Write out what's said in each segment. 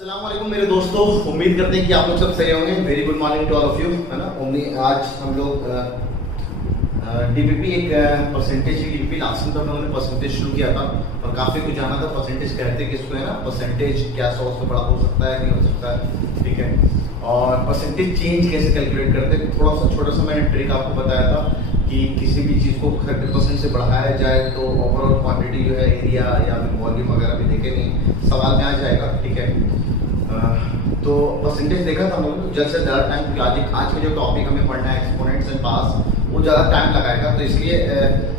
अस्सलाम वालेकुम मेरे दोस्तों, उम्मीद करते हैं कि आप लोग सब सही होंगे। Very good morning to all of you, है ना। आज हम लोग डीपीपी एक परसेंटेज की डीपीपी लास्ट में तो हम लोगों ने परसेंटेज शुरू किया था और काफ़ी कुछ जाना था। परसेंटेज कहते हैं कि इसको, है ना, परसेंटेज क्या 100 से बड़ा हो सकता है, नहीं हो सकता है, ठीक है। और परसेंटेज चेंज कैसे कैलकुलेट करते हैं, थोड़ा सा छोटा सा मैंने ट्रिक आपको बताया था कि किसी भी चीज़ को 30% से बढ़ाया जाए तो ओवरऑल क्वांटिटी जो है, एरिया या वॉल्यूम वगैरह भी देखे नहीं, सवाल में आ जाएगा, ठीक है। तो परसेंटेज देखा था हम लोग, जल्द से ज़्यादा टाइम, क्योंकि आज का जो टॉपिक हमें पढ़ना है एक्सपोनेंट्स एंड पास, वो ज़्यादा टाइम लगाएगा, तो इसलिए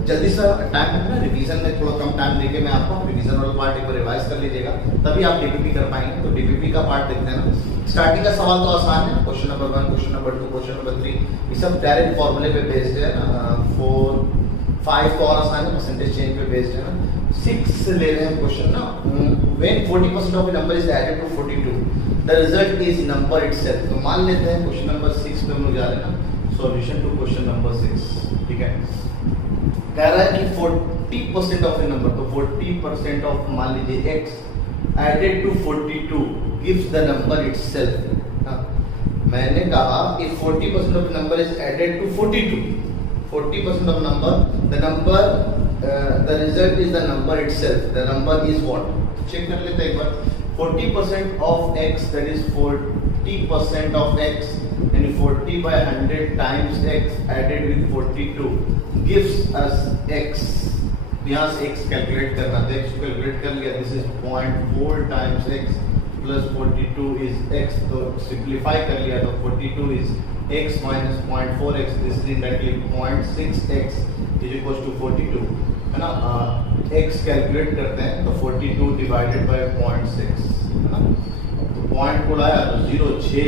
जल्दी से टाइम है ना, रिवीजन में थोड़ा कम टाइम देके मैं आपको रिवीजन वाला पार्ट एक बार रिवाइज कर लीजिएगा, तभी आप डीपीपी कर पाएंगे। तो डीपीपी का पार्ट देखते हैं ना। स्टार्टिंग का सवाल तो आसान है, question number 1, question number 2, question number 3, ये सब डायरेक्ट फॉर्मूले पे बेस्ड है ना। 4, 5 तो और आसान है, परसेंटेज चेंज पे बेस्ड है ना। 6 ले रहे हैं क्वेश्चन ना, when 40% of the number is added to 42 the result is number itself. तो मान लेते हैं क्वेश्चन नंबर 6 पे हम लोग जा रहे हैं ना, सॉल्यूशन टू क्वेश्चन नंबर 6, ठीक है। कह रहा है कि 40% ऑफ ए नंबर, तो 40% ऑफ, मान लीजिए x added to 42 gives the number itself. मैंने कहा कि 40% of number is added to 42, 40% of number, the result is the number itself, the number is what, check कर लेते हैं एक बार। 40% of x, that is 40% of x, यानी 40 by 100 times x added with 42 gives us x। यहाँ से x calculate करना था, x calculate कर लिया, this is 0.4 times x plus 42 is x, तो सिंप्लीफाई कर लिया तो 42 is x minus 0.4x, this is indirectly 0.6x is equals to 42, है ना। x कैलकुलेट करते हैं तो 42 डिवाइडेड बाय 0.6, है ना। तो पॉइंट को लाया तो 0, 6,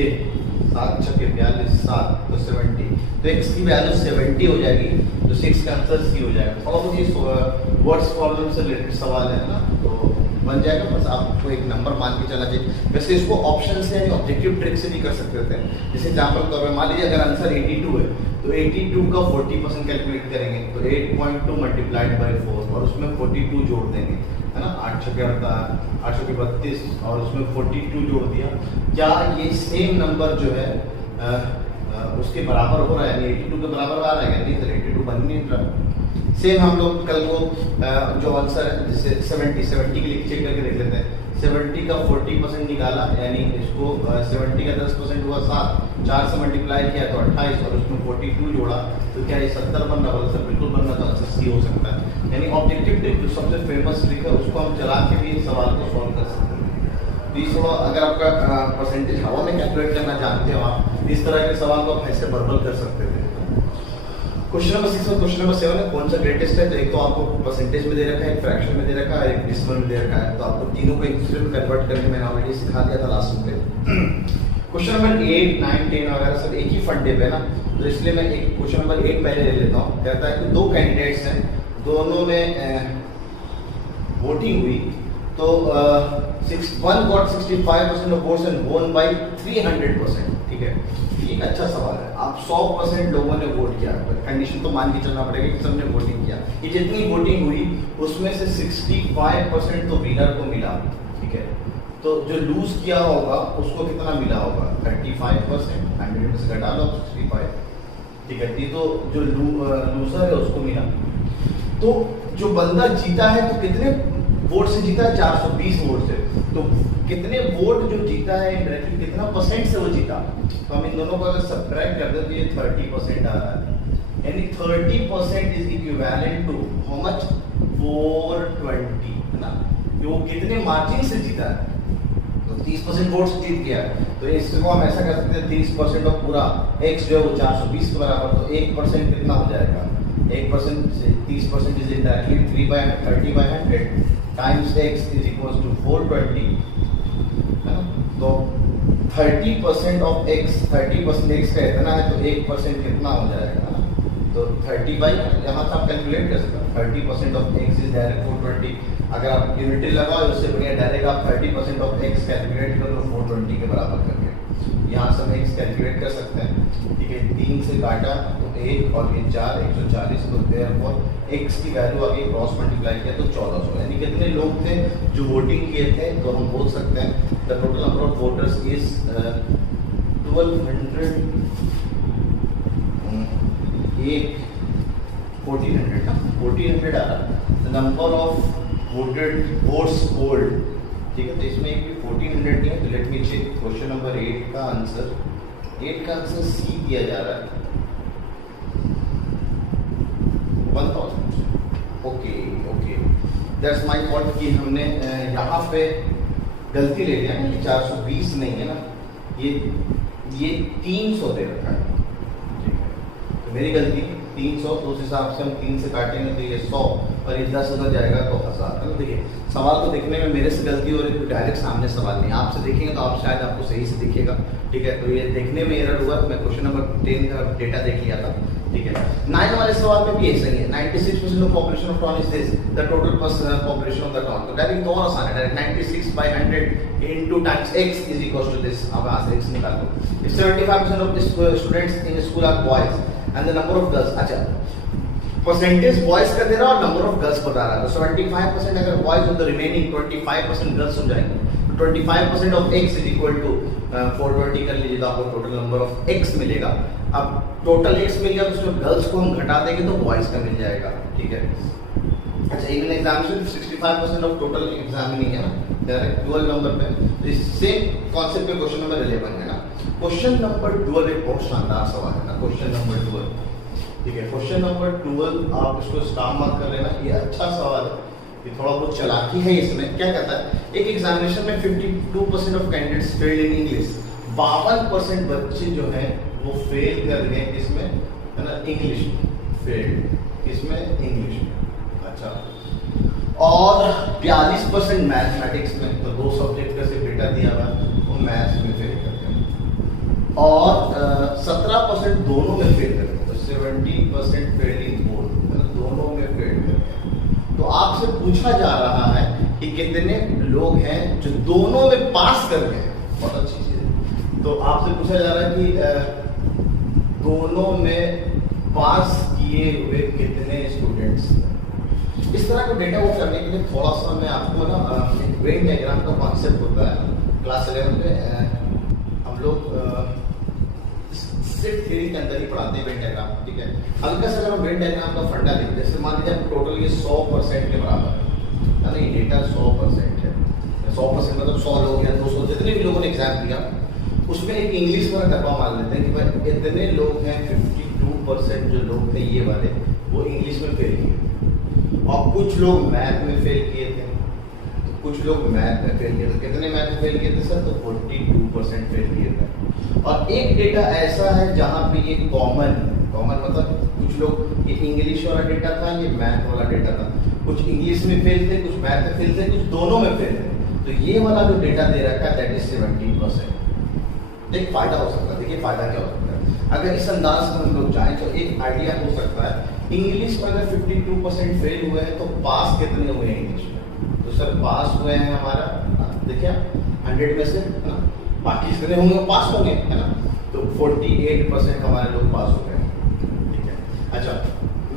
7 छक्के 42, 7 तो 70, तो x की वैल्यू 70 हो जाएगी, तो 6 का आंसर C हो जाएगा। थोड़ा बहुत ये वर्ड्स प्रॉब्लम से रिलेटेड सवाल है ना, तो बन जाएगा। बस आपको एक नंबर मान के चला चाहिए। वैसे इसको ऑप्शन से यानी ऑब्जेक्टिव ट्रिक से भी कर सकते थे। जैसे एग्जांपल तौर पे मान लीजिए अगर आंसर 82 है तो 82 का 40% कैलकुलेट करेंगे तो 8.2 मल्टीप्लाइड बाय 4 और उसमें 42 जोड़ देंगे, है ना। 8 छक्के 32 और उसमें 42 जोड़ दिया। क्या ये सेम नंबर जो है उसके बराबर हो रहा है, यानी 82 के बराबर आ रहा है, नहीं तो 82 बन नहीं रहा। सेम हम लोग कल को जो आंसर है, जैसे 70 के लिए चेक करके देख लेते हैं। 70 का 40% निकाला, यानी इसको 70 का 10% हुआ 7, 4 से मल्टीप्लाई किया तो 28 और उसमें 42 जोड़ा तो क्या ये 70 बन रहा है? बिल्कुल बन रहा, तो आंसर सी हो सकता है। यानी ऑब्जेक्टिव ट्रिक जो सबसे फेमस ट्रिक है उसको हम चला के भी सवाल को सॉल्व कर सकते हैं। तो इस थोड़ा अगर आपका परसेंटेज हवा में कैलकुलेट करना जानते हो आप, इस तरह के सवाल को आप ऐसे बर्बल कर सकते थे। क्वेश्चन नंबर 6 और क्वेश्चन नंबर 7 है, कौन सा ग्रेटेस्ट है? तो एक तो आपको परसेंटेज में दे रखा है, एक फ्रैक्शन में दे रखा है, एक डिसिमल में दे रखा है, तो आपको तीनों को एक दूसरे में कन्वर्ट करके मैंने ऑलरेडी सिखा दिया था लास्ट में। क्वेश्चन नंबर 8, 9, 10 वगैरह सब एक ही फंडे पे ना, तो इसलिए मैं एक क्वेश्चन नंबर 8 पहले ले लेता हूँ। कहता है कि दो कैंडिडेट्स हैं, दोनों में वोटिंग हुई, तो 1 got 65% of votes and won by 300%, ठीक है। एक अच्छा सवाल है। आप 100% लोगों ने वोट किया, कंडीशन तो मान के चलना पड़ेगा कि सबने वोटिंग किया। ये जितनी वोटिंग हुई उसमें से 65% तो विनर को मिला, ठीक है। तो जो लूज किया होगा उसको कितना मिला होगा? 35%, 100 में से घटा लो 65, ठीक है। ये तो जो लूजर है उसको मिला। तो जो बंदा जीता है तो कितने वोट से जीता है? 420 वोट से। तो कितने वोट जो जीता है इंडायरेक्टली, कितना परसेंट से वो जीता? तो हम इन दोनों को अगर सब्ट्रैक्ट कर दें तो ये 30% आ रहा है, यानी 30% is equivalent to how much? 420, है ना। कि वो कितने मार्जिन से जीता है? तो 30% वोट से जीत गया है, तो इसको हम ऐसा कर सकते हैं 30% ऑफ पूरा x जो है वो 420 के बराबर, तो 1% कितना हो जाएगा? 1% से 30% is indirectly 30/100 times x is equals to 420, है ना। तो 30% ऑफ x, 30% x का इतना है तो 1% कितना हो जाएगा? तो 30 बाई, यहाँ से आप कैलकुलेट कर सकते हैं। 30% ऑफ x इज डायरेक्ट 420। अगर आप यूनिटी लगाओ उससे बढ़िया डायरेक्ट आप 30% ऑफ x कैलकुलेट कर लो 420 के बराबर करके। यहाँ से हम एक्स कैलकुलेट कर सकते हैं, ठीक है। 3 से काटा तो 1 और ये 4, 140, तो देयरफॉर एक्स की वैल्यू आ गई, क्रॉस मल्टीप्लाई किया तो 1400। यानी कितने लोग थे जो वोटिंग किए थे, तो हम बोल सकते हैं the total number of voters is 1200, 1400 ना, 1400 आ रहा। The number of votes polled, ठीक है। तो इसमें एक भी 1400 नहीं है, तो let me check question number 8 का आंसर सी दिया जा रहा है 1000। ओके दैट्स माय फॉल्ट कि हमने यहाँ पे गलती ले लिया ना, ये 420 नहीं है ना, ये 300 दे रखा है, ठीक है। तो मेरी गलती 300, तो उस हिसाब से हम 3 से काटेंगे तो ये 100 और ये 10,000 जाएगा तो 1000 है ना। देखिए सवाल को देखने में मेरे से गलती हो रही है, डायरेक्ट सामने सवाल नहीं, आपसे देखेंगे तो आप शायद आपको सही से दिखेगा, ठीक है। तो ये देखने में एरर हुआ, तो मैं क्वेश्चन नंबर 10 का डेटा देख लिया था, ठीक है। 9 वाले सवाल में भी ऐसा ही है, 96% of population of town is this, the total population of the town. तो डायरेक्ट तो आसान है, direct 96/100 into times x is equal to this. अब यहाँ से x निकाल दो। If 75% of students in school are boys and the number of girls, अच्छा परसेंटेज बॉयज का दे रहा है और नंबर ऑफ गर्ल्स बता रहा है, तो 75% अगर बॉयज हो तो रिमेनिंग 25% गर्ल्स हो जाएंगे। 25% of x is equal to 420 कर लीजिए तो आपको टोटल नंबर ऑफ x मिलेगा। अब टोटल x मिल गया तो उसमें गर्ल्स को हम घटा देंगे तो बॉयज का मिल जाएगा, ठीक है। अच्छा even examination 65% of total examining है ना, डायरेक्ट डुअल नंबर पे, तो इस सेम कॉन्सेप्ट पे क्वेश्चन नंबर 11 है ना। क्वेश्चन नंबर 12 एक बहुत शानदार सवाल है ना, क्वेश्चन नंबर 12, ठीक है। क्वेश्चन नंबर 12 आप इसको स्टार मार्क कर लेना, ये अच्छा सवाल है, ये थोड़ा बहुत चालाकी है इसमें। क्या कहता है, एक एग्जामिनेशन में 52% of candidates failed in English, 52% बच्चे जो हैं वो फेल कर गए इसमें, है ना, इंग्लिश फेल्ड, इसमें इंग्लिश में, अच्छा। और 42% मैथमेटिक्स में, तो 2 सब्जेक्ट का सिर्फ डेटा दिया हुआ है, वो मैथ्स में फेल करते हैं। और 17% दोनों में फेल करते हैं, तो 70% फेल इन बोथ, दोनों में फेल करते हैं। तो आपसे पूछा जा रहा है कि कितने लोग हैं जो दोनों में पास कर गए हैं, बहुत अच्छी चीज है। तो आपसे पूछा जा रहा है कि दोनों में पास किए हुए कितने स्टूडेंट्स। इस तरह का डेटा वो करने के लिए थोड़ा सा मैं आपको ना एक वेन डायग्राम का कॉन्सेप्ट होता है, क्लास 11 में हम लोग सिर्फ थ्योरी के अंदर ही पढ़ाते हैं वेन डायग्राम, ठीक है। हल्का सा अगर हम वेन डायग्राम का फंडा लेते हैं, जैसे मान लीजिए टोटल ये 100% के बराबर है ना, ये डेटा 100% है, 100% मतलब 100 लोग या 200 जितने भी लोगों ने एग्जाम दिया, उसमें एक इंग्लिश वाला डब्बा मान लेते हैं कि भाई इतने लोग हैं, 52% जो लोग थे ये वाले वो इंग्लिश में फेल किए, और कुछ लोग मैथ में फेल किए थे, तो कुछ लोग मैथ में फेल किए थे। कितने मैथ में फेल किए थे सर, तो 42% फेल किए थे। और एक डेटा ऐसा है जहाँ पे ये कॉमन मतलब कुछ लोग, ये इंग्लिश वाला डेटा था, ये मैथ वाला डेटा था, कुछ इंग्लिश में फेल थे, कुछ मैथ में फेल थे, कुछ दोनों में फेल थे। तो ये वाला जो डेटा दे रखा है दैट इज 70%। एक फायदा हो सकता है, देखिए फायदा क्या हो सकता है अगर इस अंदाज में हम लोग जाएं, तो एक आइडिया हो सकता है इंग्लिश में अगर 52% फेल हुए हैं तो पास कितने हुए हैं इंग्लिश में, तो सर पास हुए हैं हमारा, देखिए 100 में से, है ना, बाकी कितने होंगे पास होंगे, है ना, तो 48% हमारे लोग पास हो गए, ठीक है। अच्छा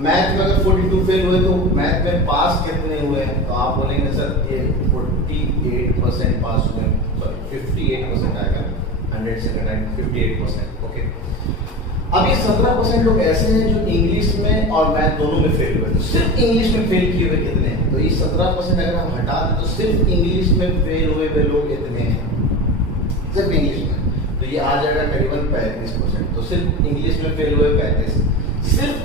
मैथ में अगर 42 फेल हुए तो मैथ में पास कितने हुए हैं, तो आप बोलेंगे सर ये 48% पास हुए, सॉरी 58% आएगा, 100 से घटाएंगे 58%, ओके। अब ये 17% लोग ऐसे हैं जो इंग्लिश में और मैथ दोनों में फेल हुए, तो सिर्फ इंग्लिश में फेल किए हुए कितने हैं, तो ये 17% अगर हम हटा दें तो सिर्फ इंग्लिश में फेल हुए वे लोग कितने हैं, सिर्फ इंग्लिश में, तो ये आ जाएगा करीबन 35%। तो सिर्फ इंग्लिश में फेल हुए 35, सिर्फ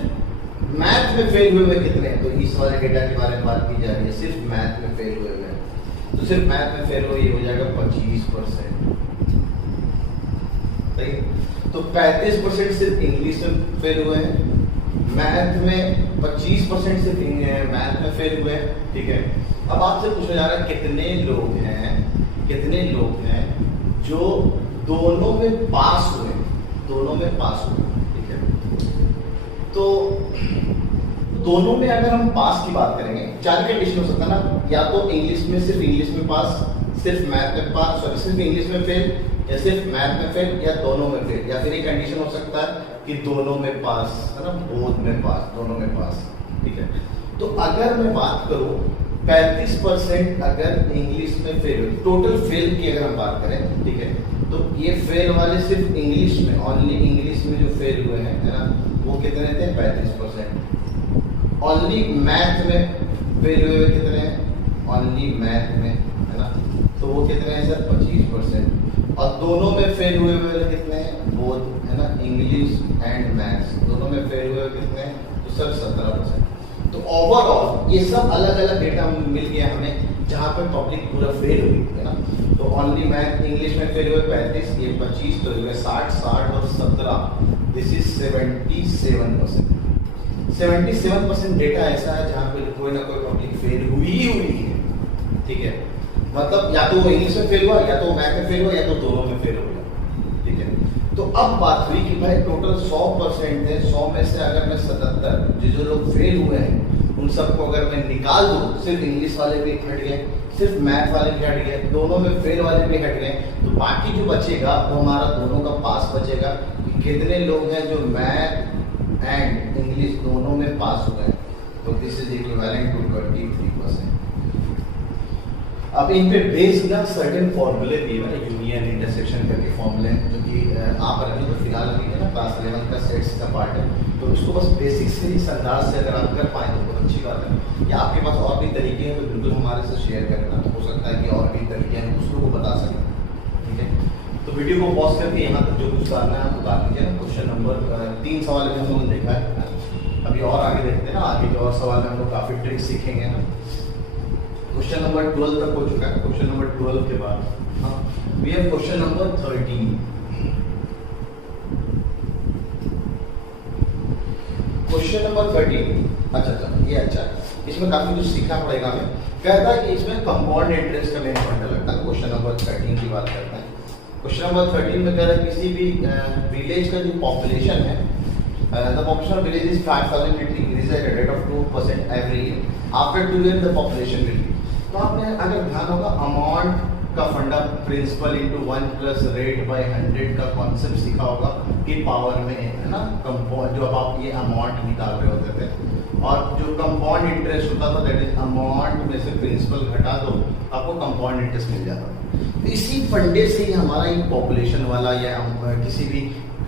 मैथ में फेल हुए कितने हैं, तो इस वाले डेटा के बारे में बात की जा रही है, सिर्फ मैथ में फेल हुए हैं, तो सिर्फ मैथ में फेल हुए ये हो जाएगा 25%, सही। तो 35% सिर्फ इंग्लिश में फेल हुए हैं, मैथ में 25% सिर्फ मैथ में फेल हुए हैं, ठीक है। अब आपसे पूछा जा रहा है कितने लोग हैं जो दोनों में पास हुए, ठीक है। तो दोनों में अगर हम पास की बात करेंगे, 4 कंडीशन हो सकता है ना, या तो इंग्लिश में सिर्फ इंग्लिश में पास, सिर्फ मैथ में पास, सॉरी सिर्फ इंग्लिश में फेल, या सिर्फ मैथ में फेल या दोनों में फेल, या फिर एक कंडीशन हो सकता है कि दोनों में पास, है ना, बोथ में पास, दोनों में पास, ठीक है। तो अगर मैं बात करूं 35% अगर इंग्लिश में फेल, टोटल फेल की अगर हम बात करें, ठीक है, तो ये फेल वाले सिर्फ इंग्लिश में, ओनली इंग्लिश में जो फेल हुए हैं, है ना, वो कितने थे? 35%। ओनली मैथ में फेल हुए कितने हैं? ओनली मैथ में, है ना, तो वो कितने हैं सर? 25%। और दोनों में फेल हुए कितने हैं? बोथ, है ना, इंग्लिश एंड मैथ्स, दोनों में फेल हुए कितने हैं? तो सर 17%। तो ओवरऑल ये सब अलग अलग डेटा मिल गया हमें, जहाँ पे पब्लिक पूरा फेल हुई, है ना। तो ओनली मैथ इंग्लिश में फेल हुए 35, ये 25, तो ये 60 और 17, दिस इज 77%। 77% डेटा ऐसा है जहाँ पे कोई ना कोई पब्लिक फेल हुई है, ठीक है। मतलब या तो वो इंग्लिश में फेल हुआ, या तो मैथ में फेल हुआ, या तो दोनों में फेल हुआ, ठीक है। तो अब बात हुई कि भाई टोटल 100% है, 100 में से अगर मैं 77 जो लोग फेल हुए हैं उन सबको अगर मैं निकाल दूं, सिर्फ इंग्लिश वाले भी हट गए, सिर्फ मैथ वाले भी हट गए, दोनों में फेल वाले भी हट गए, तो बाकी जो बचेगा वो हमारा दोनों का पास बचेगा। कि कितने लोग हैं जो मैथ एंड इंग्लिश दोनों में पास हुए हैं, तो दिस इज इक्विवेलेंट टू 23%। अब इन पे बेस्ड ना सर्टेन फॉर्मूले भी है, यूनियन इंटरसेक्शन करके फॉर्मूले, जो कि आप अभी तो फिलहाल अभी है ना क्लास 11 का सेट्स का पार्ट है, तो उसको बस बेसिक से इस अंदाज से अगर आप कर पाए तो बहुत अच्छी बात है। या आपके पास और भी तरीके हैं तो बिल्कुल हमारे से शेयर करना, हो सकता है कि और भी तरीके हैं दूसरों को बता सकें, ठीक है। तो वीडियो को पॉज करके यहाँ तक जो कुछ उतारना है आप उतार लीजिए ना। क्वेश्चन नंबर 3 सवाल में हम लोग देखा है, अभी और आगे देखते हैं ना, आगे के और सवाल में हम लोग काफ़ी ट्रिक्स सीखेंगे ना। क्वेश्चन नंबर 12 तक हो चुका है, क्वेश्चन नंबर 12 के बाद हाँ we have question number 13। Question number 13, अच्छा ये अच्छा है, इसमें काफी कुछ सीखना पड़ेगा हमें। कहता है कि इसमें कंपाउंड इंटरेस्ट का मेन पॉइंट लगता है। क्वेश्चन नंबर 13 की बात करते हैं। क्वेश्चन नंबर 13 में कह रहा है किसी भी विलेज का जो पॉपुलेशन है, the population of village is 5,000, it increases at a rate of 2% every year. After 2 years the population will be, तो आपने अगर ध्यान होगा अमाउंट का फंडा principal into 1 plus rate by 100 का कॉन्सेप्ट सीखा होगा कि पावर में है ना कंपाउंड, जो अब आप ये अमाउंट निकाल रहे होते थे, और जो कंपाउंड इंटरेस्ट होता था दैट इज अमाउंट में से प्रिंसिपल घटा दो आपको कंपाउंड इंटरेस्ट मिल जाता था। तो इसी फंडे से ही हमारा ये पॉपुलेशन वाला या किसी भी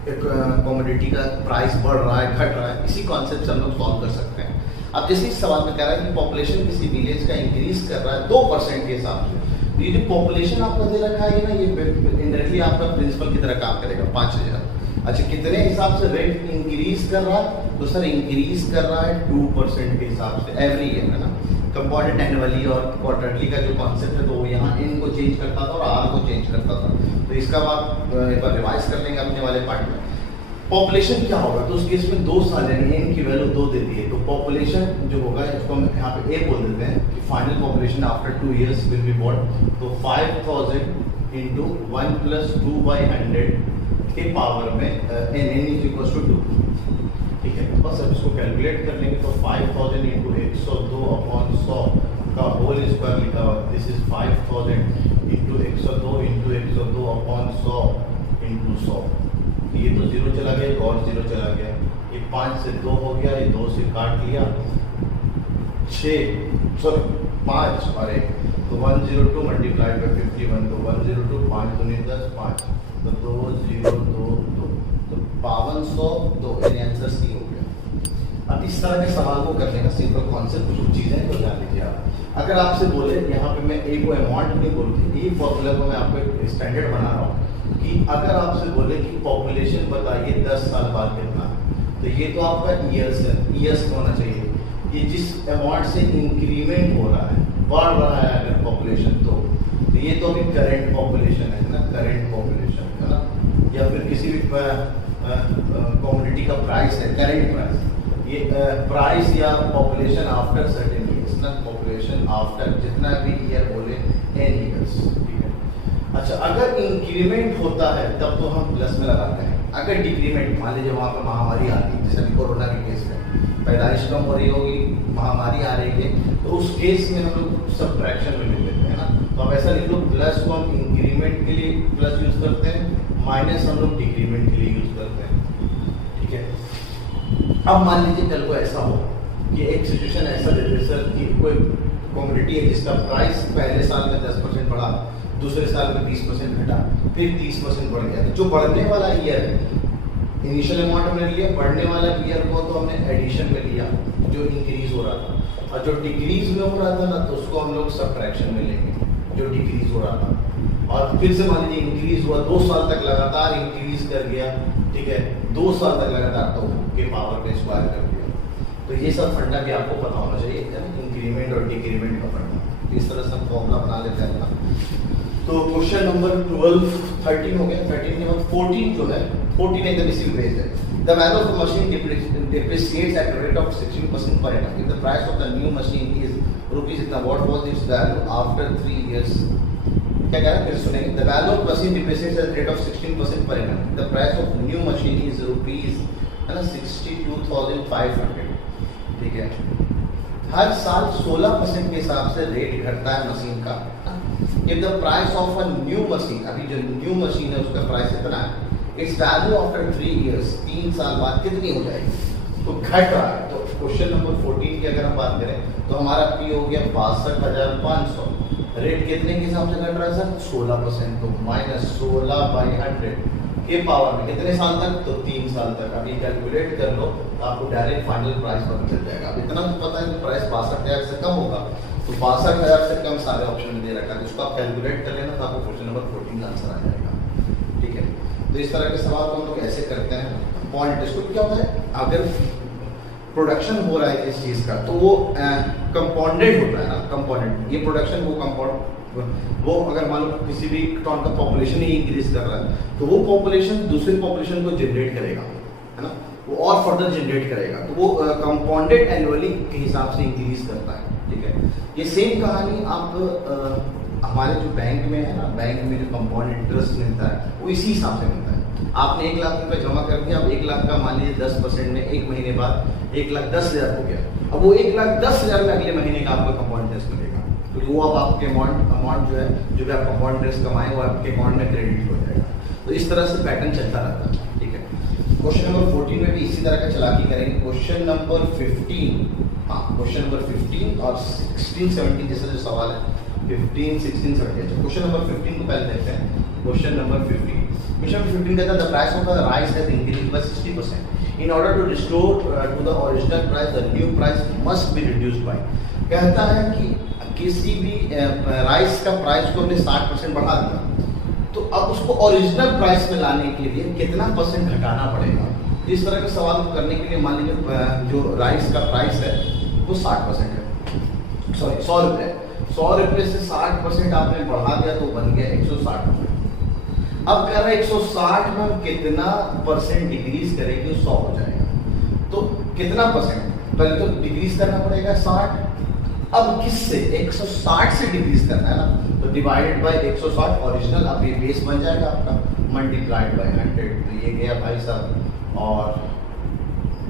कमोडिटी का प्राइस बढ़ रहा है घट रहा है, इसी कॉन्सेप्ट से हम लोग सॉल्व कर सकते हैं। अब जैसे इस सवाल में कह रहा है कि पॉपुलेशन किसी विलेज का इंक्रीज कर रहा है 2% के हिसाब से, तो ये जो पॉपुलेशन आपका दे रखा है ना, ये इंडायरेक्टली आपका प्रिंसिपल की तरह काम करेगा 5000। अच्छा कितने हिसाब से रेट इंक्रीज कर रहा है, तो सर इंक्रीज कर रहा है 2% के हिसाब से एवरी ईयर, है ना। कंपाउंडेड एनुअली और क्वार्टरली का जो कॉन्सेप्ट है, तो वो यहाँ इन को चेंज करता था और आर को चेंज करता था। तो इसका आप एक बार रिवाइज कर लेंगे अपने वाले पार्ट में। पॉपुलेशन क्या होगा, तो उस केस में 2 साल यानी एन की वैल्यू 2 दे दी है, तो पॉपुलेशन जो होगा इसको हम यहाँ पे ए बोल देते हैं कि final population after 2 years will be born, तो 5000 इंटू 1 प्लस 2/100 के पावर में एन इज इक्वल टू 2, ठीक है। बस अब इसको कैलकुलेट कर लेंगे, तो 5000 इंटू 102/100 का होल स्क्वायर लिखा हुआ, this is 5000 into 102 into 102/100 into 100, ये तो 0 चला गया और 0 चला गया, ये 5 से 2 हो गया, ये 2 से काट लिया 5 और 1, तो 102 मल्टीप्लाइड बाय 51, तो 102 5 दूनी 10 5, तो 2 0 2 2, तो 5202 यानी आंसर सी हो गया। अब इस तरह के सवाल को करने का सिंपल कॉन्सेप्ट कुछ चीजें तो जान लीजिए आप। अगर आपसे बोले यहाँ पे मैं ए को अमाउंट नहीं बोल के ये फॉर्मूला को मैं आपको एक स्टैंडर्ड बना रहा हूँ कि अगर आपसे बोले कि पॉपुलेशन बताइए 10 साल बाद कितना, तो ये तो आपका ईयर्स होना चाहिए। ये जिस अमाउंट से इंक्रीमेंट हो रहा है, बढ़ रहा है अगर पॉपुलेशन, तो ये तो अभी करेंट पॉपुलेशन है ना, करेंट पॉपुलेशन है ना, या फिर किसी भी कमोडिटी का प्राइस है करेंट प्राइस, ये प्राइस या पॉपुलेशन आफ्टर सर्टेन ईयर्स ना, पॉपुलेशन आफ्टर जितना भी ईयर बोले एन ईयर्स, ठीक है। अच्छा अगर इंक्रीमेंट होता है तब तो हम प्लस में लगाते हैं, अगर डिक्रीमेंट मान लीजिए वहाँ पर महामारी आती है, जैसे अभी कोरोना के केस में पैदाइश कम हो रही होगी, महामारी आ रही है, तो उस केस में हम लोग सब्ट्रैक्शन में ले लेते हैं ना, तो अब ऐसा लिख लो, प्लस को हम इंक्रीमेंट के लिए प्लस यूज करते हैं, माइनस हम लोग डिक्रीमेंट के लिए यूज करते हैं, ठीक है। अब मान लीजिए कल को ऐसा हो कि एक सिचुएशन ऐसा देते सर कि कोई कमोडिटी है जिसका प्राइस पहले साल में 10% बढ़ा, दूसरे साल में 20% घटा, फिर 30% बढ़ गया। तो जो बढ़ने वाला ईयर है, इनिशियल अमाउंट हमने लिया, बढ़ने वाला ईयर को तो हमने एडिशन में लिया जो इंक्रीज हो रहा था, और जो डिक्रीज में हो रहा था ना तो उसको हम लोग सब्ट्रैक्शन में लेंगे जो डिक्रीज हो रहा था। और फिर से मान लीजिए इंक्रीज हुआ, 2 साल तक लगातार इंक्रीज कर गया, ठीक है, 2 साल तक लगातार, तो के पावर पे स्क्वायर कर दिया। तो ये सब फंडा भी आपको पता होना चाहिए, इंक्रीमेंट और डिक्रीमेंट का फंडा। इस तरह से हम फॉर्मूला बना लेते हैं ना। तो क्वेश्चन नंबर 12 13 हो गया, 13 के बाद 14 जो है, 14 एकदम इसी में बेस्ड है। The value of the machine depreciates at a rate of 16% per annum. If the price of the new machine is rupees इतना, what was its value after 3 years? क्या कह रहा है, फिर सुनेंगे। The value of machine depreciates at a rate of 16% per annum. The price of new machine is rupees है ना 62,500, ठीक है। हर साल 16% के हिसाब से रेट घटता है मशीन का। If the price of a new machine, अभी जो न्यू मशीन है उसका प्राइस इतना है, इट्स वैल्यू आफ्टर 3 years, 3 साल बाद कितनी हो जाएगी, तो घट रहा है। तो क्वेश्चन नंबर 14 की अगर हम बात करें तो हमारा पी हो गया 62,500, रेट कितने के हिसाब से घट रहा है सर, 16%, तो माइनस 16/100 के पावर में कितने साल तक, तो 3 साल तक। अभी कैलकुलेट कर लो तो आपको डायरेक्ट फाइनल प्राइस पता चल जाएगा। अब इतना तो पता है कि प्राइस 62,000 से कम होगा, तो 62,000 से कम सारे ऑप्शन में दे रखा है, उसको आप कैलकुलेट कर लेना तो आपको क्वेश्चन नंबर 14 का आंसर आ जाएगा, ठीक है। तो इस तरह के सवाल को हम लोग ऐसे करते हैं। पॉइंट इसको क्या होता है, अगर प्रोडक्शन हो रहा है इस चीज का तो वो कंपाउंडेड होता है ना, कंपाउंडेड, ये प्रोडक्शन वो कंपाउंड, वो अगर मान लो किसी भी टाउन का पॉपुलेशन ही इंक्रीज कर रहा है तो वो पॉपुलेशन दूसरी पॉपुलेशन को जनरेट करेगा, है ना, वो और फर्दर जनरेट करेगा, तो वो कंपाउंडेड एनुअली के हिसाब से इंक्रीज करता है, ठीक है। ये सेम कहानी आप हमारे जो बैंक में है ना, बैंक में जो कंपाउंड इंटरेस्ट मिलता है वो इसी हिसाब से मिलता है। आपने 1 लाख रुपए जमा कर दिया, अब 1 लाख का मान लीजिए 10% में 1 महीने बाद 1,10,000 हो गया, अब वो 1,10,000 में अगले महीने का आपको कंपाउंड इंटरेस्ट मिलेगा, तो वो अब आपके अमाउंट जो है, जो भी आप कंपाउंड इंटरेस्ट कमाए वो आपके अकाउंट में क्रेडिट हो जाएगा। तो इस तरह से पैटर्न चलता रहता है, ठीक है। क्वेश्चन नंबर 14 में भी इसी तरह का चलाकी करेंगे। क्वेश्चन नंबर 15, हाँ क्वेश्चन नंबर 15 और 16 17 जैसा जो सवाल है 15 16 17। क्वेश्चन नंबर 15 को पहले देखते हैं। क्वेश्चन नंबर 15 कहता है the price of the rice has increased by 60%। In order to restore to the original price the new price must be reduced by. कहता है कि किसी भी राइस का प्राइस को हमने 60% बढ़ा दिया, तो अब उसको ओरिजिनल प्राइस में लाने के लिए कितना परसेंट घटाना पड़ेगा। इस तरह के सवाल करने के लिए मान लीजिए जो राइस का प्राइस है वो 60% है, सॉरी 100 रुपये, 100 रुपये से 60% आपने बढ़ा दिया तो बन गया 160 रुपये। अब कह रहे हैं 160 में हम कितना परसेंट डिक्रीज करेंगे 100 हो जाएगा, तो कितना परसेंट, पहले तो डिक्रीज करना पड़ेगा 60। अब किससे, 160 से डिक्रीज करना है ना, तो डिवाइडेड बाय 160 ओरिजिनल, अब ये बेस बन जाएगा आपका, मल्टीप्लाइड बाय 100, तो ये गया भाई साहब, और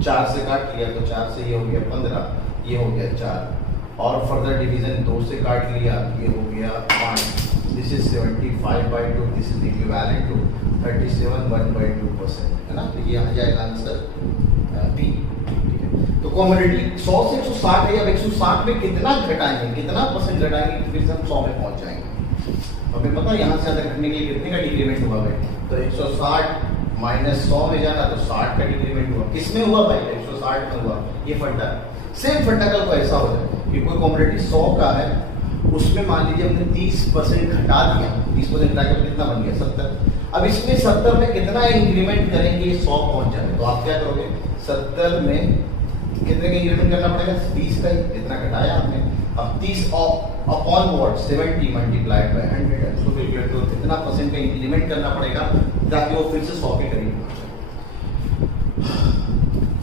4 से काट लिया तो 4 से ये हो गया 15, ये हो गया 4, और फर्दर डिवीजन 2 से काट लिया, ये हो गया 5, this is 75/2, this is equivalent to 37 1/2%, है ना, तो ये आ जाएगा आंसर बी। तो कमोडिटी 100 से 160 है, अब 160 में कितना घटाएंगे, कितना परसेंट घटाएंगे, फिर हम 100 में पहुंच जाएंगे। हमें पता है यहाँ से ज़्यादा घटने के लिए कितने का डिक्रीमेंट हुआ भाई, तो 160 माइनस 100 में जाना तो 60 का डिक्रीमेंट हुआ, किसमें हुआ भाई, 160 में हुआ। ये फंडा सेम फंडा कल को ऐसा हो जाए कि कोई कमोडिटी 100 का है, उसमें मान लीजिए हमने 30% घटा दिया, 30% घटा के कितना बन गया 70। अब इसमें 70 में कितना इंक्रीमेंट करेंगे 100 पहुंच जाए, तो आप क्या करोगे, 70 में कितने का इंक्रीमेंट करना पड़ेगा, 30 का ही, इतना घटाया आपने, अब 30 अपॉन व्हाट 70 मल्टीप्लाइड बाय 100, तो कैलकुलेट करो कितना परसेंट का इंक्रीमेंट करना पड़ेगा ताकि वो फिर से 100 के करीब पहुंच जाए।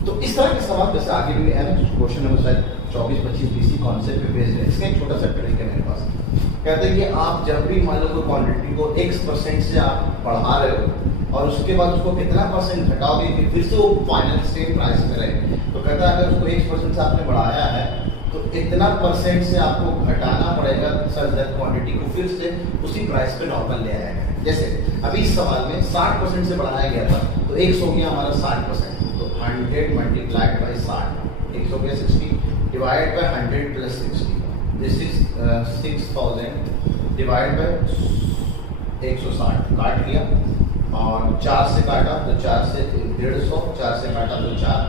तो इस तरह के सवाल जैसे आगे भी है ना, क्वेश्चन नंबर शायद 24 25 बीसी कॉन्सेप्ट पे बेस्ड है। इसका एक छोटा सा ट्रिक है मेरे पास, कहते हैं कि आप जब भी मान लो कोई क्वांटिटी को x% से आप बढ़ा रहे हो और उसके बाद उसको कितना परसेंट घटाओगे कि फिर से वो फाइनल सेम प्राइस में रहे, तो कहता है अगर उसको 1% से आपने बढ़ाया है तो इतना परसेंट से आपको घटाना पड़ेगा सर दैट क्वांटिटी को फिर से उसी प्राइस पे नॉर्मल ले आया है। जैसे अभी इस सवाल में 60% से बढ़ाया गया था तो x हो गया हमारा 60%, तो 100 मल्टीप्लाइड बाई 60, x हो गया 60 divide by 100 plus 60, this is 6000 divide by 160, काट लिया और 4 से काटा तो 4 से 150, 4 से काटा तो 4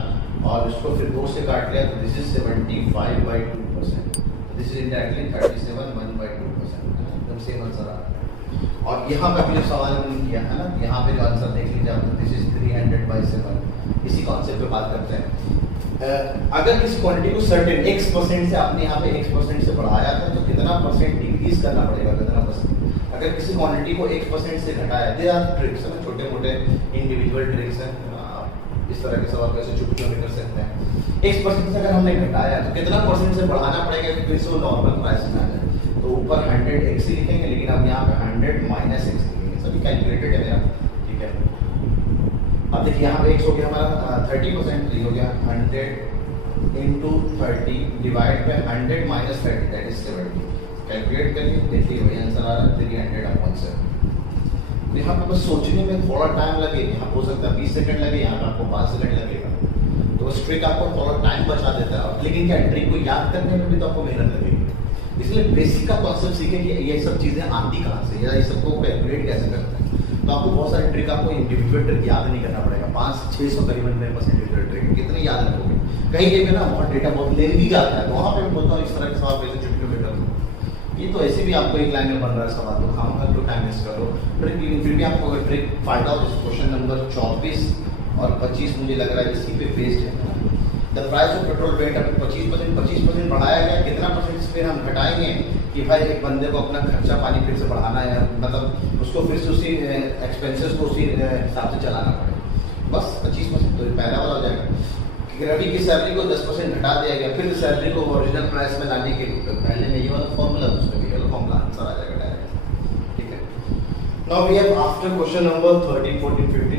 और इसको फिर 2 से काट लिया तो this is 75/2%, this is indirectly 37/1/2%, एकदम सेम आंसर आ रहा है। और यहाँ पे अपने सवाल हमने किया है ना, यहाँ पे जो आंसर देख लीजिए आप, दिस इज 300/7, इसी कॉन्सेप्ट पे बात करते हैं। अगर इस क्वांटिटी को सर्टेन x% से आपने यहाँ पे x% से बढ़ाया था तो कितना परसेंट डिक्रीज करना पड़ेगा, कितना परसेंट। अगर किसी क्वांटिटी को 1% से घटाया, दे आर ट्रिक्स है ना, छोटे मोटे इंडिविजुअल ट्रिक्स हैं, इस तरह के सवाल कैसे चुटकियों में कर सकते हैं। 1% से अगर हमने घटाया तो कितना परसेंट से बढ़ाना पड़ेगा कि फिर से वो नॉर्मल प्राइस में आ जाए। तो ऊपर 100x ही लिखेंगे, लेकिन अब यहाँ पे 100 माइनस x लिखेंगे, सभी कैलकुलेटेड है मेरा, ठीक है। अब देखिए यहाँ पे x हो गया हमारा 30%, ये हो गया 100 into 30 divide by 100 minus 30 that is 70, calculate करिए, देखिए वही आंसर आ रहा है 300/7। यहाँ पे बस सोचने में थोड़ा टाइम लगेगा, यहाँ हो सकता है 20 सेकंड लगे, यहाँ पे आपको 5 सेकंड लगेगा, तो उस ट्रिक आपको थोड़ा टाइम बचा देता है, लेकिन क्या ट्रिक को याद करने में भी तो आपको मेहनत लगेगी। इसलिए बेसिक का कॉन्सेप्ट सीखे कि ये सब चीजें आती कहाँ से या ये सबको कैलकुलेट कैसे करते हैं। तो आपको बहुत सारे ट्रिक, आपको इंडिविजुअल ट्रिक याद नहीं करना पड़ेगा, 500-600 करीबन मेरे पास इंडिविजुअल ट्रिक, कितने याद रखोगे। कहीं कहीं ना बहुत डेटा बहुत लेंदी जाता है, तो वहाँ पे मैं बोलता हूँ इस तरह के सवाल पहले चुटकियों में कर दो। ये तो ऐसे भी आपको एक लाइन में बन रहा है सवाल, तो खामखा तो टाइम वेस्ट करो, फिर भी आपको अगर trick find out, question number 24 और 25 मुझे लग रहा है इसी पे बेस्ड है। द प्राइस ऑफ पेट्रोल वेट अभी 25% बढ़ाया गया, कितना परसेंट फिर हम घटाएंगे कि भाई एक बंदे को अपना खर्चा पानी फिर से बढ़ाना है, मतलब उसको फिर से उसी एक्सपेंसेस को उसी हिसाब से चलाना पड़ेगा, बस 25%, तो पहला वाला हो जाएगा। रवि की सैलरी को 10% घटा दिया गया, फिर सैलरी को ओरिजिनल प्राइस में लाने के लिए तो पहले में ये वाला फॉर्मूला, उसमें भी ये वाला फॉर्मूला आंसर आ जाएगा डायरेक्ट, ठीक है। Now we have after question number 13, 14, 15,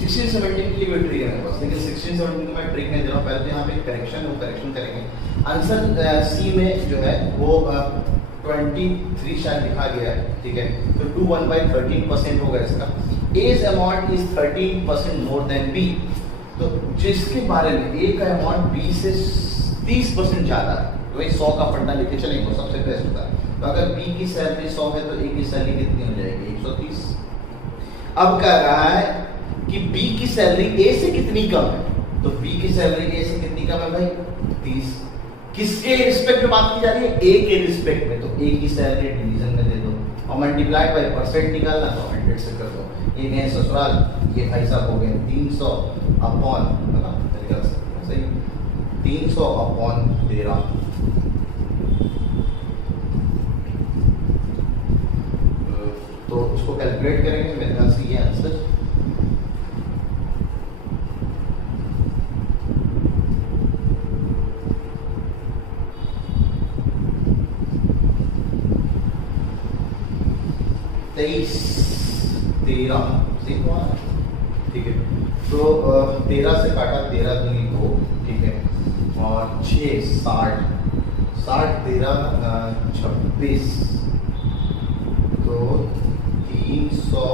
16, 17 के लिए कोई ट्रिक है बस, लेकिन 16-17 को मैं ट्रिक नहीं दे रहा हूँ। पहले तो यहाँ पे करेक्शन वो करेक्शन करेंगे। आंसर सी में जो है वो 23 शायद लिखा गया है, ठीक है, तो 2 1/13% होगा इसका। A's amount is 13% more than B, तो जिसके बारे में A का अमाउंट B से 30% ज्यादा है, तो ये 100 का फंडा लेके चलेंगे, सबसे बेस्ट होता है। तो अगर B की सैलरी 100 है तो A की सैलरी कितनी हो जाएगी, 130। अब कह रहा है कि B की सैलरी A से कितनी कम है, तो B की सैलरी A से कितनी कम है भाई, 30। किसके रिस्पेक्ट में बात की जा रही है, A के रिस्पेक्ट में, तो A की सैलरी डिवीजन में दे दो और मल्टीप्लाई बाय परसेंट निकालना तो 100 से कर दो। ये नए ससुराल, ये भाई साहब हो गए 300 अपॉन, है ना, सही, 300 अपॉन 13, तो उसको कैलकुलेट करेंगे, मेरे ख्याल से ये आंसर 23, 13, ठीक है। तो 13 से काटा, 13 दूनी 2, ठीक है, और 6 60, 13 26, तो 300,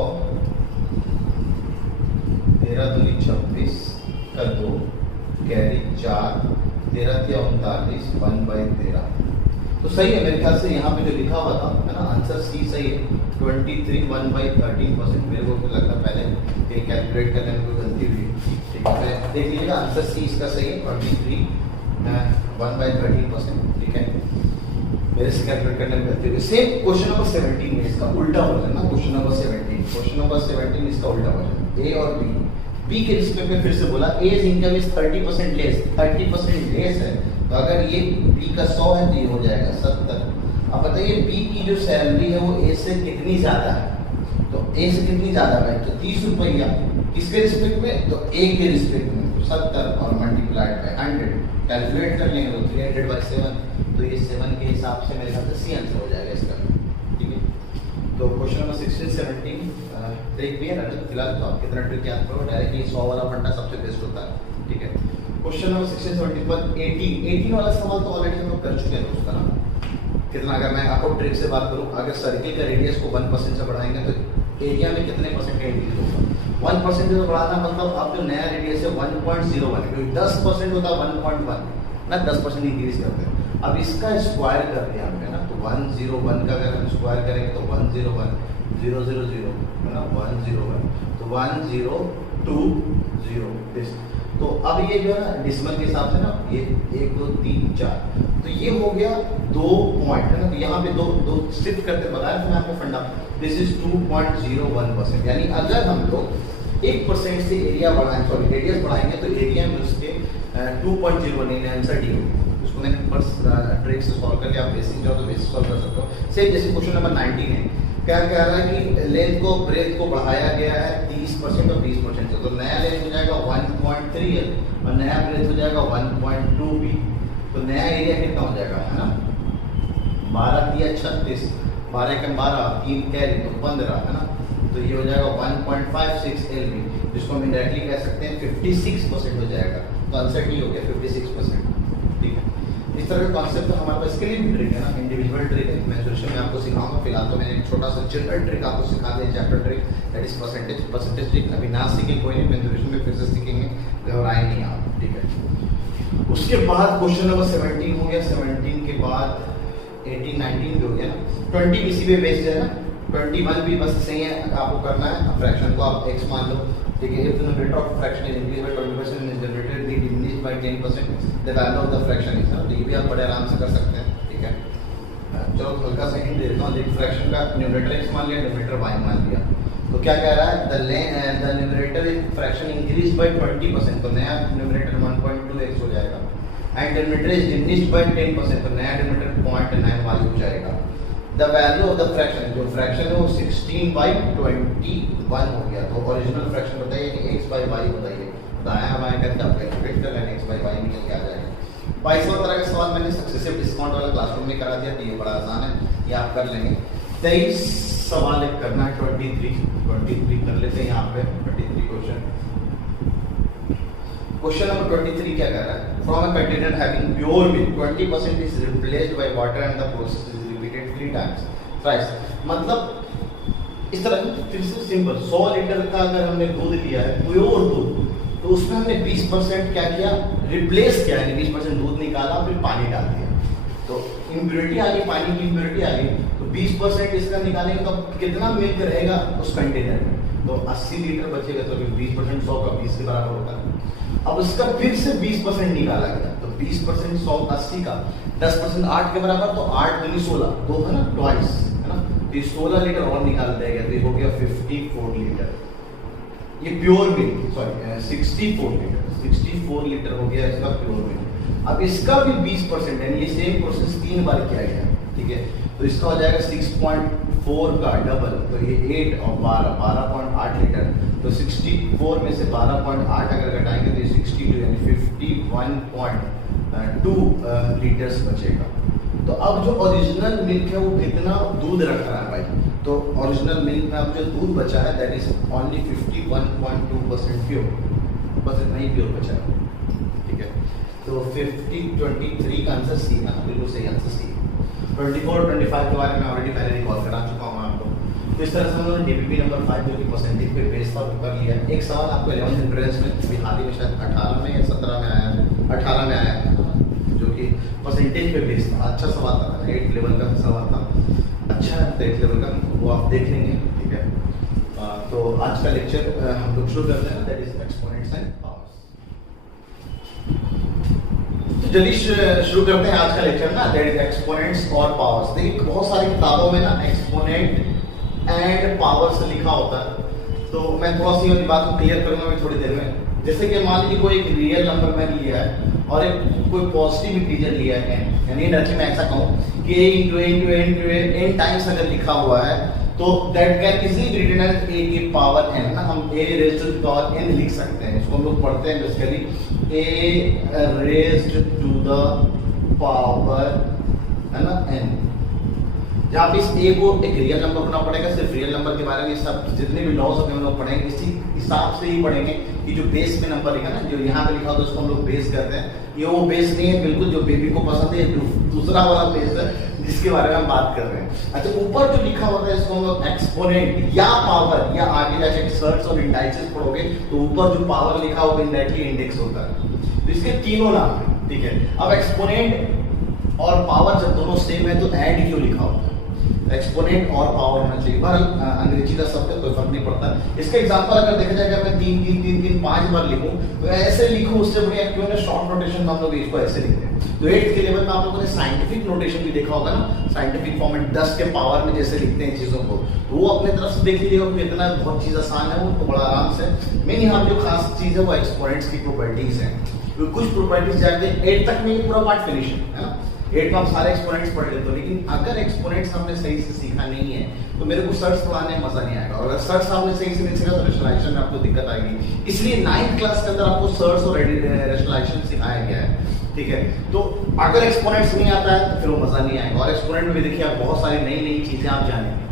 13 दूनी 26 का 2 कैरी 4, 13 39, 1/13, तो सही है मेरे ख्याल से। यहाँ पे जो लिखा हुआ था है ना, आंसर सी सही है, 23 1/13%। मेरे को लग रहा पहले कि कैलकुलेट करने में कोई गलती हुई, ठीक है, देख लीजिएगा आंसर सी इसका सही है, 23 1/13%, ठीक है, मेरे से कैलकुलेट करने में गलती हुई। सेम क्वेश्चन नंबर 17 में इसका उल्टा वर्जन ना, क्वेश्चन नंबर 17 इसका उल्टा वर्जन, ए और बी के रिस्पेक्ट में फिर से बोला, as income is 30% less, 30% less है, तो अगर ये बी का 100 है तो ये हो जाएगा 70। अब बताइए बी की जो सैलरी है वो ए से कितनी ज्यादा है, तो ए से कितनी ज्यादा है, तो 30 रुपया, किसके रिस्पेक्ट में, तो ए के रिस्पेक्ट में, तो 70 और मल्टीप्लाइड बाय 100, कैलकुलेट कर लेंगे तो 300/7, तो ये 7 के हिसाब से मेरे ख्याल से सी आंसर हो जाएगा इसका, ठीक है। तो क्वेश्चन नंबर 16-17 ट्रिक भी है ना, फिलहाल तो आप कितना ट्रिक याद करो, डायरेक्टली 100 वाला फंडा सबसे बेस्ट होता है, ठीक है। क्वेश्चन नंबर 1670 पर 18 वाला सवाल तो ऑलरेडी हम लोग कर चुके हैं दोस्तों ना। कितना, अगर मैं आपको ट्रिक से बात करूं, अगर सर्किल का रेडियस को 1% से बढ़ाएंगे तो एरिया में कितने परसेंट इंक्रीज होगा। 1% से बढ़ाना मतलब आप जो नया रेडियस है 1.01, क्योंकि 10% होता है 1.1 ना, 10% इंक्रीज करते हैं। अब इसका स्क्वायर कर दिया हमने ना, तो 101 का अगर हम स्क्वायर करेंगे तो 101 000 है ना, 101 तो 1020 दिस। तो अब ये जो है ना डिसिमल के हिसाब से ना, ये 1 2 3 4, तो ये हो गया 2 पॉइंट है ना। तो यहाँ पे दो शिफ्ट करते बताया था मैं आपको फंडा, दिस इज 2.01%। यानी अगर हम लोग 1% से एरिया बढ़ाएं, सॉरी रेडियस बढ़ाएंगे तो एरिया में उसके 2.01 आंसर डी होगी। उसको मैंने बस ट्रिक से सॉल्व करके, आप बेसिक जाओ तो बेसिक सॉल्व कर सकते हो। सेम जैसे क्वेश्चन नंबर 19 है, क्या कह रहा है कि लेंथ को ब्रेथ को बढ़ाया गया है 30% और 20% से, तो नया लेंथ हो जाएगा 1.3 L और नया ब्रेथ हो जाएगा 1.2 B। तो नया एरिया कितना हो जाएगा है ना, 12 3 36, 12 कम 12 3 कैरी तो 15 है ना। तो ये हो जाएगा 1.56 LB, जिसको हम डायरेक्टली कह सकते हैं 56% हो जाएगा। तो आंसर डी हो गया 56%। ठीक है, इस तरह का कॉन्सेप्ट हमारे पास, इसके लिए भी ट्रिक है ना, इंडिविजुअल ट्रिक है। मेंसुरेशन में आपको सिखाऊंगा, फिलहाल तो मैंने एक छोटा सा जनरल ट्रिक आपको सिखा दिया, chapter trick, that is percentage trick. अभी ना सीखे कोई नहीं, मेंसुरेशन में फिर से सीखेंगे, घबराए नहीं आप। ठीक है, उसके बाद क्वेश्चन नंबर 17 हो गया, 17 के बाद 18 19 भी हो गया ना, 20 इसी पे बेस्ड है ना, 21 भी बस सही है, आपको करना है। फ्रैक्शन को आप x मान लो, ठीक है। If the numerator of fraction is increased by 20% and is generated be diminished by 10%, the value of the fraction is, तो ये भी आप बड़े आराम से कर सकते हैं। ठीक है, चलो हल्का सा हिंट दे देता हूँ। फ्रैक्शन का न्यूमरेटर x मान लिया, डिनोमिनेटर y मान लिया, तो क्या कह रहा है, the numerator fraction increased by 20%, तो नया न्यूमरेटर 1.2x हो जाएगा, and denominator is diminished by 10%, तो नया डिनोमिनेटर 0.9 हो जाएगा। The value of the fraction, जो फ्रैक्शन है वो 16/21 हो गया। तो ओरिजिनल फ्रैक्शन बताइए कि x by y बताइए, दायां बायां करके आप कैलकुलेट कर लेना, x by y निकल के आ जाएगा। 22वां तरह का सवाल मैंने सक्सेसिव डिस्काउंट वाला क्लासरूम में करा दिया, तो ये बड़ा आसान है, ये आप कर लेंगे। 23 सवाल एक करना है, 23 कर लेते हैं यहाँ पे। 23 क्वेश्चन नंबर 23 क्या कह रहा है, from a container having pure milk 20% is replaced by water and the process is repeated 3 times thrice. मतलब इस तरह फिर से सिंपल, 100 लीटर का अगर हमने दूध लिया है, प्योर दूध, तो उसमें हमने 20% क्या किया, रिप्लेस किया, यानी 20% दूध निकाला, फिर पानी डाल दिया, तो इम्प्योरिटी आ गई, पानी की इम्प्योरिटी आ गई। तो 20% इसका निकालेंगे तो कितना मिल्क रहेगा उस कंटेनर में, तो 80 लीटर बचेगा। तो 20% 100 का 20 के बराबर होता है। अब उसका फिर से 20% निकाला गया, तो 20% 100 80 का 10% 8 के बराबर, तो 8 दूनी 16, दो है ना, ट्वाइस है ना, तो 16 लीटर और निकाल दिया गया, तो ये हो गया 54 लीटर। ये प्योर मिल्क, सॉरी 64 लीटर हो गया इसका प्योर मिल्क। अब इसका भी 20% है, ये सेम प्रोसेस 3 बार किया गया, ठीक है। तो इसका हो जाएगा 6.4 का डबल, तो ये 8 और 12.8 लीटर। तो 64 में से 12.8 अगर घटाएंगे तो ये 62 यानी 51.2 लीटर्स बचेगा। तो अब जो ओरिजिनल मिल्क है वो कितना दूध रख रहा है भाई, तो ओरिजिनल मिल्क में अब जो दूध बचा है दैट इज ओनली 51.2% प्योर, बस इतना ही प्योर बचा है, ठीक है। तो 23 का आंसर सी है, बिल्कुल सही आंसर सी। 24 25 के बारे में ऑलरेडी पहले रिकॉल करा चुका हूँ आपको। तो इस तरह से हम लोगों ने डीपीपी नंबर 5 जो कि परसेंटेज पे बेस पर कर लिया है। एक सवाल आपको 11th एंट्रेंस में अभी हाल ही में शायद 18 में या 17 में आया, 18 में आया, जो कि परसेंटेज पे बेस था। अच्छा सवाल था, 8 लेवल का सवाल था, अच्छा है 8 लेवल का, वो आप देख लेंगे, ठीक है। तो आज का लेक्चर हम लोग शुरू करते हैं, that is exponents and powers. तो जल्दी शुरू करते हैं आज का लेक्चर ना, दैट इज एक्सपोनेंट्स और पावर्स। देखिए बहुत सारी किताबों में ना एक्सपोनेंट एंड पावर्स लिखा होता है, तो मैं थोड़ा सी बात को क्लियर करूंगा मैं थोड़ी देर में। जैसे कि मान लीजिए कोई एक रियल नंबर मैंने लिया है और एक कोई पॉजिटिव इंटीजर लिया है n, यानी डायरेक्टली मैं ऐसा कहूँ कि a into n into n into n times अगर लिखा हुआ है तो that can easily be written as a की पावर n ना, हम a raised to the power n लिख सकते हैं। इसको हम लोग पढ़ते हैं basically a raised to the power है ना n। जहाँ पे इस ए को एक रियल नंबर होना पड़ेगा, सिर्फ रियल नंबर के बारे में सब जितने भी लॉज होंगे हम लोग पढ़ेंगे, इसी हिसाब से ही पढ़ेंगे कि जो बेस में नंबर लिखा ना, जो यहाँ पे लिखा होता है उसको हम लोग बेस करते हैं। ये वो बेस नहीं है बिल्कुल जो बेबी को पसंद है, दूसरा वाला बेस है जिसके बारे में हम बात कर रहे हैं। अच्छा, ऊपर जो लिखा होता है इसको हम लोग एक्सपोनेंट या पावर, या आगे जाके सर्ट्स और इंडाइसेस पढ़ोगे तो ऊपर जो पावर लिखा होगा इनडायरेक्टली इंडेक्स होता है। तो इसके तीनों नाम है, ठीक है। अब एक्सपोनेंट और पावर जब दोनों सेम है तो ऐड क्यों लिखा होता है? एक्सपोनेंट और पावर होना चाहिए, पर अंग्रेजी का शब्द है कोई फर्क नहीं पड़ता। इसके एग्जांपल अगर देखा जाए, मैं 3 3 3 3 5 बार लिखूं तो ऐसे लिखूं, उससे बढ़िया क्यों ना शॉर्ट नोटेशन में हम लोग इसको ऐसे लिखते हैं। तो 8th के लेवल में आप लोगों ने साइंटिफिक नोटेशन भी देखा होगा ना, साइंटिफिक फॉर्मेट 10 के पावर में जैसे लिखते हैं चीजों को, तो वो अपने तरफ से देख लीजिएगा कि इतना बहुत चीज आसान है वो, तो बड़ा आराम से। मेन यहाँ जो खास चीज है वो एक्सपोनेंट्स की प्रॉपर्टीज है। तो कुछ प्रॉपर्टीज जाके 8 तक में पूरा पार्ट फिनिश है ना, 8 में आप सारे एक्सपोनेंट्स पढ़ लेते हो, लेकिन अगर एक्सपोनेंट्स हमने सही से सीखा नहीं है तो मेरे को सर्ट्स पढ़ाने में मजा नहीं आएगा, और अगर सर्ट्स आपने सही से नहीं सीखा तो रेशनलाइजेशन में आपको दिक्कत आएगी। इसलिए 9th क्लास के अंदर आपको सर्ट्स और रेशनलाइजेशन सिखाया गया है, ठीक है। तो अगर एक्सपोनेंट्स नहीं आता है तो फिर वो मजा नहीं आएगा। और एक्सपोनेंट में भी देखिए आप बहुत सारी नई नई चीजें आप जानेंगे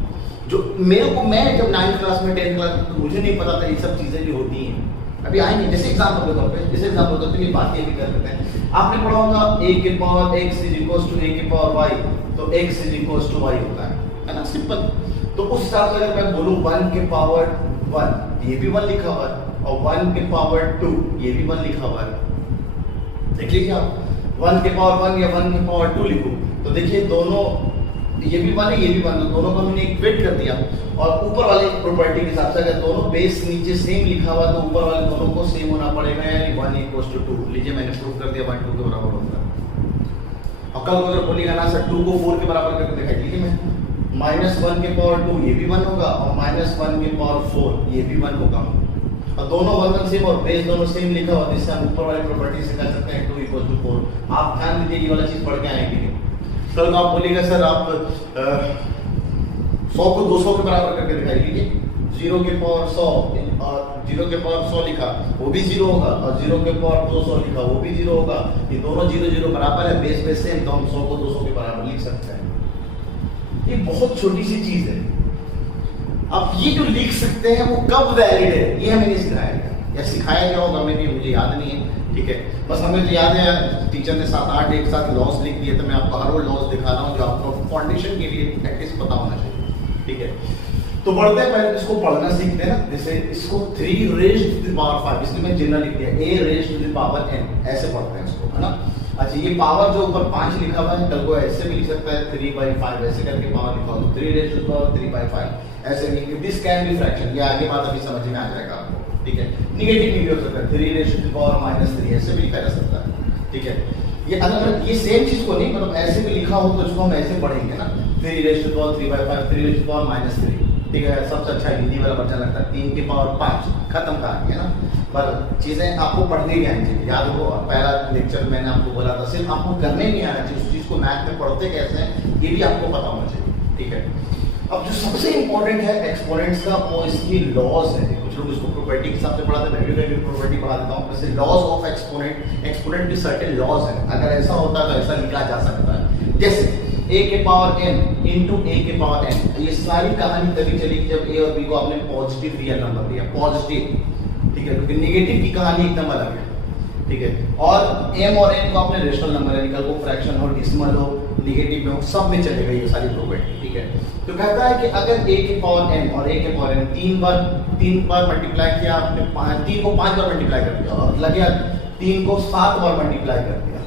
जो मेरे को, मैं जब 9th क्लास में 10th क्लास में तो मुझे नहीं पता था ये सब चीजें भी होती हैं, अभी आएंगे। जैसे एग्जांपल के तौर पे, जैसे एग्जांपल के तौर पे ये बातें भी कर लेते हैं। आपने पढ़ा होगा a के power x is equals to a के पावर y, तो x is equals to y होता है ना, सिंपल। तो उस हिसाब से अगर मैं बोलूं 1 के पावर 1 ये भी 1 लिखा हुआ है, और 1 के पावर 2 ये भी 1 लिखा हुआ है। देख लीजिए आप 1 के पावर 1 या 1 के पावर 2 लिखो तो देखिए दोनों, ये भी 1 है ये भी 1 है, दोनों को हमने इक्वेट कर दिया। और ऊपर वाले प्रॉपर्टी के हिसाब से अगर दोनों बेस नीचे सेम लिखा हुआ तो ऊपर वाले दोनों को सेम होना पड़ेगा, यानी 1 इक्वल्स टू 2। लीजिए मैंने प्रूव कर दिया 1 2 के बराबर होता है। और कल को अगर बोलिएगा ना सर 2 को 4 के बराबर करके दिखाई दीजिए, मैं -1 के पावर 2 ये भी 1 होगा, और -1 के पावर 4 ये भी 1 होगा, और दोनों 1 सेम और बेस दोनों सेम लिखा हुआ, जिससे हम ऊपर वाले प्रॉपर्टी से कर सकते हैं 2 इक्वल्स टू 4। आप ध्यान दीजिए ये वाला चीज पढ़ के आएंगे। कल आप बोलिएगा सर आप 100 को 200 के बराबर करके दिखाई दीजिए, 0 के पावर 100 और 0 के पावर 100 लिखा वो भी 0 होगा, और 0 के पावर 200 लिखा वो भी 0 होगा। ये दोनों 0 0 बराबर है, बेस बेस सेम, तो हम 100 को 200 के बराबर लिख सकते हैं। ये बहुत छोटी सी चीज है। अब ये जो लिख सकते हैं वो कब वैलिड है ये हमें नहीं सिखाया गया, या सिखाया गया होगा हमें भी, मुझे याद नहीं है, ठीक है। बस हमें तो याद है टीचर ने 7-8 एक साथ लॉस लिख दिए, तो मैं आपको हर वो लॉस दिखा रहा हूँ जो आपको फाउंडेशन के लिए एटलीस्ट पता होना चाहिए, ठीक है। तो बढ़ते हैं, पहले इसको पढ़ना सीखते हैं ना। जैसे इसको 3 रेज़्ड टू द पावर 5, इसलिए मैं जनरल लिख दिया a raised to the power n, ऐसे पढ़ते हैं इसको, है ना। अच्छा, ये पावर जो ऊपर 5 लिखा हुआ है, कल को ऐसे भी लिख सकता है 3/5, ऐसे करके पावर लिखा हो तो 3 रेज़्ड टू द पावर 3/5 ऐसे लिख। दिस कैन बी फ्रैक्शन, ये आगे बात अभी समझ में आ जाएगा आपको, ठीक है। नेगेटिव भी हो सकता है, 3 रेज़्ड टू द पावर -3 ऐसे भी लिखा जा सकता है, ठीक है। ये अगर ये सेम चीज को नहीं, मतलब ऐसे भी लिखा हो तो इसको हम ऐसे पढ़ेंगे ना, 3 raised to the power 3/5, 3 raised to the power -3, ठीक है। सबसे अच्छा हिंदी वाला बच्चा लगता है 3 के पावर 5, खत्म कहानी है ना। पर चीजें आपको पढ़नी भी आनी चाहिए, याद हो। पहला लेक्चर मैंने आपको बोला था सिर्फ आपको करने नहीं आना चाहिए, उस चीज को मैथ में पढ़ते कैसे हैं ये भी आपको पता होना चाहिए, ठीक है। अब जो सबसे इंपॉर्टेंट है एक्सपोनेंट्स का, वो इसकी लॉज है। कुछ लोग इसको प्रॉपर्टी के हिसाब से पढ़ाते हैं, मैं भी प्रॉपर्टी पढ़ा देता हूँ। जैसे लॉज ऑफ एक्सपोनेंट, एक्सपोनेंट की सर्टेन लॉज है, अगर ऐसा होता है तो ऐसा लिखा जा सकता है। जैसे a के पावर n इंटू a के पावर n, ये सारी कहानी तभी चली जब a और b को आपने पॉजिटिव रियल नंबर दिया, पॉजिटिव, ठीक है, क्योंकि नेगेटिव की कहानी एकदम अलग है, ठीक है। और m और n को आपने रेशनल नंबर है, निकल को फ्रैक्शन हो, डेसिमल हो, नेगेटिव में हो, सब में चलेगा ये सारी प्रॉपर्टी, ठीक है। तो कहता है कि अगर a के पावर n और a के पावर n 3 बार मल्टीप्लाई किया आपने, 3 को 5 बार मल्टीप्लाई कर दिया, और लगे 3 को 7 बार मल्टीप्लाई कर दिया,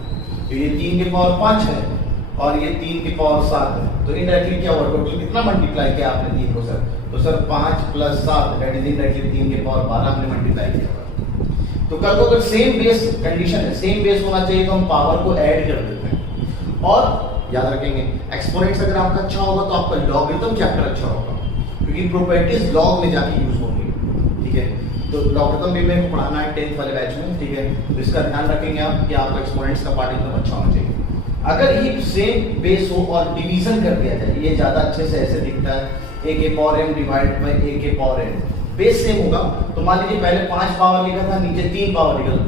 तो ये 3 के पावर 5 है और ये 3 के पावर 7 है, तो इनडायरेक्टली क्या हुआ, टोटल कितना मल्टीप्लाई किया आपने 3 को सर, तो सर 5 + 7 दैट इज इनडायरेक्टली 3 के पावर 12 हमने मल्टीप्लाई किया। तो कल को अगर सेम बेस कंडीशन है, सेम बेस होना चाहिए, तो हम पावर को ऐड कर देते हैं। और याद रखेंगे एक्सपोनेंट्स अगर आपका अच्छा होगा तो आपका लॉगरिथम चैप्टर अच्छा होगा, क्योंकि प्रॉपर्टीज लॉग में जाके यूज होंगी, ठीक है। तो लॉगरिथम भी मेरे को पढ़ाना है 10th वाले बैच में, ठीक है। तो इसका ध्यान रखेंगे आप कि आपका एक्सपोनेंट्स का पार्ट एकदम अच्छा होना चाहिए। अगर ये सेम बेस हो और डिवीजन कर दिया जाए, ये ज्यादा अच्छे से ऐसे दिखता है, a के power m divide by a के पावर n, बेस सेम होगा। तो मान लीजिए पहले 5 पावर लिखा था, नीचे 3 पावर लिखा, तो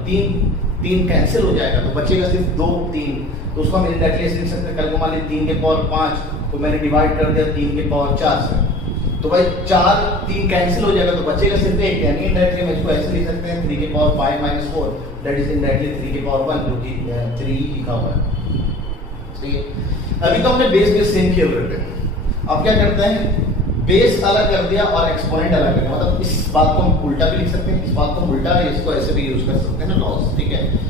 3 कैंसिल हो जाएगा, तो बचेगा सिर्फ 2 3, तो तो उसको हम इनडायरेक्टली ऐसे लिख सकते हैं, कल को मान लीजिए 3 के पावर 5 तो मैंने डिवाइड कर दिया 3 के पावर 4 से, तो भाई 4 3 कैंसिल हो जाएगा तो बचेगा सिर्फ एक, यानी इनडायरेक्टली हम इसको ऐसे लिख सकते हैं 3 के power 5 minus 4 that is indirectly 3 के पावर 1 जो कि 3 लिखा हुआ है। सही है। अभी तो हमने बेस बेस सेम किया हुआ है, अब क्या करते हैं बेस अलग कर दिया और एक्सपोनेंट अलग कर दिया, मतलब इस बात को हम उल्टा भी लिख सकते हैं, इस बात को उल्टा है, इसको ऐसे भी यूज कर सकते हैं ना लॉस। ठीक है,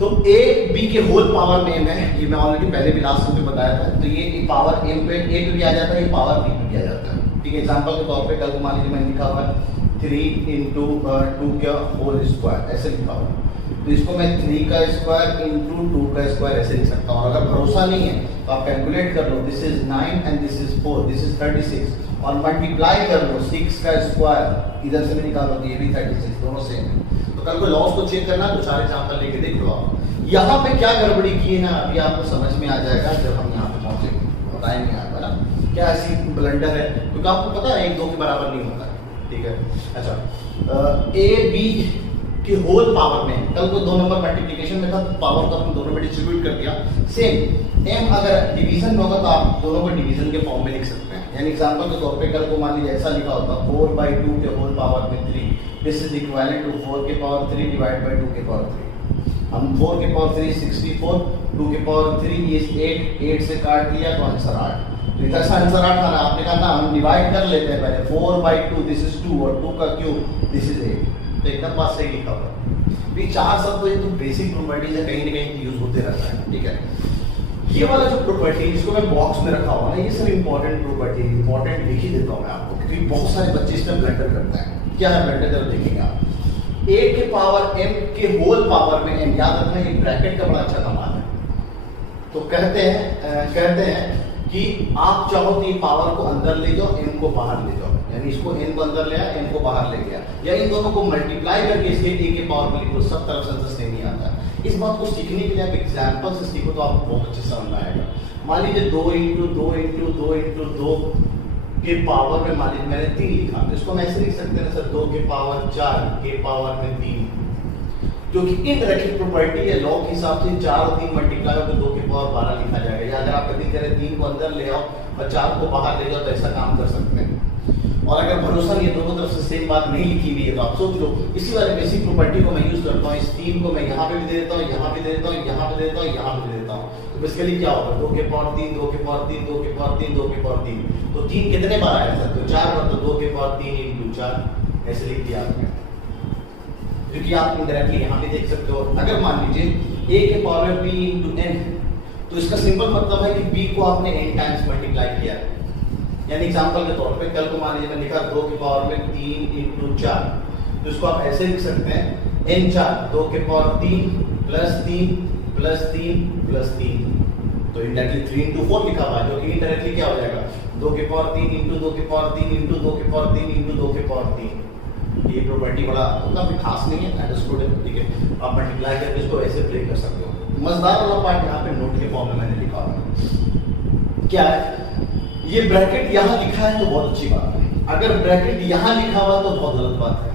तो a b के होल पावर में m है, ये मैं ऑलरेडी पहले भी लास्ट में बताया था, तो ये पावर m पे a पे भी आ जाता है, ये पावर b पे भी आ जाता है। ठीक है, एग्जांपल के तौर पे कल को मान लीजिए मैंने लिखा हुआ है 3 into 2 का होल स्क्वायर ऐसे लिखा हुआ है, तो इसको मैं 3 का स्क्वायर into 2 का स्क्वायर ऐसे लिख सकता हूँ। अगर भरोसा नहीं है तो आप कैलकुलेट कर लो, this is 9 and this is 4, this is 36 और मल्टीप्लाई कर लो 6 का स्क्वायर इधर से भी निकालो तो ये भी 36, दोनों सेम है। तो कल को लॉस को चेक करना तो 4 एग्जांपल लेके देख लो आप। यहाँ पे क्या गड़बड़ी की है ना, अभी आपको समझ में आ जाएगा जब हम यहाँ पे पहुंचेंगे, बताएंगे आपको ना क्या ऐसी ब्लंडर है, क्योंकि आपको पता है 1 2 के बराबर नहीं होता है। ठीक है, अच्छा a b की होल पावर में कल को 2 नंबर मल्टीप्लिकेशन में था तो पावर को हम दोनों में डिस्ट्रीब्यूट कर दिया। सेम m अगर डिवीजन में होगा तो आप दोनों को डिवीजन के फॉर्म में लिख सकते हैं, यानी एग्जांपल के तौर पे कल को मान लीजिए ऐसा लिखा होता 4/2 के होल पावर में 3, दिस इज इक्विवेलेंट टू 4 के पावर 3 डिवाइड बाय 2 के पावर 3। हम 4 के पावर 3 64, 2 के पावर 3 इज 8 से काट दिया तो आंसर 8, तो इधर से आंसर 8 आ रहा है। आपने कहा ना हम डिवाइड कर लेते हैं पहले, 4/2 दिस इज 2 और 2 का क्यूब दिस इज 8, तो एकदम बात सही लिखा हुआ है। ये चार शब्द ये तो बेसिक प्रॉपर्टीज है, कहीं ना कहीं यूज होते रहता है। ठीक है, ये वाला जो प्रॉपर्टी जिसको मैं बॉक्स में रखा हुआ है ये सब इंपॉर्टेंट प्रॉपर्टी, इंपॉर्टेंट लिख ही देता हूँ मैं आपको, क्योंकि बहुत सारे बच्चे इसमें ब्लंडर करते हैं। क्या है ब्लंडर, जरा देखेंगे आप। a के पावर m के होल पावर में m, याद रखना ये ब्रैकेट का बड़ा अच्छा कमाल है। तो कहते हैं कि आप चाहो तो ये पावर को अंदर ले जाओ, m को बाहर ले जाओ, यानी इसको n को अंदर ले आया, m को बाहर ले गया, या इन दोनों को मल्टीप्लाई करके इसलिए a के पावर में लिखो, सब तरफ से आंसर सेम ही आता है। इस बात को सीखने के लिए आप एग्जांपल से सीखो तो आपको बहुत अच्छे समझ में आएगा। मान लीजिए 2 into 2 into 2 into 2 के पावर में मान लीजिए मैंने 3 लिखा, तो इसको मैं ऐसे लिख सकते हैं सर 2 के पावर 4 के पावर में 3, जो कि इनडायरेक्ट प्रॉपर्टी है, लॉ के हिसाब से 4 और 3 मल्टीप्लाई हो तो 2 के पावर 12 लिखा जाएगा। या अगर आप कभी करें 3 को अंदर ले आओ और 4 को बाहर ले जाओ तो ऐसा काम कर सकते हैं। और अगर भरोसा नहीं है दोनों तरफ से सेम बात नहीं लिखी हुई है तो आप सोच लो, इसी वाले बेसिक प्रॉपर्टी को मैं यूज करता हूँ, इस 3 को मैं यहाँ पे भी दे देता हूँ, यहाँ पे दे देता हूँ, यहाँ पे दे देता हूँ, यहाँ पे दे देता हूँ, तो बेसिकली क्या होगा 2 के पावर 3 2 के पावर 3 2 के पावर 3 2 के पावर 3, तो 3 कितने बार आया सर, तो 4 बार, तो 2 के पावर 3 into 4 ऐसे लिख दिया आपने, क्योंकि आप इनडायरेक्टली यहाँ पे देख सकते हो। अगर मान लीजिए a के पावर में b into n, तो इसका सिंपल मतलब है कि b को आपने n टाइम्स मल्टीप्लाई किया है, यानी एग्जांपल के तौर पे कल को मान लीजिए मैं लिखा 2 के पावर में 3 into 4, तो इसको आप ऐसे लिख सकते हैं n 4 2 के पावर 3 प्लस 3 प्लस 3 प्लस 3, तो इनडायरेक्टली 3 into 4 लिखा हुआ है, जो कि इनडायरेक्टली क्या हो जाएगा 2 के पावर 3 into 2 के पावर 3 into 2 के पावर 3 into 2 के पावर 3। ये प्रॉपर्टी बड़ा मतलब खास नहीं है, अंडरस्टूड है। ठीक है, आप मल्टीप्लाई करके इसको ऐसे प्ले कर सकते हो। मजेदार वाला पार्ट यहाँ पे नोट के फॉर्म में मैंने लिखा हुआ क्या है, ये ब्रैकेट यहाँ लिखा है तो बहुत अच्छी बात है, अगर ब्रैकेट यहाँ लिखा हुआ तो बहुत गलत बात है,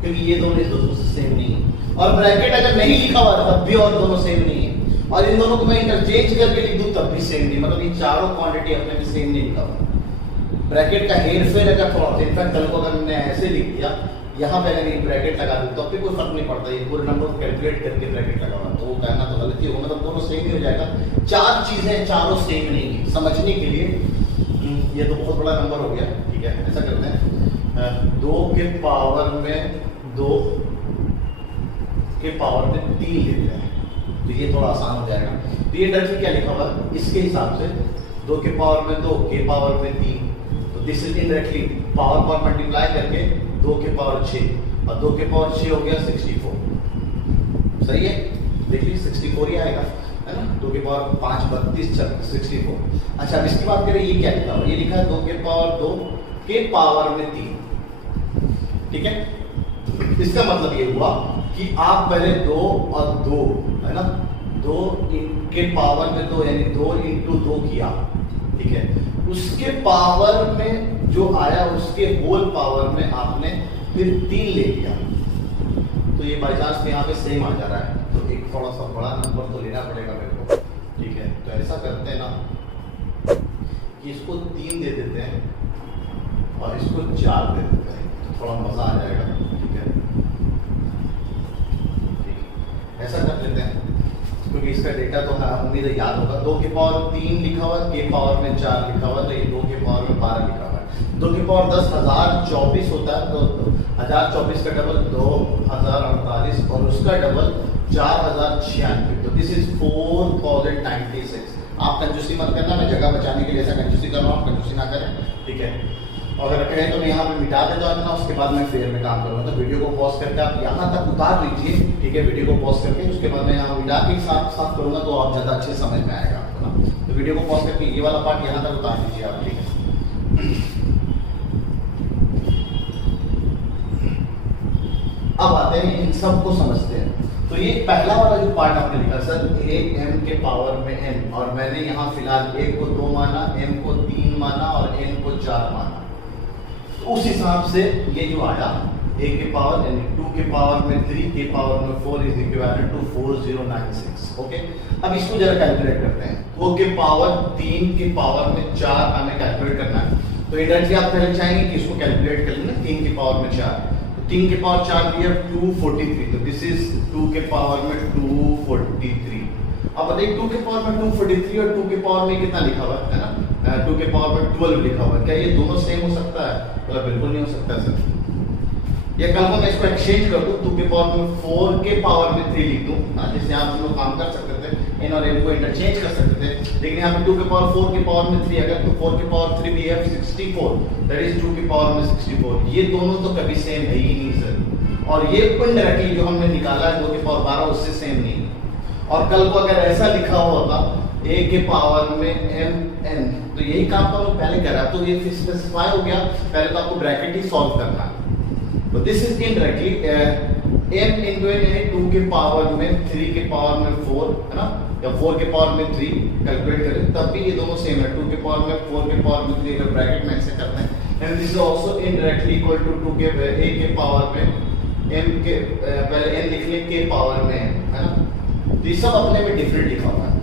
क्योंकि ये दोनों एक दूसरे से सेम नहीं है। और ब्रैकेट अगर नहीं लिखा हुआ तब भी और दोनों सेम नहीं है, और इन दोनों को मैं इंटरचेंज करके लिख दूं तब भी सेम नहीं, मतलब ये चारों क्वांटिटी अपने में सेम नहीं लिखा हुआ। ब्रैकेट का हेरफेर अगर थोड़ा, इनफैक्ट कल को अगर मैंने ऐसे लिख दिया यहाँ पे अगर ब्रैकेट लगा दूं तो भी कोई फर्क नहीं पड़ता, ये पूरे नंबर को कैलकुलेट करके ब्रैकेट लगाना, तो वो कहना तो गलती होगा, मतलब दोनों सेम ही हो जाएगा। चार चीजें चारों सेम नहीं है, समझने के लिए ये तो बहुत बड़ा नंबर हो गया। ठीक है, ऐसा करते हैं 2 के पावर में 2 के पावर में 3 लेते हैं, तो ये थोड़ा आसान हो जाएगा। तो ये डायरेक्टली क्या लिखा हुआ है इसके हिसाब से 2 के पावर में 2 के पावर में 3, तो दिस इज इनडायरेक्टली पावर पर मल्टीप्लाई करके 2 के पावर 6 और 2 के पावर 6 हो गया 64। सही है, देखिए 64 ही आएगा, है ना। 2 के पावर 5 32 64। अच्छा, अब इसकी बात करें, ये क्या लिखा हुआ, ये लिखा है 2 के पावर 2 के पावर में 3। ठीक है, इसका मतलब ये हुआ कि आप पहले 2 और 2, है ना, 2 के पावर में 2 यानी 2 into 2 किया। ठीक है, उसके पावर में जो आया उसके होल पावर में आपने फिर 3 ले लिया, तो ये बाई चांस यहाँ पे सेम आ जा रहा है, तो एक थोड़ा सा बड़ा नंबर तो लेना पड़ेगा मेरे को। ठीक है, तो ऐसा करते हैं ना कि इसको 3 दे देते हैं और इसको 4 दे देते हैं, तो थोड़ा मजा आ जाएगा। ठीक है, ऐसा कर लेते हैं क्योंकि इसका डेटा तो उम्मीद है याद होगा। 2 की पावर 3 लिखा हुआ, के पावर में 4 लिखा हुआ, लेकिन 2 के पावर में 12 लिखा हुआ है। 2 की पावर 10 1024 होता है, तो 1024 का डबल 2048 और उसका डबल 4096। तो दिस इज 4096। आप कंजूसी मत करना, मैं जगह बचाने के लिए ऐसा कंजूसी कर रहा हूँ, कंजूसी ना करें। ठीक है, अगर कहें तो मैं यहाँ पे मिटा देता हूँ, उसके बाद मैं फेयर में काम करूँगा। तो वीडियो को पॉज करके आप यहाँ तक उतार लीजिए। ठीक है, वीडियो को पॉज करके उसके बाद मैं यहाँ मिटा के साथ साथ करूँगा, तो आप ज़्यादा अच्छे समझ में आएगा आपको ना। तो वीडियो को पॉज करके ये वाला पार्ट यहाँ तक उतार लीजिए आप। ठीक है, अब आते हैं इन सब को समझते हैं। तो ये पहला वाला जो पार्ट आपने लिखा सर, a m के पावर में n, और मैंने यहाँ फिलहाल a को 2 माना, m को 3 माना और n को 4 माना। तो उस हिसाब से ये जो आया a के पावर n, 2 के पावर में 3 के पावर में 4 इज इक्विवेलेंट टू 4096। ओके, अब इसको जरा कैलकुलेट करते हैं। 2 के पावर 3 के पावर में 4 हमें कैलकुलेट करना है, तो इनडायरेक्टली आप पहले चाहेंगे कि इसको कैलकुलेट कर लेना। 3 के पावर में 4, 3 के पावर 4 भी है 243, तो दिस इज 2 के पावर में 243। अब बताइए 2 के पावर में 243 और 2 के पावर में कितना लिखा हुआ है ना, 2 के पावर में 12 लिखा हुआ है। क्या ये दोनों सेम हो सकता है? मतलब बिल्कुल नहीं हो सकता सर। या कल को मैं इसको एक्सचेंज कर दूं, 2 के पावर में 4 के पावर में 3 लिख दूं, जिससे आप हम लोग काम कर सकते थे, इन और इन को इंटरचेंज कर सकते थे। लेकिन यहाँ पे 2 के पावर 4 के पावर में 3 अगर, तो 4 के पावर 3 भी है 64, दैट इज 2 के पावर में 64। ये दोनों तो कभी सेम है ही नहीं सर। और ये इनडायरेक्टली जो हमने निकाला है 2 के पावर 12 उससे सेम नहीं। और कल को अगर ऐसा लिखा हुआ होता a के पावर में mn, तो यही काम तो हम पहले करा, तो ये स्पेसिफाई हो गया। पहले तो आपको ब्रैकेट ही सॉल्व करना है। तो this is indirectly m into n, 2 के पावर में 3 के पावर में 4 है ना, या 4 के पावर में 3 कैलकुलेट करें तब भी ये दोनों सेम है। 2 के पावर में 4 के पावर में 3 अगर ब्रैकेट में ऐसे करते हैं, and this is also indirectly equal to 2 के a के पावर में m के पहले n लिख लें के पावर में है ना। तो ये सब अपने में डिफरेंट लिखा हुआ है।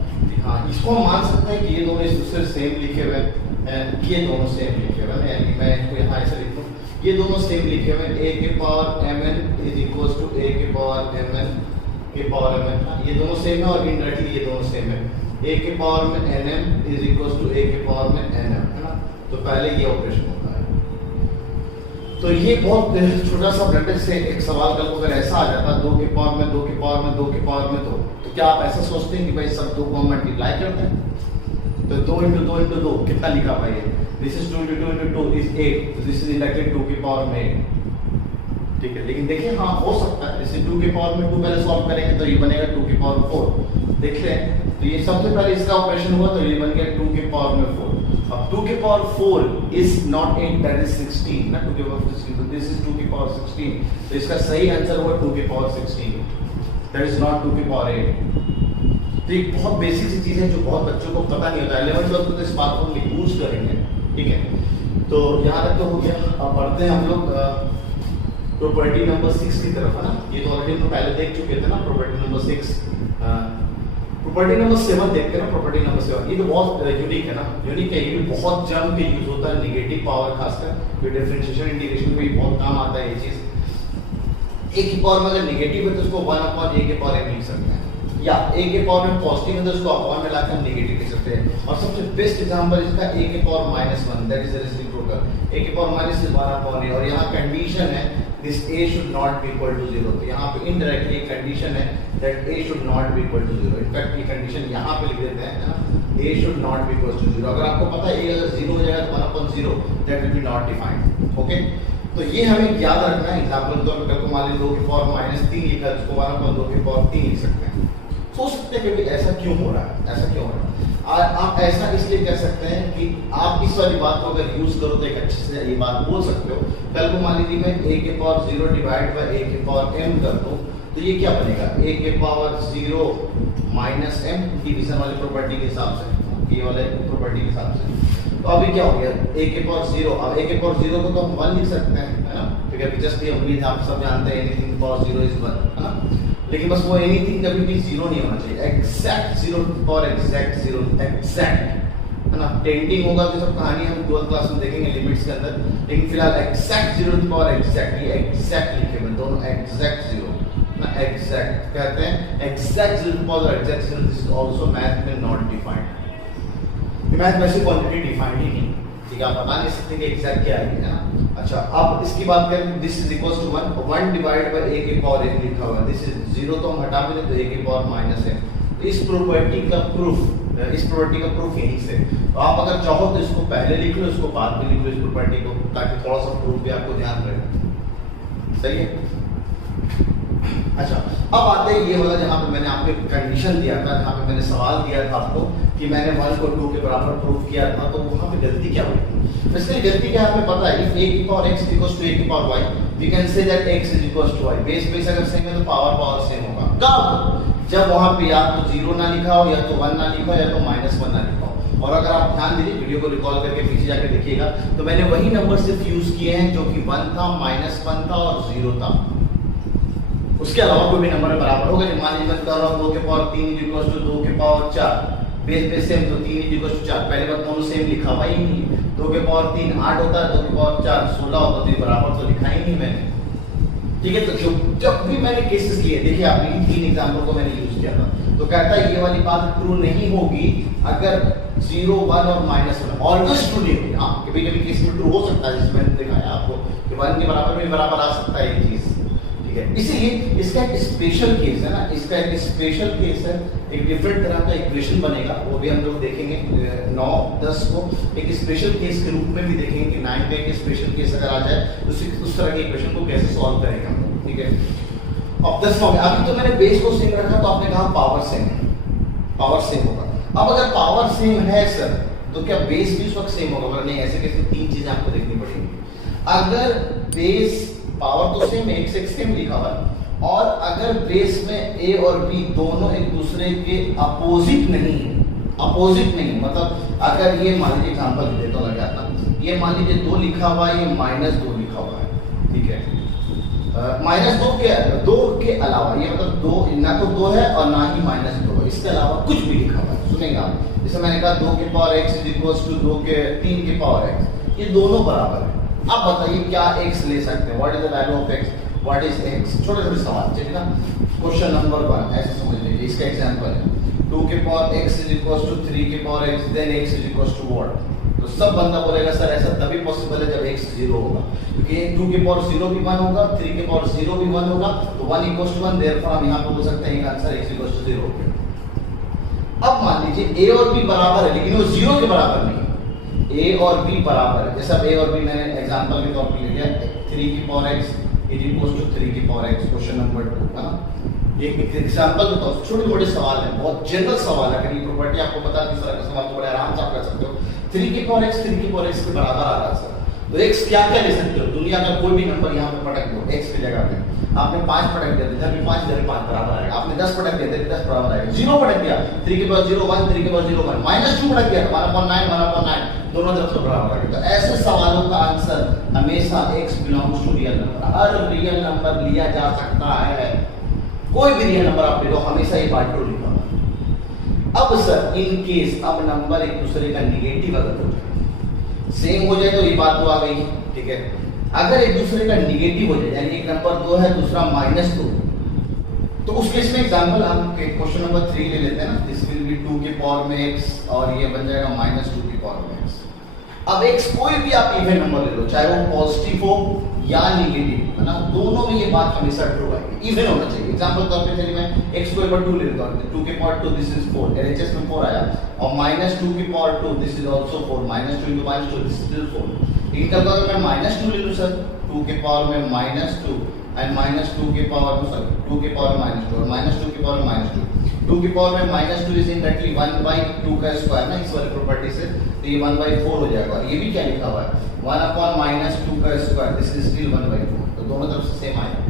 हाँ, इसको हम मान सकते हैं कि ये दोनों एक दूसरे सेम लिखे हुए हैं, ये दोनों सेम लिखे हुए हैं, यानी मैं इसको यहाँ ऐसे लिख दूँ, ये दोनों सेम लिखे हुए हैं। a के power mn is equal to a के पावर mn के पावर mn, ये दोनों सेम है। और इनडायरेक्टली ये दोनों सेम है, a के पावर में nm is equal to a के पावर में nm है ना। तो पहले ये ऑपरेशन होता है। तो ये बहुत छोटा सा ब्रैकेट से एक सवाल कल को अगर ऐसा आ जाता 2 के पावर में 2 के पावर में 2 के पावर में 2, तो क्या आप ऐसा सोचते हैं कि भाई सब 2 को मल्टीप्लाई करते हैं? तो 2 into 2 into 2 कितना लिखा भाई? This is 2 into 2 into 2 is 8, तो दिस इज इनडायरेक्टली 2 के पावर में 8। ठीक है, लेकिन देखिए हाँ हो सकता है, जैसे 2 के पावर में 2 पहले सॉल्व करेंगे तो ये बनेगा 2 के पावर 4। देख लें, तो ये सबसे पहले इसका ऑपरेशन हुआ तो ये बन गया 2 के पावर में 4। अब 2 के power 4 is not 8, that is 16 ना। 2 के पावर 16, तो दिस इज 2 के पावर 16, तो इसका सही आंसर हुआ 2 के पावर 16, दैट इज नॉट 2 के पावर 8। तो एक बहुत बेसिक सी चीज है जो बहुत बच्चों को पता नहीं होता है। 11th 12th में तो इस बात को हम यूज करेंगे। ठीक है, तो यहाँ तक तो हो गया। अब बढ़ते हैं हम लोग प्रॉपर्टी नंबर 6 की तरफ है ना। ये तो ऑलरेडी हम पहले देख चुके थे ना, प्रॉपर्टी नंबर 6। प्रॉपर्टी नंबर 7 देखते हैं ना, प्रॉपर्टी नंबर 7। ये तो बहुत यूनिक है ना, यूनिक है, ये भी बहुत जम पे यूज होता है, नेगेटिव पावर खासकर डिफरेंशिएशन इंटीग्रेशन में बहुत काम आता है ये चीज। a की पावर में अगर नेगेटिव है तो उसको 1/a के पावर m लिख सकते हैं, या a के पावर में पॉजिटिव है तो उसको अपॉन में लाकर हम नेगेटिव लिख सकते हैं। और सबसे बेस्ट एग्जांपल इसका a के power -1, that is the reciprocal. a के पावर माइनस 1/a, और यहाँ कंडीशन है this a should not be equal to 0। तो यहाँ पे इनडायरेक्टली एक कंडीशन है that a should not be equal to 0। In fact ये कंडीशन यहाँ पे लिख देते हैं ना, a should not be equal to 0। अगर आपको पता है a अगर 0 हो जाएगा तो 1/0 that will be not defined। Okay, तो ये हमें याद रखना है। एग्जांपल के तौर पे कल को मान लीजिए 2 के पावर -3 लिखा है, उसको 1/2 के पावर 3 लिख सकते हैं। सोच सकते हैं कि ऐसा क्यों हो रहा है, ऐसा क्यों हो रहा है। आप ऐसा इसलिए कह सकते हैं कि आप इस वाली बात को अगर यूज करो तो एक अच्छे से ये बात बोल सकते हो। कल को मान लीजिए मैं a के पावर 0 डिवाइड बाय a के पावर m कर दूं, तो ये क्या बनेगा? a के पावर 0 माइनस m डिवीजन वाली प्रॉपर्टी के हिसाब से, ये वाले प्रॉपर्टी के हिसाब से। तो अभी क्या हो गया? a के पावर 0, अब a के पावर 0 को तो हम 1 लिख सकते हैं, है ना, क्योंकि अभी जस्ट ये उम्मीद आप सब जानते हैं एनीथिंग पावर 0 इज 1, है ना। लेकिन बस वो एनीथिंग कभी भी जीरो नहीं होना चाहिए, एग्जैक्ट जीरो और एग्जैक्ट जीरो, एग्जैक्ट, है ना। टेंडिंग होगा तो सब कहानी हम 12th क्लास में देखेंगे लिमिट्स के अंदर, लेकिन फिलहाल एग्जैक्ट जीरो और एग्जैक्ट, ये एग्जैक्ट लिखे हुए दोनों, एग्जैक्ट जीरो ना, एग्जैक्ट कहते हैं, एग्जैक्ट जीरो और exact zero, this is also math में नॉट डिफाइंड, मैथ में ऐसी क्वांटिटी डिफाइंड ही नहीं, ठीक है। आप बता नहीं सकते कि एग्जैक्ट क्या है ना। अच्छा, अब इसकी बात करें, this is equals to 1 divide by a की पावर 1 लिखा हुआ है, दिस इज जीरो तो हम हटा भी दें तो a की पावर माइनस है। इस प्रॉपर्टी का प्रूफ, इस प्रॉपर्टी का प्रूफ यहीं से, तो आप अगर चाहो तो इसको पहले लिख लो, इसको बाद में लिख लो, इस प्रॉपर्टी को, ताकि थोड़ा सा प्रूफ भी आपको ध्यान रहे, सही है। अच्छा, अब आते हैं ये वाला जहाँ पे मैंने आपको कंडीशन दिया था, जहाँ पे मैंने सवाल दिया था आपको कि मैंने 1 को 2 के बराबर प्रूफ किया था, तो वहाँ पे गलती क्या हुई थी? इसलिए गलती क्या हमें पता है, if a की power x equals to a की power y, we can say that x is equals to y, base अगर सेम है तो पावर सेम होगा। कब? जब वहाँ पे या तो 0 ना लिखा हो, या तो 1 ना लिखा हो, या तो -1 ना लिखा हो। और अगर आप ध्यान दीजिए, वीडियो को रिकॉल करके पीछे जाकर देखिएगा, तो मैंने वही नंबर सिर्फ यूज किए हैं जो कि 1 था, -1 था और 0 था। उसके अलावा कोई भी नंबर बराबर होगा, जब मान लीजिए मैं कर रहा हूँ 2 के पावर 3 इक्वल्स टू 2 के पावर 4, बेस सेम तो 3 इक्वल्स टू 4, पहले बार दोनों सेम लिखा हुआ ही नहीं। 2 के पावर 3 8 होता है, 2 के पावर 4 16 होता है, तो बराबर तो लिखा ही नहीं मैंने, ठीक है। तो जब भी मैंने केसेस लिए, देखिए आप इन 3 एग्जांपल को मैंने यूज किया था, तो कहता है ये वाली बात ट्रू नहीं होगी अगर 0 1 और -1 ऑलवेज ट्रू नहीं होगी। हाँ, कभी कभी केस में ट्रू हो सकता है, जिसमें मैंने दिखाया आपको कि 1 के बराबर में बराबर आ सकता है ये चीज, ठीक है। इसीलिए इसका एक स्पेशल केस है ना, इसका एक स्पेशल केस है, एक डिफरेंट तरह का इक्वेशन बनेगा, वो भी हम लोग देखेंगे 9 10 को एक स्पेशल केस के रूप में भी देखेंगे कि 9 में एक स्पेशल केस अगर आ जाए तो उस तरह के इक्वेशन को कैसे सॉल्व करेंगे हम लोग, ठीक है। अब 10 में अभी तो मैंने बेस को सेम रखा, तो आपने कहा पावर सेम होगा। अब अगर पावर सेम है सर, तो क्या बेस भी उस वक्त सेम होगा? नहीं, ऐसे केस में 3 चीजें आपको देखनी पड़ेंगी। अगर बेस पावर तो सेम है, x सेम लिखा हुआ है, और अगर बेस में a और b दोनों एक दूसरे के अपोजिट नहीं मतलब अगर ये मान लीजिए एग्जांपल देता हूं लगाता, ये मान लीजिए 2 लिखा हुआ है, ये -2 लिखा हुआ है, ठीक है। -2 के अलावा, ये मतलब 2 ना तो 2 है और ना ही -2 है, इसके अलावा कुछ भी लिखा हुआ है, सुनेंगे आप। जैसे मैंने कहा 2 के power x is equals to 2 के 3 के पावर x, ये दोनों बराबर है। अब बताइए क्या x ले सकते हैं, what is the value of x, what is x, छोटे सवाल, ठीक है ना। क्वेश्चन नंबर 1 ऐसे समझ लीजिए, इसका एग्जांपल है 2 के power x is equals to 3 के power x, then x is equals to what. तो सब बंदा बोलेगा सर ऐसा तभी पॉसिबल है जब x 0 होगा, क्योंकि 2 के पावर 0 भी 1 होगा, 3 के पावर 0 भी 1 होगा, तो 1 इक्वल्स टू 1, देयरफॉर हम यहां पे बोल सकते हैं कि आंसर x इक्वल्स टू 0 होगा। अब मान लीजिए a और b बराबर है, लेकिन वो 0 के बराबर नहीं है, a और b बराबर है। जैसा a और b मैंने एग्जांपल के तौर पे ले लिया, 3 की power x is equals to 3 की पावर x, क्वेश्चन नंबर 2 है ना। ये एक एग्जांपल के तौर पे छोटे-छोटे सवाल है, बहुत जनरल सवाल है, अगर ये प्रॉपर्टी आपको पता है इस तरह का सवाल तो बड़े आराम से आप कर सकते हो। 3 की पावर x 3 की पावर x के बराबर आ रहा है सर, तो x क्या क्या ले सकते हो, दुनिया का कोई भी नंबर यहाँ पे पटक दो x की जगह पे, आपने 5 पटक दिया, इधर भी 5 इधर भी 5 बराबर आएगा, आपने 10 पटक दिया, इधर 10 बराबर आएगा, 0 पटक दिया, 3 के पावर 0 1, 3 के पावर 0 1, -2 पटक दिया, 1/9 दोनों तरफ से बराबर आएगा। तो ऐसे सवालों का आंसर हमेशा x belongs to real number, हर रियल नंबर लिया जा सकता है, कोई भी रियल नंबर आप ले लो, हमेशा ये बात ट्रू लिखा होगा। अब सर इन केस अब नंबर एक दूसरे का नेगेटिव अगर हो जाए, सेम हो जाए तो ये बात तो आ गई, ठीक है। अगर एक दूसरे का नेगेटिव हो जाए, यानी एक नंबर 2 है दूसरा -2, तो उस केस में एग्जांपल हम क्वेश्चन नंबर 3 ले लेते हैं ना, दिस विल बी 2 के पावर में x और ये बन जाएगा -2 की पावर में x। अब x कोई भी आप इवन नंबर ले लो, चाहे वो पॉजिटिव हो या नेगेटिव, है ना, दोनों में ये बात हमेशा ट्रू आएगी, इवन होना चाहिए। एग्जांपल तौर पे चलिए मैं x को एक बार 2 ले लेता हूं, 2 के पावर 2 दिस इज 4, LHS में 4 आया, और -2 की power 2 this is also 4, -2 into -2 this is 4। इनका अगर मैं -2 ले लूं सर, 2 के पावर में -2 एंड -2 के पावर सॉरी 2 के पावर -2 और -2 के पावर -2, 2 की पावर में -2 इज इनडायरेक्टली 1/2 का स्क्वायर ना, इस वाली प्रॉपर्टी से, तो ये 1/4 हो जाएगा। ये भी क्या लिखा हुआ है 1/-2 का स्क्वायर, दिस इज स्टिल 1/4, तो दोनों तरफ से सेम आएगा,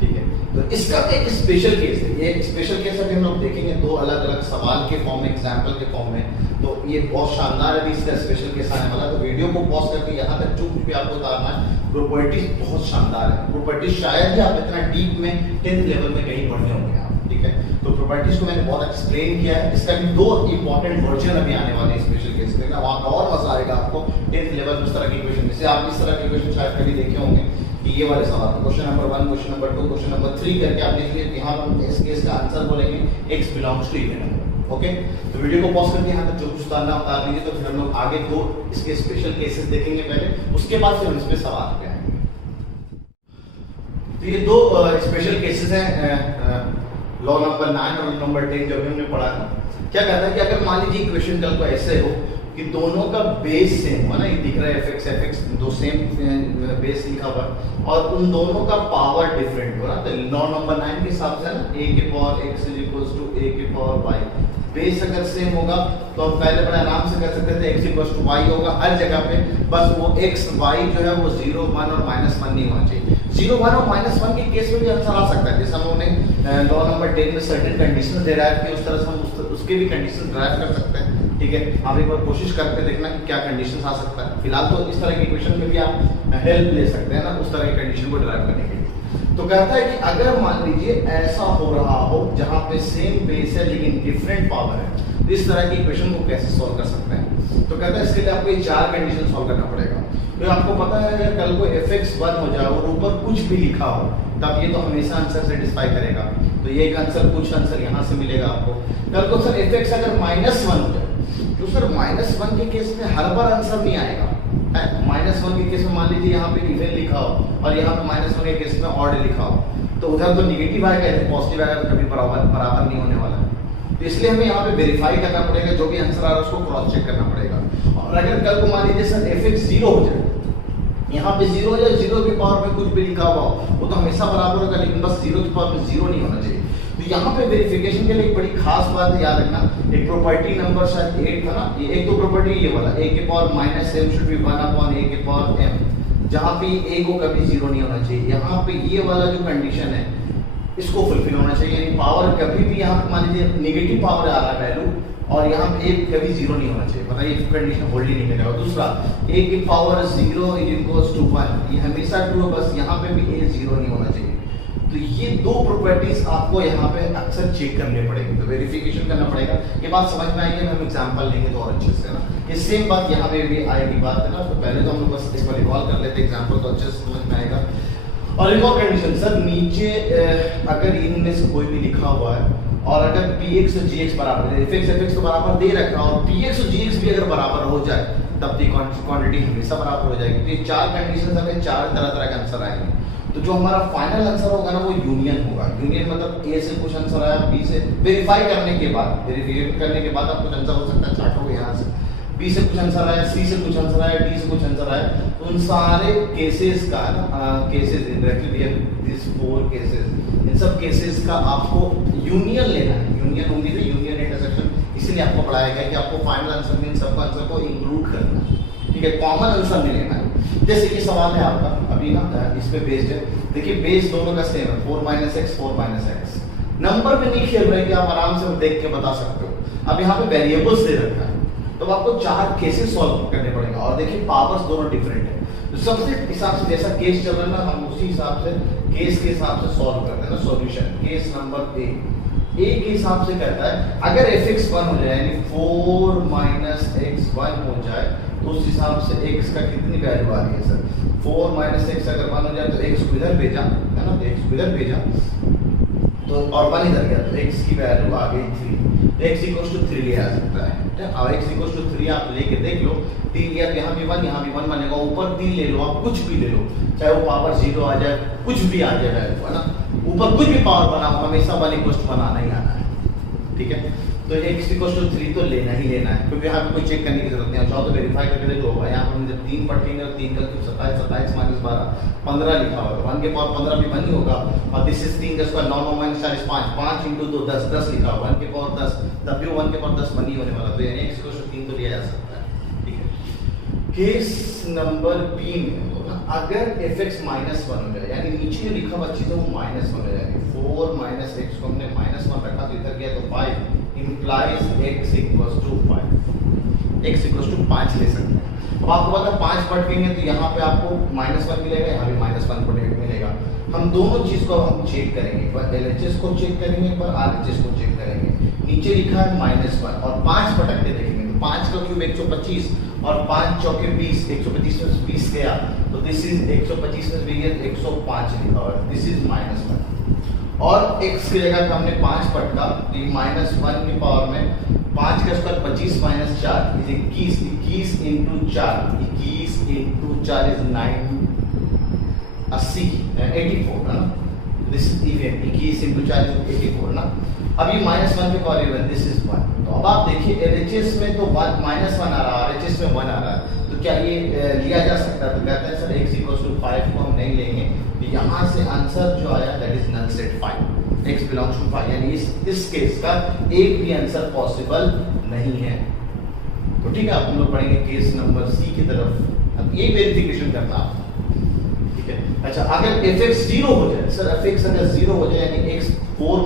ठीक है। तो इसका एक स्पेशल केस है, ये स्पेशल केस अभी हम लोग देखेंगे 2 अलग-अलग सवाल के फॉर्म में, एग्जांपल के फॉर्म में, तो ये बहुत शानदार है। इसका स्पेशल केस आने वाला, तो वीडियो को पॉज करके यहाँ तक जो कुछ भी आपको उतारना है, प्रॉपर्टीज बहुत शानदार है। प्रॉपर्टीज शायद ही आप इतना डीप में 10th लेवल में कहीं पढ़े होंगे आप, ठीक है। तो प्रॉपर्टीज को मैंने बहुत एक्सप्लेन किया है। इसका भी 2 इंपॉर्टेंट वर्जन अभी आने वाले हैं स्पेशल केस में ना, वहाँ का और मजा आएगा आपको 10th लेवल में इस तरह की इक्वेशन। जैसे आप इस तरह की इक्वेशन शायद कभी देखे होंगे कि ये वाले सवाल question number 1, question number 2, question number 3 करके आप देखिए यहाँ हम इस केस का आंसर बोलेंगे x belongs to even number. Okay, तो वीडियो को पॉज करके यहाँ तक जो कुछ उतारना उतार लीजिए। तो फिर हम लोग आगे 2 इसके स्पेशल केसेस देखेंगे पहले, उसके बाद फिर हम इस पे सवाल क्या है। तो ये 2 स्पेशल केसेस हैं, लॉ नंबर 9 और नंबर 10 जो भी हमने पढ़ा था। क्या कहता है कि अगर मान लीजिए इक्वेशन कल को ऐसे हो कि दोनों का बेस सेम हो ना, ये दिख रहा है fx दो सेम बेस लिखा हुआ और उन दोनों का पावर डिफरेंट हो ना, तो लॉ नंबर 9 के हिसाब से ना a के power x is equals to a के पावर y, बेस अगर सेम होगा तो हम पहले बड़े आराम से कह सकते थे x इक्वल्स टू y होगा हर जगह पे, बस वो x y जो है वो 0 1 और -1 नहीं होना चाहिए। 0 1 और -1 के केस में भी आंसर आ सकता है, जैसे हम उन्होंने लॉ नंबर 10 में सर्टेन कंडीशंस डिराइव किए, उस तरह से हम उसके भी कंडीशंस डिराइव कर सकते हैं, ठीक है। आप एक बार कोशिश करके देखना कि क्या कंडीशंस आ सकता है। फिलहाल तो इस तरह की इक्वेशन में भी आप हेल्प ले सकते हैं ना, उस तरह की कंडीशन को डिराइव करने के लिए। तो कहता है कि अगर मान लीजिए ऐसा हो रहा हो जहां पे सेम बेस है लेकिन डिफरेंट पावर है, तो इस तरह की इक्वेशन को कैसे सॉल्व कर सकते हैं। तो कहता है इसके लिए आपको ये 4 कंडीशन सॉल्व करना पड़ेगा। तो आपको पता है अगर कल को fx 1 हो जाए और ऊपर कुछ भी लिखा हो, तब ये तो हमेशा आंसर सेटिस्फाई करेगा। तो ये एक आंसर, कुछ आंसर यहाँ से मिलेगा आपको। कल को सर fx अगर -1 हो जाए, तो सर -1 के केस में हर बार आंसर नहीं आएगा। -1 के केस में मान लीजिए यहाँ पे इवन लिखा हो और यहाँ पे -1 के केस में ऑड लिखा हो, तो उधर तो निगेटिव आएगा, पॉजिटिव आएगा, तो कभी बराबर नहीं होने वाला है। तो इसलिए हमें यहाँ पे वेरीफाई करना पड़ेगा, जो भी आंसर आ रहा है उसको क्रॉस चेक करना पड़ेगा। और अगर कल को मान लीजिए सर fx 0 हो जाए, यहाँ पे 0 हो जाए, 0 की पावर में कुछ भी लिखा हुआ हो, वो तो हमेशा बराबर होगा, लेकिन बस 0 की पावर में 0 नहीं होना चाहिए। तो यहाँ पे वेरिफिकेशन के लिए एक बड़ी खास बात है, याद रखना, एक प्रॉपर्टी नंबर शायद 8 था ना, ये एक तो प्रॉपर्टी ये वाला a के power -m should be 1 upon a के पावर m, जहाँ पे a को कभी 0 नहीं होना चाहिए। यहाँ पे ये वाला जो कंडीशन है इसको फुलफिल होना चाहिए, यानी पावर कभी भी यहाँ पे मान लीजिए नेगेटिव पावर आ रहा है वैल्यू, और यहाँ पे a कभी 0 नहीं होना चाहिए, बताइए कंडीशन होल्ड ही नहीं करेगा। दूसरा, a की पावर 0 इज इक्वल्स टू 1, ये हमेशा ट्रू है, बस यहाँ पे भी a 0 नहीं होना चाहिए। तो ये 2 प्रॉपर्टीज आपको यहाँ पे अक्सर चेक करने पड़ेगी, तो वेरिफिकेशन करना पड़ेगा। ये बात समझ में आएगी, हम एग्जांपल लेंगे तो और अच्छे से ना, ये सेम बात यहाँ पे भी आएगी बात है ना। तो पहले तो हम लोग बस इसको रिवॉल्व कर लेते, एग्जांपल तो अच्छे से समझ में आएगा। और एक और कंडीशन सर, नीचे अगर इनमें से कोई भी लिखा हुआ है और अगर px और gx बराबर है, fx तो बराबर दे रखा और px और gx भी अगर बराबर हो जाए, तब दी क्वांटिटी हमेशा बराबर हो जाएगी। तो ये 4 कंडीशन हमें 4 तरह के आंसर आएंगे। तो जो हमारा फाइनल आंसर होगा ना वो यूनियन होगा। यूनियन मतलब a से कुछ आंसर आया, b से वेरीफाई करने के बाद, वेरीफाई करने के बाद आप कुछ आंसर हो सकता है, चार्ट यहाँ से b से कुछ आंसर आया, c से कुछ आंसर आया, d से कुछ आंसर आया, तो उन सारे केसेस का ना केसेस इंडायरेक्टली दिस 4 केसेस, इन सब केसेस का आपको यूनियन लेना है। यूनियन होगी तो यूनियन इंटरसेक्शन, इसीलिए आपको पढ़ाया गया कि आपको फाइनल आंसर में इन सब आंसर को इंक्लूड करना है, ठीक है, कॉमन आंसर नहीं लेना है। जैसे कि सवाल है आपका अभी ना, इस पे बेस्ड है, देखिए बेस दोनों का सेम है, 4 - x 4 - x, नंबर में नहीं खेल रहे कि आप आराम से देख के बता सकते हो। अब यहाँ पे वेरिएबल्स दे रखा है, तो आपको 4 केसेस सॉल्व करने पड़ेंगे, और देखिए पावर्स दोनों डिफरेंट है, तो सबसे हिसाब से जैसा केस चल रहा है ना, हम उसी हिसाब से केस के हिसाब से सॉल्व करते हैं ना। सॉल्यूशन केस नंबर ए के हिसाब से कहता है अगर fx 1 हो जाए, यानी 4 - x 1 हो जाए, तो उस हिसाब से x का कितनी वैल्यू आ रही है सर, 4 - x अगर 1 हो जाए तो x को इधर भेजा है ना, तो x को इधर भेजा तो और 1 इधर गया, तो x की वैल्यू आ गई 3, तो x = 3 लिया जा सकता है। अब x = 3 आप लेके देख लो, 3 लिया तो यहाँ भी 1, यहाँ भी 1 बनेगा, ऊपर 3 ले लो, आप कुछ भी ले लो, चाहे वो पावर 0 आ जाए, कुछ भी आ जाए वैल्यू है ना, ऊपर कुछ भी पावर बनाओ, हमेशा 1 = 1 आना ही आना है, ठीक है। तो x = 3 तो लेना ही लेना है, क्योंकि यहाँ पे कोई चेक करने की जरूरत नहीं है। चाहो तो वेरीफाई करके देख लो, यहाँ पर जब 3 पढ़ेंगे और 3 का 27 27 - 12 15 लिखा हुआ है, 1 के पावर 15 भी 1 ही होगा, और दिस इज 3 का स्क्वायर 9 - 9 - 40 5 5 × 2 10 10 लिखा हुआ, 1 के पावर 10, तब भी 1 के पावर 10 1 ही होने वाला, तो यानी x = 3 तो लिया जा सकता है, ठीक है। केस नंबर बी में अगर fx -1 हो जाए, यानी नीचे जो लिखा हुआ चीज है वो -1 हो जाएगी, 4 - x को हमने -1 रखा, तो इधर गया तो 5 implies x = 5, x = 5 ले सकते हैं। अब आपको पता है 5 पटकेंगे तो यहाँ पे आपको -1 मिलेगा, यहाँ भी -1 मिलेगा। हम दोनों चीज को हम चेक करेंगे, एक बार LHS को चेक करेंगे, एक बार RHS को चेक करेंगे। नीचे लिखा है -1 और 5 पटक के देखेंगे तो 5 का क्यूब 125 और 5 चौके 20, 125 में 20 गया तो दिस इज 125 में 20 105 लिखा हुआ है, दिस इज -1। और x की जगह पे हमने 5 पटका तो ये -1 की पावर में 5 का square 25 - 4 is 21, 21 into 4, 21 into 4 is 80 84 है ना, this is even 21 into 4 is 84 ना। अब ये -1 के पावर 11, दिस इज 1। तो अब आप देखिए LHS में तो -1 आ रहा है, RHS में 1 आ रहा है, तो क्या ये लिया जा सकता है? तो कहते हैं सर x = 5 को हम नहीं लेंगे, तो यहाँ से आंसर जो आया that is null set 5, x belongs to 5, यानी इस केस का एक भी आंसर पॉसिबल नहीं है। तो ठीक है, हम लोग पढ़ेंगे केस नंबर C की तरफ। अब ये वेरिफिकेशन करना है, ठीक है। अच्छा, अगर fx 0 हो जाए, सर fx अगर 0 हो जाए यानी x 4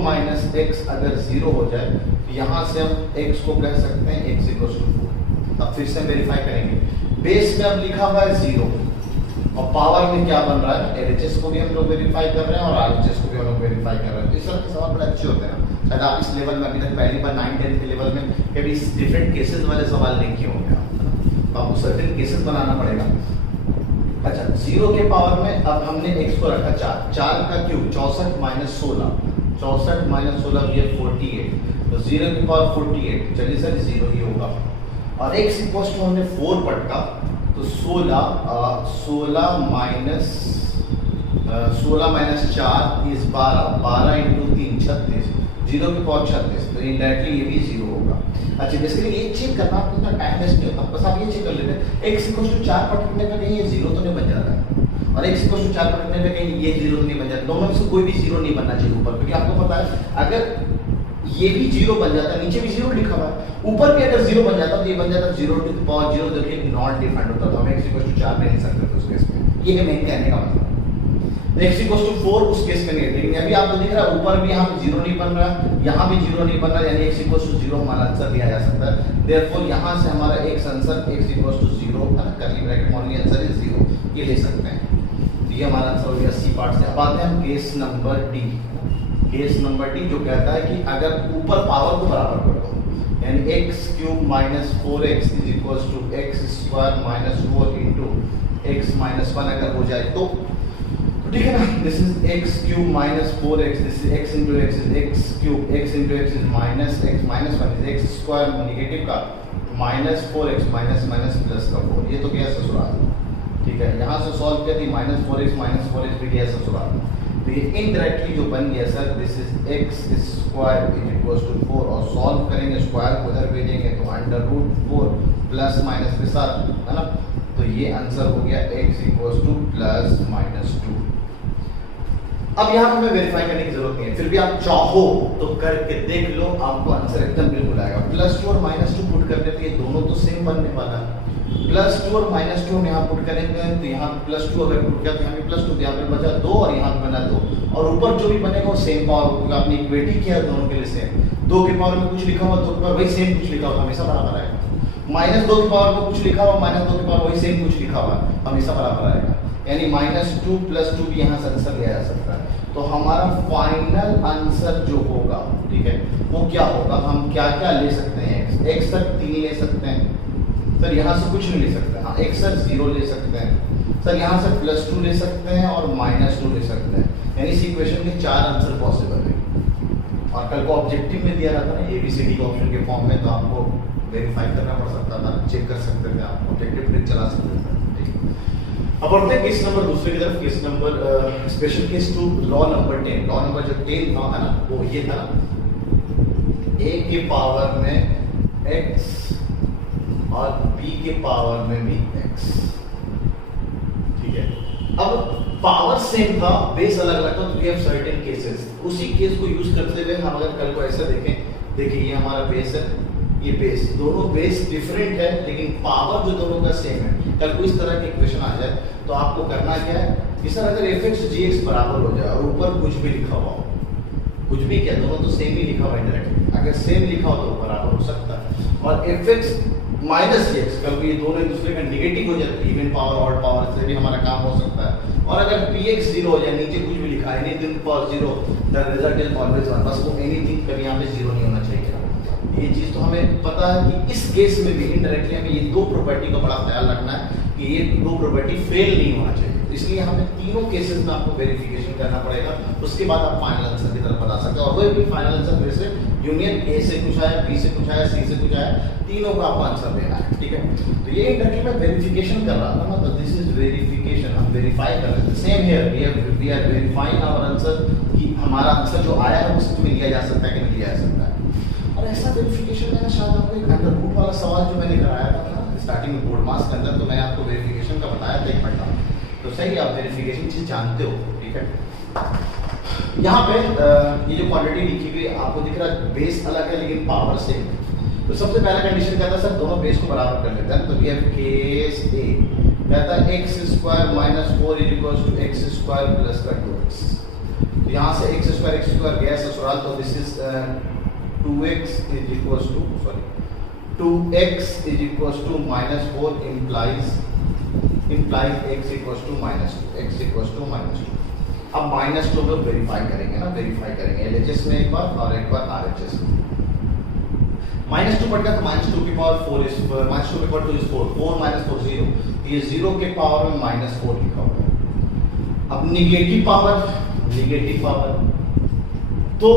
- x अगर 0 हो जाए तो यहाँ से हम x को कह सकते हैं x = 4। अब फिर से वेरीफाई करेंगे, बेस में अब लिखा हुआ है 0 और पावर में क्या बन रहा है, LHS को भी हम लोग वेरीफाई कर रहे हैं और RHS को भी हम लोग वेरीफाई कर रहे हैं। इस तरह के सवाल बड़े अच्छे होते हैं, शायद आप इस लेवल में अभी तक पहली बार 9-10 के लेवल में कभी डिफरेंट केसेस वाले सवाल नहीं किए होंगे आप, तो आपको सर्टेन केसेस बनाना पड़ेगा। अच्छा, 0 के पावर में अब हमने x को रखा 4 का क्यूब 64 - 16, 64 - 16 ये 48, तो 0 की पावर 48, चलिए सर 0 ही होगा। और x = हमने 4 पटका तो 16 - 4 इज 12, 12 into 3 36, 0 की पावर 36, तो इनडायरेक्टली ये भी 0 होगा। अच्छा, बेसिकली ये चेक करना आपको इतना टाइम वेस्ट नहीं होता, बस आप ये चेक कर लेते हैं x = 4 पटकने पे कहीं ये 0 तो नहीं बन जाता है और x = 4 पटकने पे कहीं ये 0 तो नहीं बन जाता, दोनों में से कोई भी 0 नहीं बनना चाहिए ऊपर, क्योंकि आपको पता है अगर ये भी 0 बन जाता है, नीचे भी 0 लिखा हुआ है, ऊपर भी अगर 0 बन जाता तो ये बन जाता 0 to the power 0, जो कि नॉट डिफाइंड होता, तो हम x = 4 नहीं लिख सकते उस केस में। ये है मेन कहने का मतलब। x = 4 उस केस में नहीं, लेकिन अभी आपको दिख रहा है ऊपर भी यहाँ पे 0 नहीं बन रहा, यहाँ भी 0 नहीं बन रहा, यानी x = 0 हमारा आंसर लिया जा सकता है। देयरफॉर यहाँ से हमारा x आंसर x = 0 है ना, करली ब्रैकेट में ओनली आंसर इज 0, ये ले सकते हैं। तो ये हमारा आंसर हो गया C पार्ट से। अब आते हैं हम case number D। Case number D जो कहता है कि अगर ऊपर पावर को बराबर कर दो, यानी x³ - 4x = x² - 4 into x - 1 अगर हो जाए तो ठीक है ना, this is x³ - 4x, this is x into x is x³, x into x is -x - 1 is x² negative का -4x प्लस का 4, ये तो गया ससुराल, ठीक है। यहाँ से सॉल्व किया थी -4x भी गया ससुराल, तो ये इनडायरेक्टली जो बन गया सर दिस इज x² = 4 और सॉल्व करेंगे स्क्वायर को उधर भेजेंगे तो √4 प्लस माइनस के साथ है ना, तो ये आंसर हो गया x = +-2। अब यहाँ हमें वेरीफाई करने की जरूरत नहीं है, फिर भी आप चाहो तो करके देख लो, आपको आंसर एकदम बिल्कुल आएगा। +2 और -2 पुट करने पे ये दोनों तो सेम बनने वाला है। +2 और -2 हम यहाँ पुट करेंगे तो यहाँ +2 अगर पुट किया तो यहाँ भी +2, तो यहाँ पे बचा 2 और यहाँ पे बना 2, और ऊपर जो भी बनेगा वो सेम पावर होगा, आपने इक्वेट ही किया दोनों के लिए सेम। 2 के पावर में कुछ लिखा हुआ 2 के पावर वही सेम कुछ लिखा हुआ हमेशा बराबर आएगा, -2 के पावर में कुछ लिखा हुआ -2 के पावर वही सेम कुछ लिखा हुआ हमेशा बराबर आएगा, यानी -2 + 2 भी यहाँ से आंसर लिया जा सकता है। तो हमारा फाइनल आंसर जो होगा, ठीक है, वो क्या होगा, हम क्या क्या ले सकते हैं, x तक 3 ले सकते हैं सर, यहाँ से कुछ नहीं ले सकते, हाँ x तक 0 ले सकते हैं सर, यहाँ से +2 ले सकते हैं और -2 ले सकते हैं, यानी इस इक्वेशन के 4 आंसर पॉसिबल है। और कल को ऑब्जेक्टिव में दिया रहता ना ABCD के ऑप्शन के फॉर्म में, तो आपको वेरीफाई करना पड़ सकता था, चेक कर सकते थे, आप ऑब्जेक्टिव ट्रिक चला सकते थे। अब बढ़ते हैं केस नंबर दूसरे की तरफ, case number special case 2, law number 10। Law number जो 10 था है ना, वो ये था a के पावर में x और b के पावर में भी x, ठीक है। अब पावर सेम था, बेस अलग अलग था, तो वी हैव सर्टेन केसेस, उसी केस को यूज करते हुए हम अगर कल को ऐसा देखें, देखिए ये हमारा बेस है, ये बेस, दोनों बेस डिफरेंट है लेकिन पावर जो दोनों का सेम है। कल को इस तरह की इक्वेशन आ जाए तो आपको करना क्या है कि सर अगर fx gx बराबर हो जाए और ऊपर कुछ भी लिखा हुआ हो, कुछ भी क्या, दोनों तो सेम ही लिखा हुआ है डायरेक्टली, अगर सेम लिखा हो तो बराबर हो सकता है, और fx माइनस एक्स, कल को ये दोनों एक दूसरे का निगेटिव हो जाते हैं, इवन पावर ऑड पावर से भी हमारा काम हो सकता है। और अगर px 0 हो जाए, नीचे कुछ भी लिखा है anything power 0 the result is always 1, बस वो एनीथिंग कभी यहाँ पे 0 नहीं होना चाहिए। ये चीज तो हमें पता है कि इस केस में भी इनडायरेक्टली हमें ये दो प्रॉपर्टी का बड़ा ख्याल रखना है कि ये दो प्रॉपर्टी फेल नहीं होना चाहिए। इसलिए हमें तीनों केसेस में आपको वेरिफिकेशन करना पड़ेगा, उसके बाद आप फाइनल आंसर की तरफ बता सकते हो। और वही भी फाइनल आंसर फिर से यूनियन ए से कुछ आया, बी से कुछ आया, सी से कुछ आया, तीनों का आपको आंसर देना है, ठीक है। तो ये इंडायरेक्टली मैं वेरिफिकेशन कर रहा था ना, तो दिस इज वेरिफिकेशन, हम वेरीफाई कर रहे हैं। Same here we are verifying our answer कि हमारा आंसर जो आया है वो सच में लिया जा सकता है कि नहीं लिया जा सकता है। और ऐसा वेरिफिकेशन में ना शायद आपको एक अंडर रूट वाला सवाल जो मैंने कराया था ना स्टार्टिंग में बोर्ड मार्क्स के अंदर, तो मैंने आपको वेरिफिकेशन का बताया था एक घंटा, तो सही आप वेरिफिकेशन चीज जानते हो, ठीक है। यहाँ पे ये जो क्वांटिटी लिखी हुई आपको दिख रहा है, बेस अलग है लेकिन पावर सेम। तो सबसे पहला कंडीशन कहता है सर दोनों बेस को बराबर कर लेते हैं, तो ये केस ए कहता है x square minus 4 is equal to x square plus का 2x। तो यहाँ से x स्क्वायर गया ससुराल, तो this is 2x is equal to 2x is equal to minus 4 implies x equal to minus 2, x equal to minus 2। अब minus 2 को verify करेंगे ना, वेरीफाई करेंगे LHS में एक बार और एक बार RHS में। माइनस 2 बढ़ गया तो माइनस 2 की पावर 4 इज माइनस 2 की पावर 2 इज 4, 4 माइनस 4 0, तो ये 0 के पावर में माइनस 4 लिखा हुआ है। अब निगेटिव पावर तो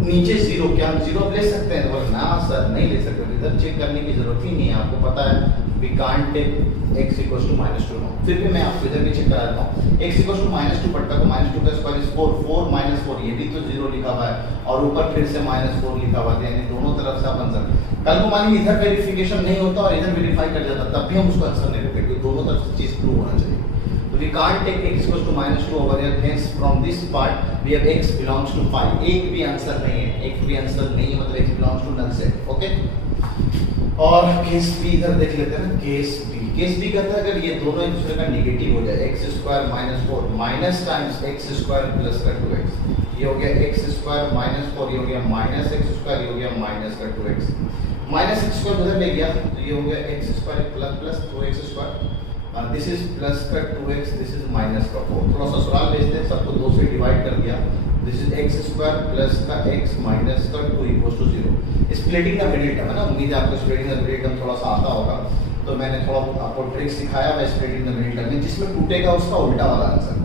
नीचे 0, क्या हम 0 ले सकते हैं? तो ना सर नहीं ले सकते, इधर चेक करने की जरूरत ही नहीं है, आपको पता है we can't take x equals to minus 2 now। फिर भी मैं आपको इधर भी चेक करा देता हूँ, x equals to minus 2 पड़ता है तो minus 2 का स्क्वायर इज 4, 4 minus 4 ये भी तो 0 लिखा हुआ है और ऊपर फिर से minus 4 लिखा हुआ है, यानी दोनों तरफ से आप आंसर। कल को मान लीजिए इधर वेरिफिकेशन नहीं होता और इधर वेरीफाई कर जाता, तब भी हम उसको आंसर नहीं देते, क्योंकि दोनों तरफ से चीज प्रूव होना चाहिए। तो we can't take x equals to minus 2 over here, hence from this part we have x belongs to 5। एक भी आंसर नहीं है, एक भी आंसर नहीं है, मतलब x belongs to null set, okay. और केस बी इधर देख लेते हैं ना, केस बी कहता है अगर ये दोनों एक दूसरे का नेगेटिव हो जाए, x square minus 4 minus times x square plus का 2x, ये हो गया x स्क्वायर माइनस 4, ये हो गया माइनस x स्क्वायर, ये हो गया माइनस का 2x, माइनस x स्क्वायर उधर ले गया तो ये हो गया x square plus 2x square, और दिस इज प्लस का 2x, दिस इज माइनस का 4। थोड़ा सा ससुराल भेजते हैं, सबको 2 से डिवाइड कर दिया, this is x square plus का x माइनस का 2 equals to 0। Splitting the middle term है ना, उम्मीद है आपको स्प्लिटिंग द मिडिल टर्म थोड़ा सा आता होगा, तो मैंने थोड़ा आपको ट्रिक सिखाया है स्प्लिटिंग द मिडिल टर्म में, जिसमें टूटेगा उसका उल्टा वाला आंसर।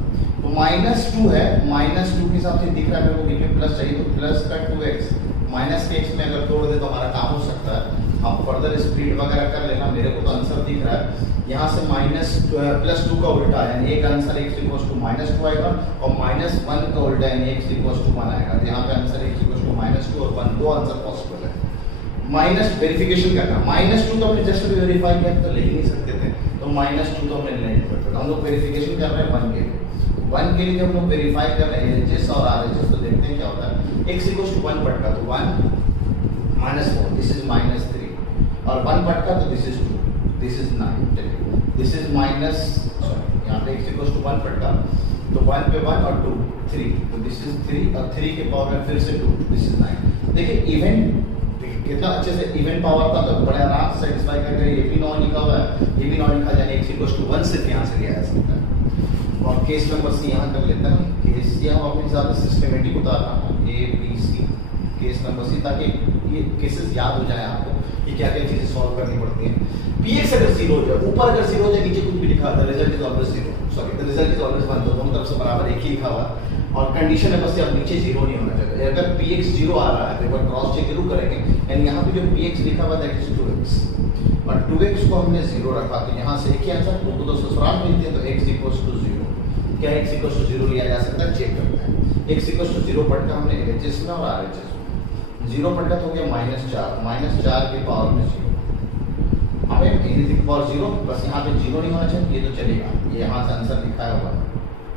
तो माइनस 2 है, माइनस 2 के हिसाब से दिख रहा है मेरे को, बीच में प्लस चाहिए तो प्लस का 2x, माइनस के x में अगर तोड़ दे तो हमारा काम हो सकता है, आप फर्दर स्प्लिट वगैरह कर लेना। मेरे को तो आंसर दिख रहा है यहाँ से माइनस प्लस 2 का उल्टा है, एक answer x equals to minus 2 आएगा और माइनस 1 का उल्टा है x इक्वल्स टू 1 आएगा, तो यहाँ पे answer x equals to minus 2 और 1 दो आंसर पॉसिबल है। माइनस वेरिफिकेशन करना, माइनस 2 तो हमने जस्ट वेरीफाई किया तो ले ही नहीं सकते थे, तो माइनस 2 तो हमने नहीं कर सकते, हम लोग वेरिफिकेशन कर रहे हैं 1 के लिए। 1 के लिए जब हम लोग वेरीफाई कर रहे हैं LHS और RHS, तो देखते हैं क्या होता है। x इक्वल्स टू 1 पटका तो 1 माइनस 4, दिस इज माइनस 3, और 1 पटका तो दिस इज 2, दिस इज 9, चलिए दिस इज माइनस, सॉरी यहाँ पे x इक्वल्स टू 1 पटका तो 1 पे 1 और 2 3, तो दिस इज 3 और 3 के पावर में फिर से 2, दिस इज 9। देखिए इवेंट कितना अच्छे से इवन पावर था, तो बड़े आराम से सेटिस्फाई करके ये भी 9 लिखा हुआ है, ये भी 9 लिखा जाए, x इक्वल्स टू 1 सिर्फ यहाँ से लिया जा सकता है। और केस नंबर सी यहाँ कर लेते हैं, केस ये हम अपने हिसाब से सिस्टमेटिक उतारना है, A B C case number C, ताकि ये केसेस याद हो जाए आपको कि क्या क्या चीजें सॉल्व करनी पड़ती हैं। px अगर 0 हो जाए, ऊपर अगर 0 हो जाए, नीचे कुछ भी लिखा था, result is always 0, sorry the result is always 1, तो दोनों तरफ से बराबर एक ही लिखा हुआ और कंडीशन है बस अब नीचे 0 नहीं होना चाहिए। अगर px 0 आ रहा है तो एक बार क्रॉस चेक जरूर करेंगे, एंड यहाँ पे जो px लिखा हुआ दैट इज 2x और 2x को हमने 0 रखा, तो यहाँ से एक ही आंसर, वो तो ससुराल मिलते हैं, तो x इक्वल्स टू 0, क्या x इक्वल्स टू 0 लिया जा सकता है, चेक करते हैं। x इक्वल्स टू 0 पढ़कर हमने LHS में और RHS में 0 पढ़कर तो हो गया -4 के पावर में 0, हमें एनीथिंग पावर 0, बस यहाँ पे 0 नहीं होना चाहिए, ये तो चलेगा, ये यहाँ से आंसर लिखाया हुआ है,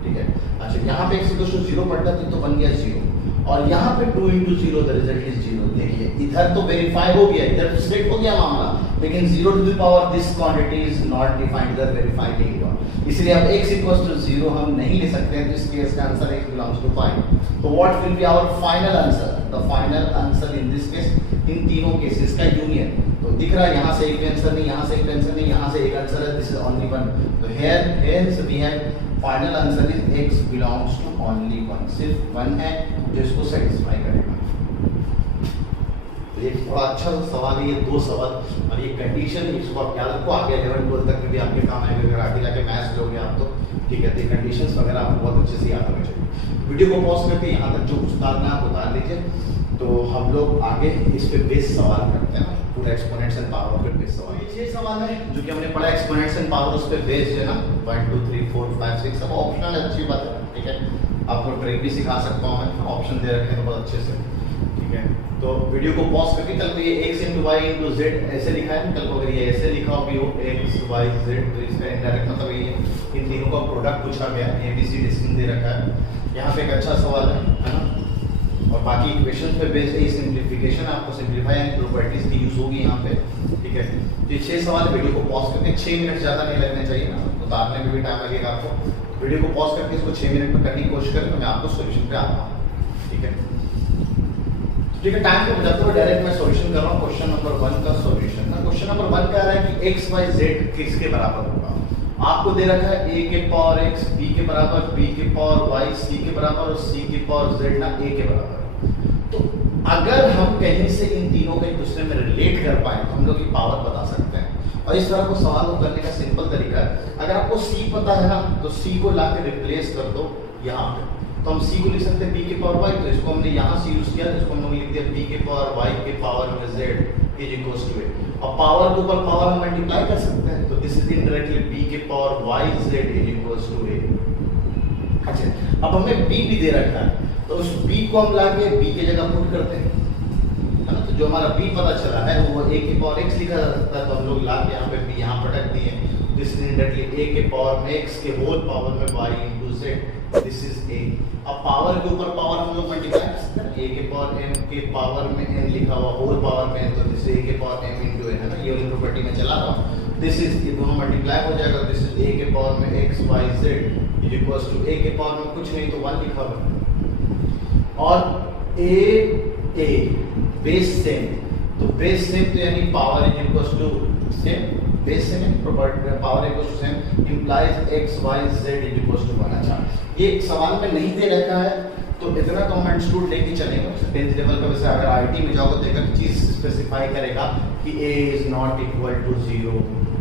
ठीक है। अच्छा यहाँ पे x इक्वल्स टू 0 पढ़ता तो बन गया 0, और यहाँ पे 2 into 0 द रिजल्ट इज 0। देखिए इधर तो वेरीफाई हो गया, इधर तो स्ट्रेट हो गया मामला, लेकिन 0 to the power this quantity is not defined, इधर वेरीफाई नहीं हुआ, इसलिए अब x इक्वल्स टू 0 हम नहीं ले सकते हैं, तो इस केस का आंसर x बिलोंग्स टू 5। तो what will be our final answer, the final answer in this case, in तीनों केसेस का यूनियन। तो दिख रहा है यहाँ से एक आंसर नहीं, यहाँ से एक आंसर नहीं, यहाँ से एक आंसर है, दिस इज ओनली वन। तो here we have final answer is x belongs to only one, सिर्फ वन है जो इसको सेटिस्फाई करेगा। तो ये थोड़ा अच्छा सवाल है, ये दो सवाल और ये कंडीशन इसको आप याद रखो, आगे 11 12 तक में भी आपके काम आएगा। अगर आगे जाके मैथ्स लोगे आप तो ठीक है, तो कंडीशंस वगैरह आपको बहुत अच्छे से याद होने चाहिए। वीडियो को पॉज करके यहाँ तक जो उतारना है आप उतार लीजिए। तो हम लोग आगे इस पे बेस सवाल करते हैं, पूरा एक्सपोनेंट्स एंड पावर पे बेस सवाल। ये सवाल है जो कि हमने पढ़ा एक्सपोनेंट्स एंड पावर, उस पे बेस्ड है ना, 1 2 3 4 5 6 सब ऑप्शनल है, अच्छी बात है ठीक है। आपको ट्रिक भी सिखा सकता हूँ मैं, ऑप्शन दे रखे हैं बहुत अच्छे से ठीक है। तो वीडियो को पॉज करके, कल को ये x × y × z ऐसे लिखा है, कल को अगर ये ऐसे लिखा हो भी हो x y z, तो इसका इनडायरेक्ट मतलब ये इन तीनों का प्रोडक्ट पूछा गया, ABC डिस्टिंग दे रखा है। यहाँ पे एक अच्छा सवाल है ना, और बाकी इक्वेशन पे बेस्ड है। सिंप्लीफिकेशन आपको सिंप्लीफाई एंड प्रॉपर्टीज की यूज होगी यहाँ पे ठीक है। तो ये 6 सवाल वीडियो को पॉज करके, 6 मिनट ज़्यादा नहीं लगने चाहिए ना, उतारने में भी टाइम लगेगा आपको। वीडियो को पॉज करके इसको 6 मिनट में करने की कोशिश करें, तो मैं आपको सोल्यूशन पे आता हूँ ठीक है। ठीक है, टाइम को बचाते हुए डायरेक्ट मैं सॉल्यूशन कर रहा हूँ। क्वेश्चन नंबर 1 का सॉल्यूशन ना, क्वेश्चन नंबर 1 कह रहा है कि x y z किसके बराबर होगा। आपको दे रखा है a के पावर x b के बराबर, b के पावर y c के बराबर और c के पावर z ना a के बराबर। तो अगर हम कहीं से इन तीनों को एक दूसरे में रिलेट कर पाए तो हम लोग की पावर बता सकते हैं। और इस तरह को सवाल को करने का सिंपल तरीका है, अगर आपको c पता है ना तो c को लाके रिप्लेस कर दो यहाँ पे, तो हम c को लिख सकते हैं b के पावर y, तो इसको हमने यहाँ से यूज किया, तो इसको हम लिख दिया b के पावर y के पावर में z is equals to a। और पावर के ऊपर पावर हम मल्टीप्लाई कर सकते हैं, तो दिस इज इनडायरेक्टली b के power y z is equals to a। अच्छा, अब हमें b भी दे रखा है, तो उस b को हम लाके b की जगह पुट करते हैं है ना। तो जो हमारा b पता चला है वो a के पावर x लिखा जा सकता है, तो हम लोग लाके यहाँ पे b यहाँ पटक दिए, दिस इज इनडायरेक्टली a के पावर में x के होल पावर में y into z, this is a। अब पावर के ऊपर पावर हम लोग मल्टीप्लाई कर सकते हैं, a के पावर m के पावर में n लिखा हुआ होल पावर में, तो दिस a के पावर m इनटू n है ना, ये वाली प्रॉपर्टी में चला रहा हूँ। दिस इज, ये दोनों मल्टीप्लाई हो जाएगा, दिस इज a के पावर में x y z is equals to a के पावर में कुछ नहीं तो 1 लिखा हुआ और a बेस सेम, तो बेस सेम तो यानी power is equals to same, base same property power equals to same implies x y z is equals to 1। अच्छा, ये सवाल में नहीं दे रखा है तो इतना तो हम इंस्टीट्यूट लेके चलेंगे 10th लेवल का। वैसे अगर आईटी में जाओगे तो एक चीज स्पेसिफाई करेगा कि a is not equal to 0,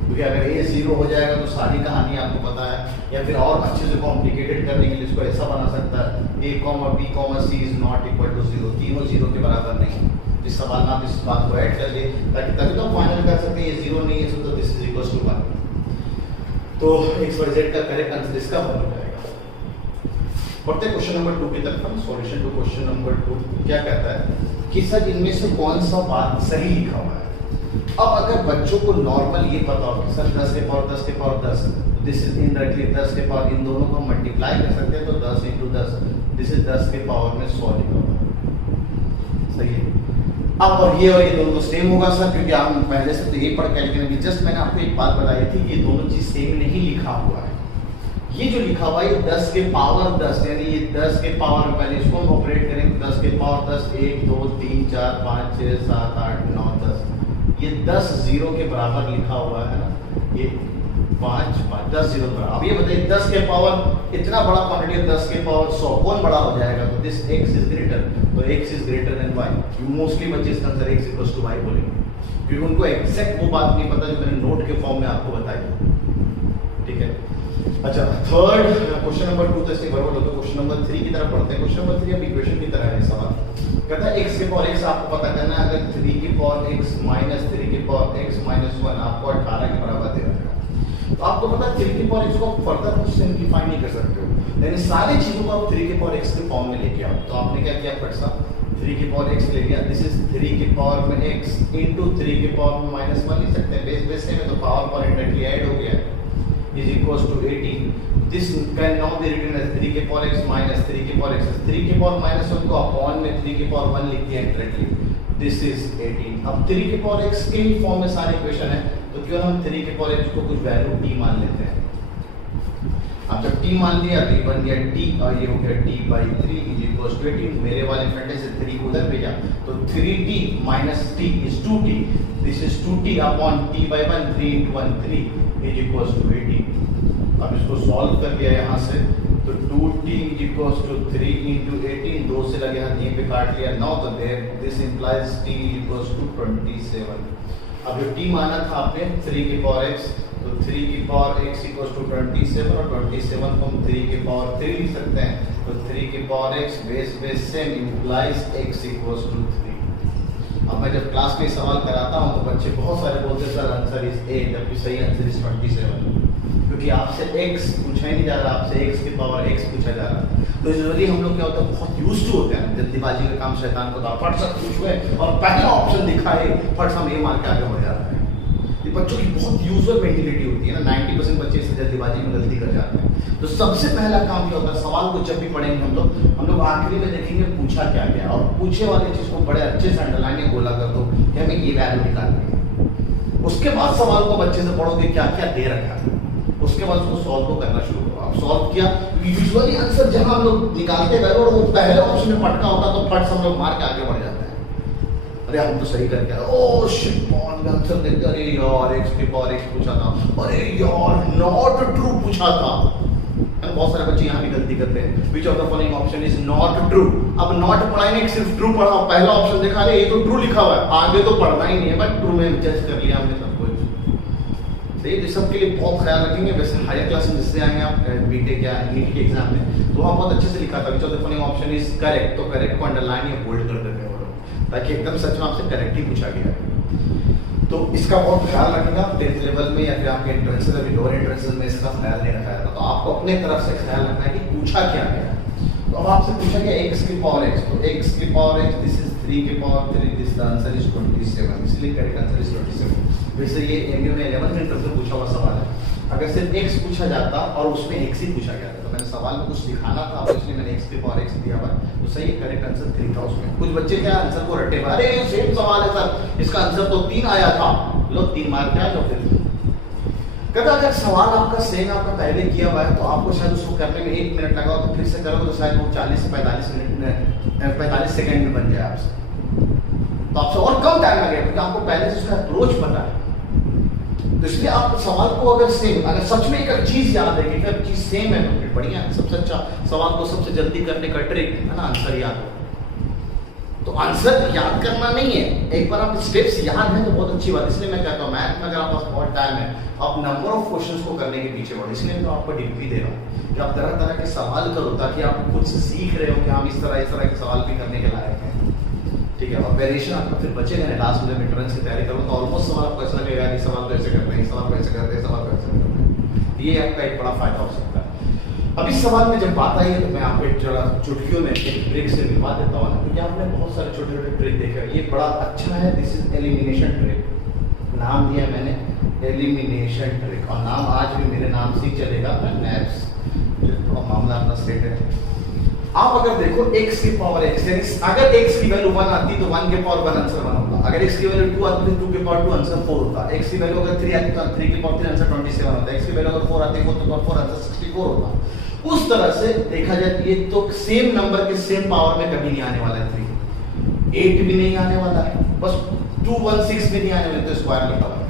क्योंकि अगर a 0 हो जाएगा तो सारी कहानी आपको पता है, या फिर और अच्छे से कॉम्प्लिकेटेड करने के लिए इसको ऐसा बना सकता है a, b, c is not equal to 0, तीनों 0 के बराबर नहीं। इस सवाल में आप इस बात को ऐड कर लिए ताकि तभी तो फाइनल कर सकते हैं ये 0 नहीं है तो दिस इज इक्वल टू 1। तो x y z का करेक्ट आंसर इसका बन जाएगा। बढ़ते क्वेश्चन नंबर 2 की तरफ। हम सॉल्यूशन टू क्वेश्चन नंबर 2 क्या कहता है कि सर इनमें से कौन सा बात सही लिखा हुआ है। अब अगर बच्चों को नॉर्मल ये पता हो कि सर 10 के पावर 10 के पावर 10, दिस इज इनडायरेक्टली 10 के पावर, इन दोनों को मल्टीप्लाई कर सकते हैं तो 10 × 10, दिस इज 10 के पावर में 100 लिखा हुआ है, सही है। अब और ये दोनों तो सेम होगा सर, क्योंकि हम पहले से तो ये पढ़ के जस्ट मैंने आपको एक बात बताई थी कि ये दोनों चीज सेम नहीं लिखा हुआ है। ये जो लिखा हुआ है ये 10 के पावर 10, यानी ये 10 के पावर में पहले इसको हम ऑपरेट करेंगे 10 के पावर 10, 1 2 3 4 5 6 7 8 9 10, ये 10 0 के बराबर लिखा हुआ है ना, ये 5 5 10 0 बराबर। अब ये बताइए 10 के पावर इतना बड़ा क्वांटिटी है, 10 के पावर 100 कौन बड़ा हो जाएगा, तो दिस x इज ग्रेटर, तो x is greater than y। Mostly बच्चे इसका answer x equals to y बोलेंगे, क्योंकि उनको एग्जैक्ट वो बात नहीं पता जो मैंने नोट के फॉर्म में आपको बताई, ठीक है। अच्छा, थर्ड क्वेश्चन नंबर 2 तक से बराबर होगा। क्वेश्चन नंबर 3 की तरफ पढ़ते हैं। क्वेश्चन नंबर 3 अब इक्वेशन की तरह है सवाल। कहता है x के पावर x आपको पता करना है, अगर 3 की पावर x माइनस 3 की पावर x माइनस 1 आपको 18 के बराबर दे रखा है। तो आपको पता है 3 की पावर x को फर्दर कुछ सिंपलीफाई नहीं कर सकते हो, यानी सारी चीजों को आप 3 की पावर x के फॉर्म में लेके आओ। तो आपने क्या किया, फट सा 3 की पावर x ले लिया, दिस इज 3 की पावर में x इनटू 3 की पावर में माइनस 1 लिख सकते हैं, बेस बेस में तो पावर पर इंडायरेक्टली ऐड हो गया is equals to 18. This can now be written as 3 के पावर x minus 3 के पावर x, 3 के पावर minus 1 को अपॉन में 3 के पावर 1 लिख दिया डायरेक्टली, दिस इज 18। अब 3 के पावर x के ही फॉर्म में सारी इक्वेशन है, तो क्यों हम 3 के पावर x को कुछ वैल्यू t मान लेते हैं। अब जब t मान लिया तो ये बन गया t और ये हो गया t by 3 is equals to 18। मेरे वाले फंडे से 3 को उधर भेजा तो 3t minus t is 2t, this is 2t upon t by 1, 3 into 1 3 is equals to 18। अब इसको सॉल्व कर लिया यहाँ से तो 2t is equals to 3 into 18, 2 से लगे हाथ यहीं पे काट लिया 9, तो there this implies t is equals to 27। अब जो t माना था आपने 3 की पावर x, तो 3 की पावर x इक्वल्स टू 27 और 27 को हम 3 की पावर 3 लिख सकते हैं, तो 3 की power x base same implies x equals to 3। अब मैं जब क्लास में सवाल कराता हूँ तो बच्चे बहुत सारे बोलते हैं सर आंसर इज ए, जबकि सही आंसर इज 27, क्योंकि आपसे x पूछा ही नहीं जा रहा, आपसे x की पावर x पूछा जा रहा है। तो यूजुअली हम लोग क्या होता है बहुत यूज्ड टू होते हैं, जल्दीबाजी का काम शैतान को था, फट से पूछ गए और पहला ऑप्शन दिखाए फट से हम ये मार के आगे बढ़ जाते हैं। ये बच्चों की बहुत यूजुअल मेंटेलिटी होती है ना, 90% बच्चे इस जल्दीबाजी में गलती कर जाते हैं। तो सबसे पहला काम क्या होता है, सवाल को जब भी पढ़ेंगे हम लोग आखिरी में देखेंगे पूछा क्या गया, और पूछे वाले चीज को बड़े अच्छे से अंडरलाइन या बोला कर दो कि हमें ये वैल्यू निकालनी है। उसके बाद सवाल को बच्चे से पढ़ोगे क्या क्या दे रखा है, उसके बाद उसको सॉल्व को करना शुरू करो। आप सॉल्व किया, यूजुअली आंसर जहां हम लोग निकालते गए और वो पहले ऑप्शन में पटका होता तो फट से हम लोग मार के आगे बढ़ जाते हैं, अरे हम तो सही करके आए, ओह शिट बहुत में आंसर देखते, अरे यार x की पावर x पूछा था, अरे यार नॉट ट्रू पूछा था। बहुत सारे बच्चे यहाँ भी गलती करते हैं, which of the following option is not true. अब नॉट पढ़ा नहीं, सिर्फ ट्रू पढ़ा, पहला ऑप्शन देखा अरे ये तो ट्रू लिखा हुआ है, आगे तो पढ़ना ही नहीं है, बट ट्रू में जज कर लिया हमने सब कुछ। तो सबके लिए बहुत ख्याल रखेंगे। वैसे हायर क्लास में जिससे आएंगे आप बीटेक या नीट के एग्जाम में, तो वहाँ बहुत अच्छे से लिखा था which of the following option is correct, तो करेक्ट को अंडरलाइन या बोल्ड कर देते हैं वो लोग, ताकि एकदम सच में आपसे करेक्ट ही पूछा गया है। तो इसका बहुत ख्याल रखिएगा 10th लेवल में या फिर आपके एंट्रेंस अभी लोअर एंट्रेंस में इसका ख्याल नहीं रखा जाता, तो आपको अपने तरफ से ख्याल रखना है कि पूछा क्या गया। तो अब आपसे पूछा गया x की पावर x, तो x की पावर x दिस इज 3 की power 3, this the answer is 27, इसलिए करेक्ट आंसर इज 27। वैसे ये एमयू में 11th इंटर से पूछा हुआ सवाल है, अगर सिर्फ x पूछा जाता और उसमें x ही पूछा गया था, तो मैंने सवाल में कुछ दिखाना था, इसलिए मैंने x की पावर x दिया हुआ, तो सही करेक्ट आंसर 3 था उसमें। कुछ बच्चे क्या आंसर को रटे, अरे सेम सवाल है सर, इसका आंसर तो 3 आया था, लो 3 मार के आ जाओ। फिर कहता अगर सवाल आपका सेम आपका पहले किया हुआ है तो आपको शायद उसको करने में 1 मिनट लगा, तो फिर से करोगे तो शायद वो 40 से 45 मिनट में 45 सेकंड में बन जाए आपसे, तो आपसे और कम टाइम लगेगा क्योंकि आपको पहले से उसका अप्रोच पता है। तो इसलिए आप सवाल को अगर सेम, अगर सच में एक चीज याद है कि अगर चीज सेम है तो फिर बढ़िया है। सबसे अच्छा सवाल को सबसे जल्दी करने का ट्रिक है ना आंसर याद हो। तो आंसर याद करना नहीं है, एक बार आप स्टेप्स याद हैं तो बहुत अच्छी बात। इसलिए मैं कहता हूँ मैथ में अगर आपके पास बहुत टाइम है, आप नंबर ऑफ क्वेश्चंस को करने के पीछे बढ़ो। इसलिए मैं आपको टिप भी दे रहा हूँ कि आप तरह तरह के सवाल करो, ताकि आप खुद से सीख रहे हो कि हम इस तरह के सवाल भी करने के लायक हैं। ठीक है, और वेरिएशन आपको फिर बचेगा ना। लास्ट में एंट्रेंस की तैयारी करो तो ऑलमोस्ट सवाल आपको ऐसा लगेगा कि सवाल को ऐसे करते हैं, सवाल को ऐसे करते हैं, सवाल को ऐसे करते हैं। ये आपका एक बड़ा फायदा हो सकता है। अब इस सवाल में जब बात आई है तो मैं आपको एक जरा चुटकियों में एक ट्रिक से मिलवा देता हूँ, क्योंकि आपने बहुत सारे छोटे छोटे ट्रिक देखे हैं। ये बड़ा अच्छा है, दिस इज एलिमिनेशन ट्रिक, नाम दिया मैंने एलिमिनेशन ट्रिक, और नाम आज भी मेरे नाम से ही चलेगा, नैप्स। थोड़ा मामला अपना सेट है। आप अगर देखो x की पावर x, अगर x की वैल्यू 1 आती तो 1 के पावर 1 आंसर 1 होता, अगर x की वैल्यू 2 आती तो 2 के पावर 2 आंसर 4 होता, x की वैल्यू अगर 3 आती तो 3 के पावर 3 आंसर 27 होता, x की वैल्यू अगर 4 आती तो 4 के पावर 4 आंसर 64 होता। उस तरह से देखा जाए ये तो सेम नंबर के सेम पावर में कभी नहीं आने वाला है। 3 8 भी नहीं आने वाला है, बस 216 भी नहीं आने वाला, तो स्क्वायर लिखा हुआ है,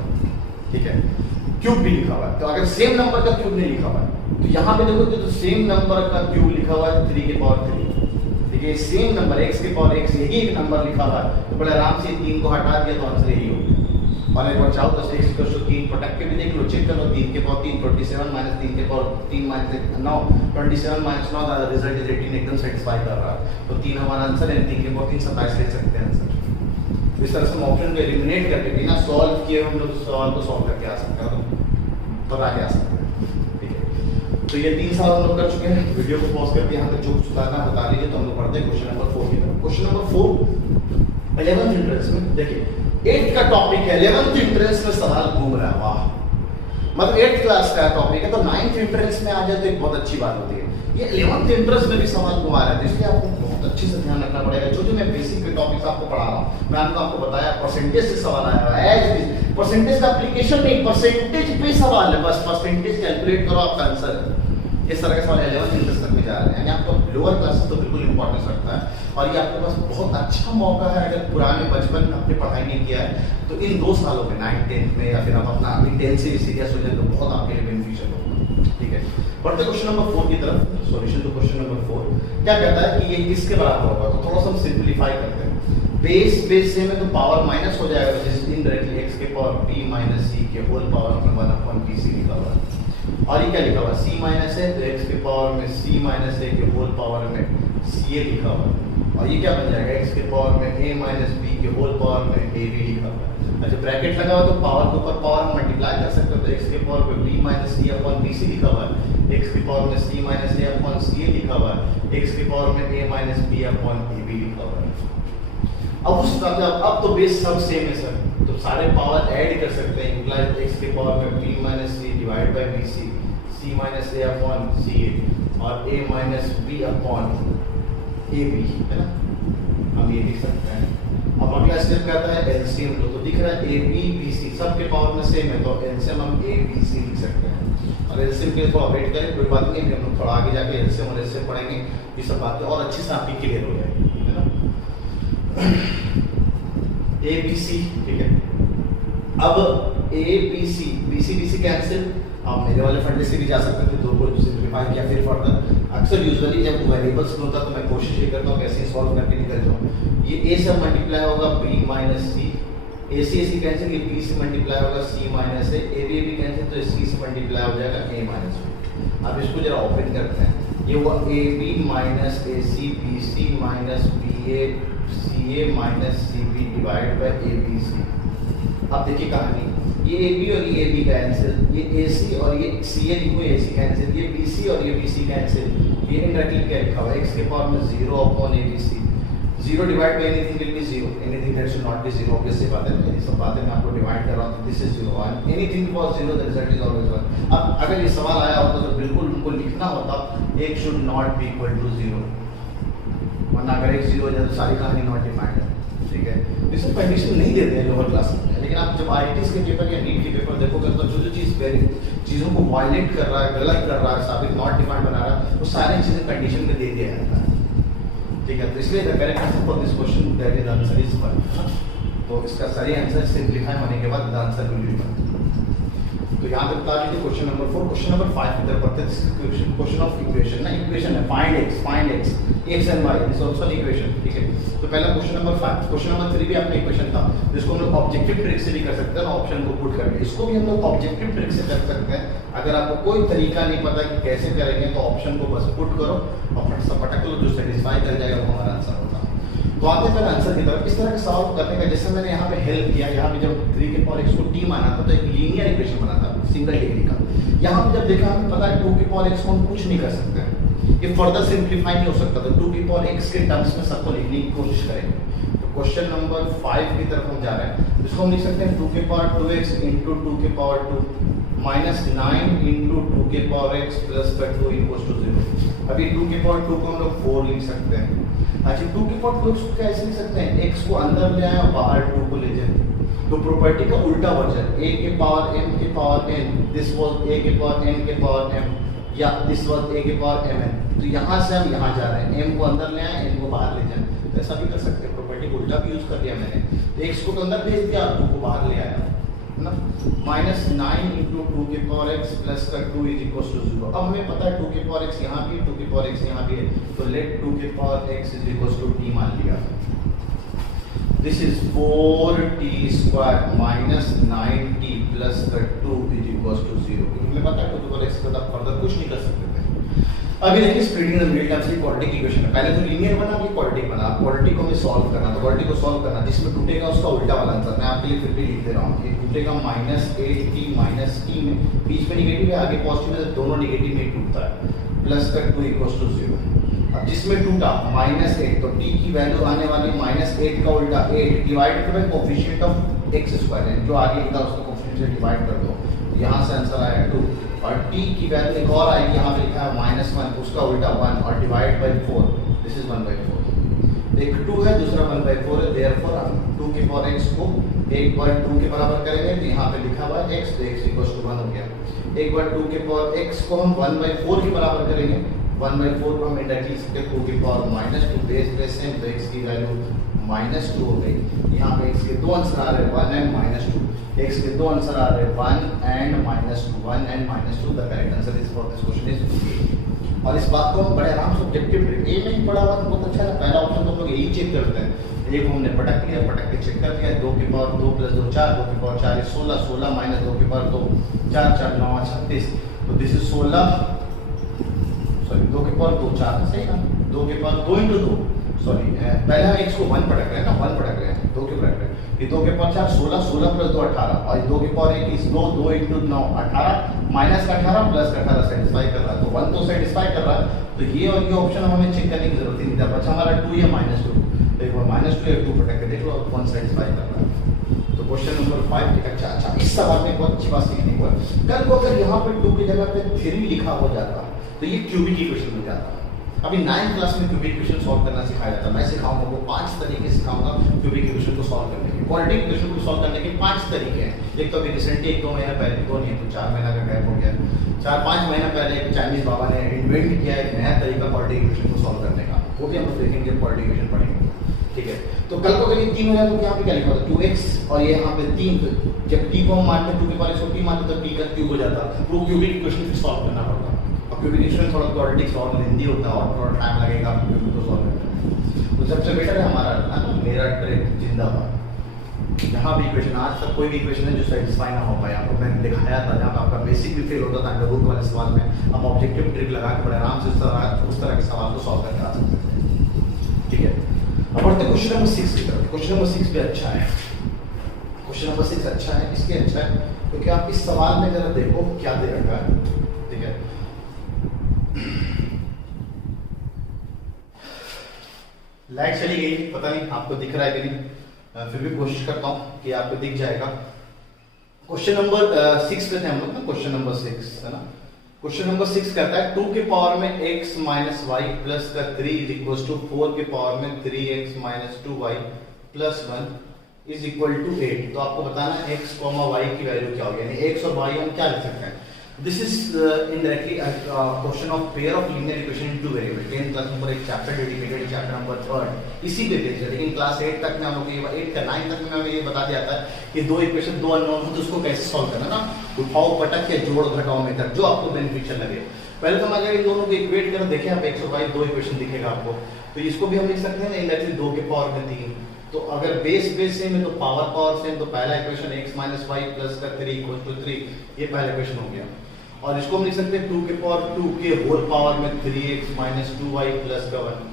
ठीक है, क्यूब भी लिखा हुआ है। तो अगर सेम नंबर का क्यूब नहीं लिखा हुआ है तो यहाँ पे देखो तो सेम नंबर का क्यूब लिखा हुआ है 3 के पावर 3, ठीक है, सेम नंबर x के पावर x यही एक नंबर लिखा हुआ है, तो बड़े आराम से 3 को हटा दिया तो आंसर यही होगा। और एक बार चाहो तो x को 3 पटक के भी देख लो, चेक कर लो, 3 के पावर 3 27 माइनस 3 के power 3 minus 9 27 minus 9 the result is 18, एकदम सेटिस्फाई कर रहा है। तो 3 हमारा आंसर है, 3 के पावर 3 27 ले सकते हैं आंसर। इस तरह से हम ऑप्शन को एलिमिनेट करके बिना सॉल्व किए हम लोग सवाल को सॉल्व करके आ सकते हैं, तो पता के आ सकते हैं। तो ये 3 सवाल हम लोग कर चुके हैं। वीडियो को पॉज करके यहाँ तक जो सुधारना बता लीजिए, तो हम लोग पढ़ते हैं क्वेश्चन नंबर 4 की तरफ। क्वेश्चन नंबर 4 11th एंट्रेंस में देखिए 8 का टॉपिक है, 11th एंट्रेंस में सवाल घूम रहा है, वाह, मतलब 8th क्लास का टॉपिक है, तो 9th एंट्रेंस में आ जाए तो एक बहुत अच्छी बात होती है। ये 11th एंट्रेंस में भी सवाल घुमा रहा है, इसलिए आपको बहुत अच्छे से ध्यान रखना पड़ेगा। जो मैं बेसिक के टॉपिक्स आपको पढ़ा रहा हूँ, मैं आपको बताया परसेंटेज से सवाल आया है, परसेंटेज का एप्लीकेशन नहीं, परसेंटेज पे सवाल है, बस परसेंटेज कैलकुलेट करो आपका आंसर है। इस तरह के सवाल 11th इंटरेस्ट तक में जा रहे हैं, यानी आपको लोअर क्लासेस तो बिल्कुल इंपॉर्टेंस रखता है। और ये आपके पास बहुत अच्छा मौका है, अगर पुराने बचपन में आपने पढ़ाई नहीं किया है तो इन 2 सालों में 9th 10th में, या फिर आप अपना अभी 10th से सीरियस हो जाए तो बहुत आपके लिए बेनिफिशियल होगा। ठीक है, बढ़ते क्वेश्चन नंबर 4 की तरफ। सॉल्यूशन टू क्वेश्चन नंबर 4 क्या कहता है कि ये किसके बराबर होगा, तो थोड़ा सा हम सिंप्लीफाई करते हैं। बेस से में तो पावर माइनस हो जाएगा, जिस इनडायरेक्टली x के पावर b माइनस c के होल पावर में 1/bc लिखा हुआ है। और ये क्या लिखा हुआ है, c माइनस है तो x के पावर में c माइनस a के होल पावर में ca लिखा हुआ है। और ये क्या बन जाएगा, x के पावर में a माइनस b के होल पावर में ab लिखा हुआ है। अच्छा, ब्रैकेट लगा हुआ तो पावर के ऊपर पावर मल्टीप्लाई कर सकते हो, तो x के पावर पे b minus c upon bc लिखा हुआ है, x के पावर में c minus a upon ca लिखा हुआ है, x के पावर में a minus b upon ab लिखा हुआ है। अब उस अब तो बेस सब सेम है सर, तो सारे पावर ऐड कर सकते हैं, इम्प्लाइज x के पावर में b minus c divide by bc, c minus a upon ca और a minus b upon ab, है ना, हम ये लिख सकते हैं। अब अगला स्टेप कहता है एलसीएम लो, तो दिख रहा है a b b c सबके पावर में सेम है, तो एलसीएम हम a b c लिख सकते हैं। और एलसीएम के लिए थोड़ा वेट करें, कोई बात नहीं, हम लोग थोड़ा आगे जाके एलसीएम और एलसीएम पढ़ेंगे, ये सब बातें और अच्छे से आपकी क्लियर हो जाएगी, है ना। ए बी सी, ठीक है। अब A B C, B C cancel, आप मेरे वाले फंडे से भी जा सकते थे, 2 को सिंप्लीफाई किया फिर फर्दर। अक्सर यूजुअली जब वेरिएबल्स में होता है तो मैं कोशिश ये करता हूँ कैसे सॉल्व करके निकल जाऊँ। ये ए से मल्टीप्लाई होगा b minus C, A C cancel, ये b से मल्टीप्लाई होगा c minus A B cancel, तो c से मल्टीप्लाई हो जाएगा a माइनस b। अब इसको जरा ओपन करते हैं, ये हुआ A B minus A C B C minus B A C A minus C B divide by A B C. अब देखिए कहानी, ये ए बी और ये ए बी कैंसिल, ये ए सी और ये सी ए लिखो, ए सी कैंसिल, ये बी सी और ये बी सी कैंसिल, ये इनडायरेक्टली क्या लिखा हुआ है, x के पावर में 0 upon A B C, 0 divide by anything will be 0, anything that should not be 0, obvious सी बात है, ये सब बातें मैं आपको डिवाइड कर रहा हूं, this is 0 1, anything was 0 the result is always 1। अब अगर ये सवाल आया होता तो बिल्कुल उनको लिखना होता x should not be equal to 0, वरना अगर x 0 हो जाए तो सारी कहानी नॉट डिफाइंड है, ठीक है। इसमें कंडीशन नहीं देते हैं लोअर क्लास में, लेकिन आप जब आईआईटीज के पेपर या नीट के पेपर देखोगे तो जो चीज़ों को वायलेट कर रहा है, गलत कर रहा है, साबित नॉट डिफाइंड बना रहा है, वो सारी चीज़ें कंडीशन में दे दिया जाता है, ठीक है। तो इसलिए the correct answer for this question that is answer is 1। तो इसका सही आंसर सिंप्लीफाई होने के बाद द आंसर विल बी 1। तो यहाँ पे बता दीजिए क्वेश्चन नंबर 4। क्वेश्चन नंबर 5 की तरफ बढ़ते हैं। क्वेश्चन ऑफ इक्वेशन ना, इक्वेशन है find x x and y is also equation, ठीक है। तो पहला क्वेश्चन नंबर 5। क्वेश्चन नंबर 3 भी आपका इक्वेशन था, जिसको हम लोग ऑब्जेक्टिव ट्रिक से भी कर सकते हैं, ऑप्शन को पुट करके। इसको भी हम लोग ऑब्जेक्टिव ट्रिक से कर सकते हैं। अगर आपको कोई तरीका नहीं पता कि कैसे करेंगे तो ऑप्शन को बस पुट करो और फट से फटक लो, जो सेटिस्फाई कर जाएगा वो हमारा आंसर होगा। तो आते हैं आंसर की तरफ। इस तरह का सॉल्व करने का जैसे मैंने यहाँ पे हेल्प किया, यहाँ पे जब 3 के पावर x को t माना था तो एक लीनियर इक्वेशन बना था सिंगल डिग्री का। यहाँ पे जब देखा हमें पता है 2 के पावर x को हम कुछ नहीं कर सकते हैं, ये फर्दर सिंप्लीफाई नहीं हो सकता, तो 2 के पावर x के टर्म्स में सबको लिखने की कोशिश करेंगे। तो क्वेश्चन नंबर 5 की तरफ हम जा रहे हैं, जिसको हम लिख सकते हैं 2 के पावर 2x इंटू 2 के पावर 2 माइनस 9 इंटू 2 के power x plus 2 equals to 0। अभी 2 के पावर 2 को हम लोग 4 लिख सकते हैं। अच्छा, 2 के पावर 2 को कैसे लिख सकते हैं, x को अंदर ले आए और बाहर 2 को ले जाए, तो प्रॉपर्टी का उल्टा वर्जन, a के पावर m के power n, this was a के पावर n के पावर m, या दिस वाज a के पावर mn। तो यहाँ से हम यहाँ जा रहे हैं, m को अंदर ले आए, n को बाहर ले जाए, तो ऐसा भी कर सकते हैं। प्रॉपर्टी को उल्टा भी यूज कर लिया मैंने, तो x को तो अंदर भेज दिया, 2 को बाहर ले आया, है ना। माइनस 9 इंटू 2 के पावर x प्लस का 2 इज इक्वल टू 0। अब हमें पता है 2 के पावर x यहाँ भी, 2 के पावर x यहाँ भी है, तो लेट 2 के power x is equal to t मान लिया। This is 4t square minus 9t plus का 2 इज इक्वल टू 0। हमें पता है 2 के पावर x के बाद फर्दर कुछ नहीं कर सकते थे। अभी देखिए स्प्लिटिंग द मिडिल टर्म्स की क्वाड्रेटिक इक्वेशन है। पहले तो लीनियर बना, फिर क्वाड्रेटिक बना। क्वाड्रेटिक को हमें सॉल्व करना, तो क्वाड्रेटिक को सॉल्व करना जिसमें टूटेगा उसका उल्टा वाला आंसर मैं आपके लिए फिर भी लिख दे रहा हूँ। ये टूटेगा माइनस 8t माइनस t में, बीच में निगेटिव है, आगे पॉजिटिव है, दोनों निगेटिव में टूटता है, प्लस का 2 इक्वल टू 0। अब जिसमें टूटा माइनस 8, तो t की वैल्यू आने वाली माइनस 8 का उल्टा 8 divided by coefficient of x square, जो आगे लिखा उसको कोएफिशिएंट से डिवाइड कर दो, यहाँ से आंसर आया 2। और t की वैल्यू एक और आएगी, यहाँ पे लिखा है -1, उसका उल्टा 1 और डिवाइड बाय 4, दिस इज 1/4। एक 2 है, दूसरा 1/4 है, देयरफॉर हम 2 की पावर x को 1/2 के बराबर करेंगे, तो यहाँ पे लिखा हुआ है x, तो x इक्वल्स टू 1 हो गया। 1/2 के पावर x को हम 1/4 के बराबर करेंगे, 1/4 को हम इंडायरेक्टली लिख सकते हैं 2 की पावर -2, बेस सेम, तो x की वैल्यू -2 हो गई। यहाँ पे x के दो आंसर आ रहे हैं 1 एंड -2, x के दो आंसर आ रहे हैं 1 and -2, 1 and -2, the correct answer is for this question is a. और इस बात को हम बड़े आराम से ऑब्जेक्टिव ए में ही पढ़ा हुआ तो बहुत अच्छा है। पहला ऑप्शन तो हम लोग यही चेक करते हैं, ये को हमने पटक लिया, पटक के चेक कर दिया, 2 की पावर 2 + 2 4, 2 की पावर 4 is 16, 16 - 2 की पावर 2 4, 4 9 36, तो दिस इज 16, सॉरी 2 की पावर 2 4 सही ना, 2 की पावर 2 × 2, सॉरी पहले हम x को 1 पटक रहे हैं ना, 1 पटक रहे हैं, 2 क्यों पटक रहे हैं, ये 2 के पावर 4 16, 16 + 2 18, और 2 की पावर 1 is 2, 2 × 9 18, माइनस का 18 प्लस का 18 सेटिस्फाई कर रहा है, तो 1 तो सेटिस्फाई कर रहा है, तो ये और ये ऑप्शन हमें चेक करने की जरूरत ही नहीं था। बचा हमारा 2 या -2, देखो -2 या 2 पटक के देख लो, अब 1 सेटिस्फाई कर रहा है। तो क्वेश्चन नंबर 5 अच्छा, इस सवाल में बहुत अच्छी बात सीखने को है। कल को अगर यहाँ पे 2 की जगह पे 3 लिखा हो जाता तो ये क्यूबिक इक्वेशन हो जाता। अभी 9th क्लास में क्यूबिक इक्वेशन सॉल्व करना सिखाया जाता है। मैं सिखाऊंगा वो 5 तरीके सिखाऊंगा क्यूबिक इक्वेशन को सॉल्व करने के। क्वाड्रेटिक इक्वेशन को सॉल्व करने के 5 तरीके हैं। एक तो अभी रिसेंटली 1-2 महीना पहले, 2 नहीं तो 4 महीना का गैप हो गया, 4-5 महीना पहले एक चाइनीज बाबा ने इन्वेंट किया एक नया तरीका क्वाड्रेटिक इक्वेशन को सॉल्व करने का, वो भी हम लोग देखेंगे, क्वाड्रेटिक इक्वेशन पढ़ेंगे, ठीक है। तो कल को अगर ये 3 हो जाए तो यहाँ पे क्या लिखा होता, 2x और ये यहाँ पे 3, तो जब t को हम मानते हैं 2 की पावर x मानते तो t का क्यूब हो जाता, वो क्यूबिक इक्वेशन फिर सॉल्व करना पड़ता। और क्यूबिक इक्वेशन थोड़ा क्वाड्रेटिक सॉल्व लेंदी होता है और थोड़ा टाइम लगेगा क्यूबिक को सॉल्व करने में। तो सबसे बेटर है हमारा है ना, मेरा ट्रिक जिंदाबाद। जहाँ भी इक्वेशन आज तक कोई भी इक्वेशन है जो सेटिस्फाई ना हो पाए, आपको मैंने दिखाया था, जहाँ आपका बेसिक भी फेल होता था अंडर रूट वाले सवाल में, हम ऑब्जेक्टिव ट्रिक लगा के बड़े आराम से उस तरह के सवाल को सॉल्व करके आ सकते थे, ठीक है। अब बढ़ते क्वेश्चन नंबर 6 की तरफ। क्वेश्चन नंबर 6 भी अच्छा है, क्वेश्चन नंबर 6 अच्छा है, इसलिए अच्छा है क्योंकि आप इस सवाल में जरा देखो क्या दे रखा है, ठीक है। लाइट चली गई, पता नहीं आपको दिख रहा है कि नहीं, फिर भी कोशिश करता हूं कि आपको दिख जाएगा। क्वेश्चन नंबर 6 पे थे हम लोग ना, क्वेश्चन नंबर 6 है ना। क्वेश्चन नंबर 6 कहता है 2 के पावर में x - y प्लस का 3 इज इक्वल टू 4 के पावर में 3x - 2y plus 1 is equal to 8। तो आपको बताना है x, y की वैल्यू क्या होगी, यानी x और y हम क्या लिख सकते हैं। This is indirectly question of pair of linear equation in two variable. 10th class number एक चैप्टर डेडिकेटेड, चैप्टर नंबर 3 इसी पे बेस्ड है, लेकिन क्लास 8 तक में हम लोग ये 8 का 9 तक में हमें ये बता दिया था कि दो इक्वेशन, दो अननोन हो तो उसको कैसे सॉल्व करना ना, उठाओ पटक के जोड़ घटाओ मेथड, जो आपको बेनिफिशियल लगे। पहले तो हम अगर इन दोनों को इक्वेट कर देखें, आप x और y दो इक्वेशन दिखेगा आपको, तो इसको भी हम लिख सकते हैं ना इनडायरेक्टली 2 के पावर में 3। तो अगर बेस सेम है तो पावर सेम, तो पहला इक्वेशन x - y प्लस का 3 इक्वल टू 3, ये पहला इक्वेशन हो गया। और इसको हम लिख सकते हैं 2 के पावर 2 के होल पावर में 3x - 2y प्लस का 1।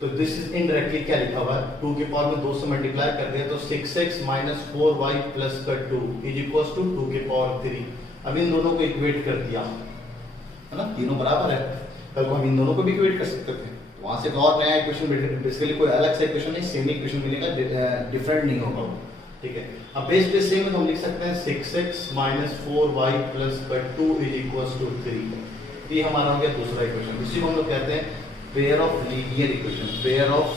तो दिस इज इनडायरेक्टली क्या लिखा हुआ है, 2 के पावर में 2 से मल्टीप्लाई कर दिया तो 6x - 4y प्लस का 2 इज इक्वल टू 2 के पावर 3। अब इन दोनों को इक्वेट कर दिया है ना, तीनों बराबर है, कल को हम इन दोनों को भी इक्वेट कर सकते थे। तो वहां से एक और नया इक्वेशन, बेसिकली कोई अलग से इक्वेशन नहीं, सेम इक्वेशन मिलेगा, डिफरेंट नहीं होगा, ठीक है। अब बेस सेम है तो हम लिख सकते हैं 6x - 4y प्लस का 2 इज इक्वल टू 3। ये हमारा हो गया दूसरा इक्वेशन। इसी को हम लोग कहते हैं pair of linear equation, pair of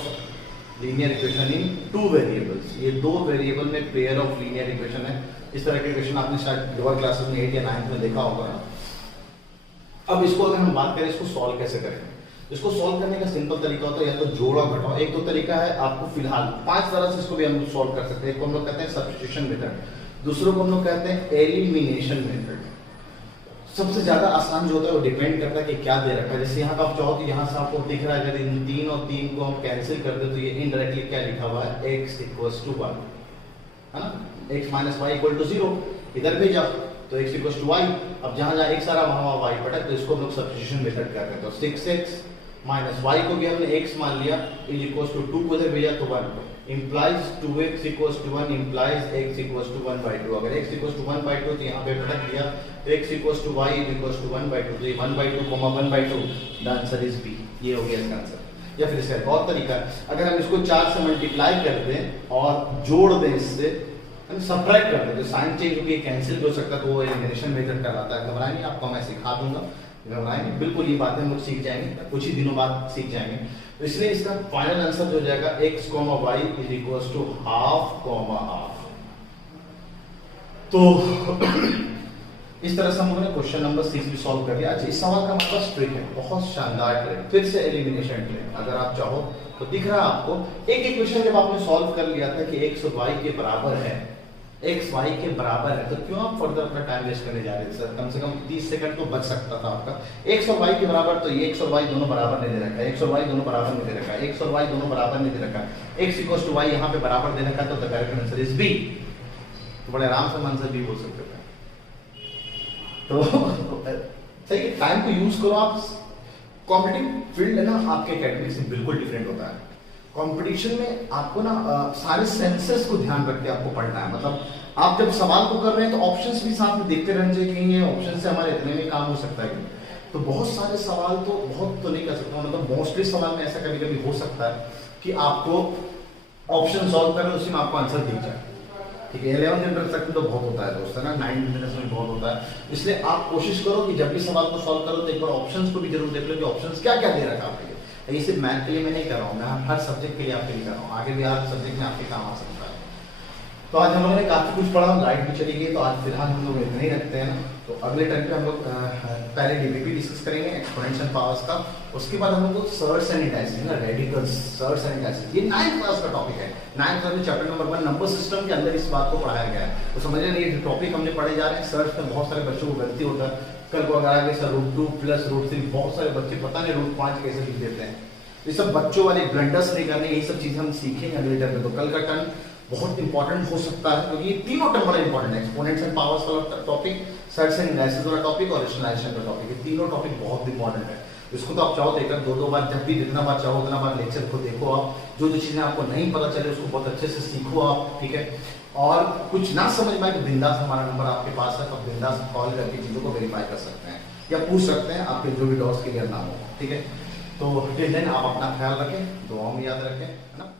linear equation in 2 variables. ये 2 वेरिएबल में पेयर ऑफ लीनियर इक्वेशन है। इस तरह के इक्वेशन आपने शायद लोअर क्लासेस में 8 या 9 में देखा होगा। अब इसको अगर हम बात करें, इसको सॉल्व कैसे करें, इसको सॉल्व करने का सिंपल तरीका होता है या तो जोड़ और घटाओ। एक तो तरीका है आपको फिलहाल 5 तरह से इसको भी हम सॉल्व कर सकते हैं। एक को हम लोग कहते हैं सब्स्टिट्यूशन मेथड, दूसरों को हम लोग कहते हैं एलिमिनेशन मेथड। सबसे ज्यादा आसान जो होता है वो डिपेंड करता है कि क्या दे रखा है। जैसे यहाँ का आप चाहो तो यहाँ से आपको दिख रहा है, अगर इन 3 और 3 को हम कैंसिल कर दे तो ये इनडायरेक्टली क्या लिखा हुआ है, x = 1 है ना, x - y = 0। इधर भी जाओ तो x = y। अब जहां जहां x आ रहा वहां y पटक, तो इसको हम लोग सब्स्टिट्यूशन मेथड कहते हैं। तो 6x - y को भी हमने x मान लिया इज इक्वल टू 2 को इधर भेजा तो 1 implies 2x = 1 implies x = 1/2। अगर x = 1/2 तो यहाँ पे पटक दिया x = y = 1/2, तो ये 1/2, 1/2, द आंसर इज बी। ये हो गया इसका आंसर। या फिर इसका एक और तरीका, अगर हम इसको 4 से मल्टीप्लाई कर दें और जोड़ दें, इससे सब्ट्रैक्ट कर दें, तो साइन चेंज होगी, कैंसिल हो सकता है, तो वो एलिमिनेशन मेथड कहलाता है। घबराइए, आपको मैं सिखा दूंगा, घबराएंगे बिल्कुल, ये बातें हम लोग सीख जाएंगे, कुछ ही दिनों बाद सीख जाएंगे। तो इसलिए इसका फाइनल आंसर जो हो जाएगा x, y is equal to half, half. तो इस तरह से हम लोगों ने क्वेश्चन नंबर 6 भी सॉल्व कर लिया। अच्छा, इस सवाल का हमारे पास ट्रिक है, बहुत शानदार ट्रिक, फिर से एलिमिनेशन ट्रिक। अगर आप चाहो तो दिख रहा है आपको, एक इक्वेशन जब आपने सॉल्व कर लिया था कि x और y के बराबर है, x y के बराबर है, तो क्यों आप फर्दर अपना टाइम वेस्ट करने जा रहे थे सर? कम से कम 30 सेकंड तो बच सकता था आपका। x और y के बराबर, तो ये x और y दोनों बराबर नहीं दे रखा है, x और y दोनों बराबर नहीं दे रखा है, x और y दोनों बराबर नहीं दे रखा है, x इक्वल्स टू y यहाँ पे बराबर दे रखा है, तो the correct answer is B. तो बड़े आराम से आंसर बी बोल सकते थे। तो सही है, टाइम को यूज करो आप। कॉम्पिटिटिव फील्ड है ना आपके एकेडमिक से बिल्कुल डिफरेंट होता है। कंपटीशन में आपको ना सारे सेंसेस को ध्यान रख के आपको पढ़ना है। मतलब आप जब सवाल को कर रहे हैं तो ऑप्शंस भी साथ में देखते रहने चाहिए, कहीं ये ऑप्शन से हमारे इतने में काम हो सकता है। तो बहुत सारे सवाल तो बहुत तो नहीं कर सकता, मतलब मोस्टली सवाल में ऐसा कभी कभी हो सकता है कि आपको ऑप्शन सॉल्व करें उसी में आपको आंसर दिख जाए। ठीक है, 11 मिनट तक तो बहुत होता है दोस्त, है ना, 9 मिनट्स में बहुत होता है। इसलिए आप कोशिश करो कि जब भी सवाल को सॉल्व करो तो एक बार ऑप्शंस को भी जरूर देख लो कि ऑप्शंस क्या क्या दे रखा है आपके लिए। ये सिर्फ मैथ के लिए मैं नहीं कर रहा हूँ, मैं हर सब्जेक्ट के लिए आपके लिए कर रहा हूँ, आगे भी हर सब्जेक्ट में आपके काम आ सकता है। तो आज हम लोगों ने काफी कुछ पढ़ा, लाइट भी चली गई, तो आज फिलहाल हम लोग इतने ही रखते हैं ना। तो अगले टाइम पे हम लोग पहले डीबीपी डिस्कस करेंगे, एक्सपोनेंशियल पावर्स का, उसके बाद हम लोग सर्च सैनिटाइजिंग ना, रेडिकल्स, सर्च सैनिटाइजिंग, ये 9th क्लास का टॉपिक है। 9th क्लास में चैप्टर नंबर 1 नंबर सिस्टम के अंदर इस बात को पढ़ाया गया है। तो समझ रहे ये टॉपिक हमने पढ़े जा रहे हैं। सर्च में बहुत सारे बच्चों को गलती होता है, कल को अगर आगे सर √2 + √3, बहुत सारे बच्चे पता नहीं √5 कैसे लिख देते हैं। ये सब बच्चों वाले ब्लंडर्स नहीं करने, यही सब चीजें हम सीखेंगे अगले टर्म में। तो कल का टर्म बहुत इंपॉर्टेंट हो सकता है, क्योंकि ये तीनों टर्म बड़ा इंपॉर्टेंट है। एक्सपोनेंट्स एंड पावर्स वाला टॉपिक, सर्च एंड इंडाइसेस वाला टॉपिक और रेशनलाइजेशन का टॉपिक, ये तीनों टॉपिक बहुत इंपॉर्टेंट है। इसको तो आप चाहो तो एक दो बार, जब भी जितना बार चाहो उतना बार लेक्चर को देखो आप, जो चीजें आपको नहीं पता चले उसको बहुत अच्छे से सीखो आप, ठीक है। और कुछ ना समझ में आए तो बिंदास हमारा नंबर आपके पास है, तो बिंदास कॉल करके चीजों को वेरीफाई कर सकते हैं या पूछ सकते हैं, आपके जो भी डाउट्स क्लियर ना हो, ठीक है। तो टिल देन आप अपना ख्याल रखें, दुआओं में याद रखें, है ना।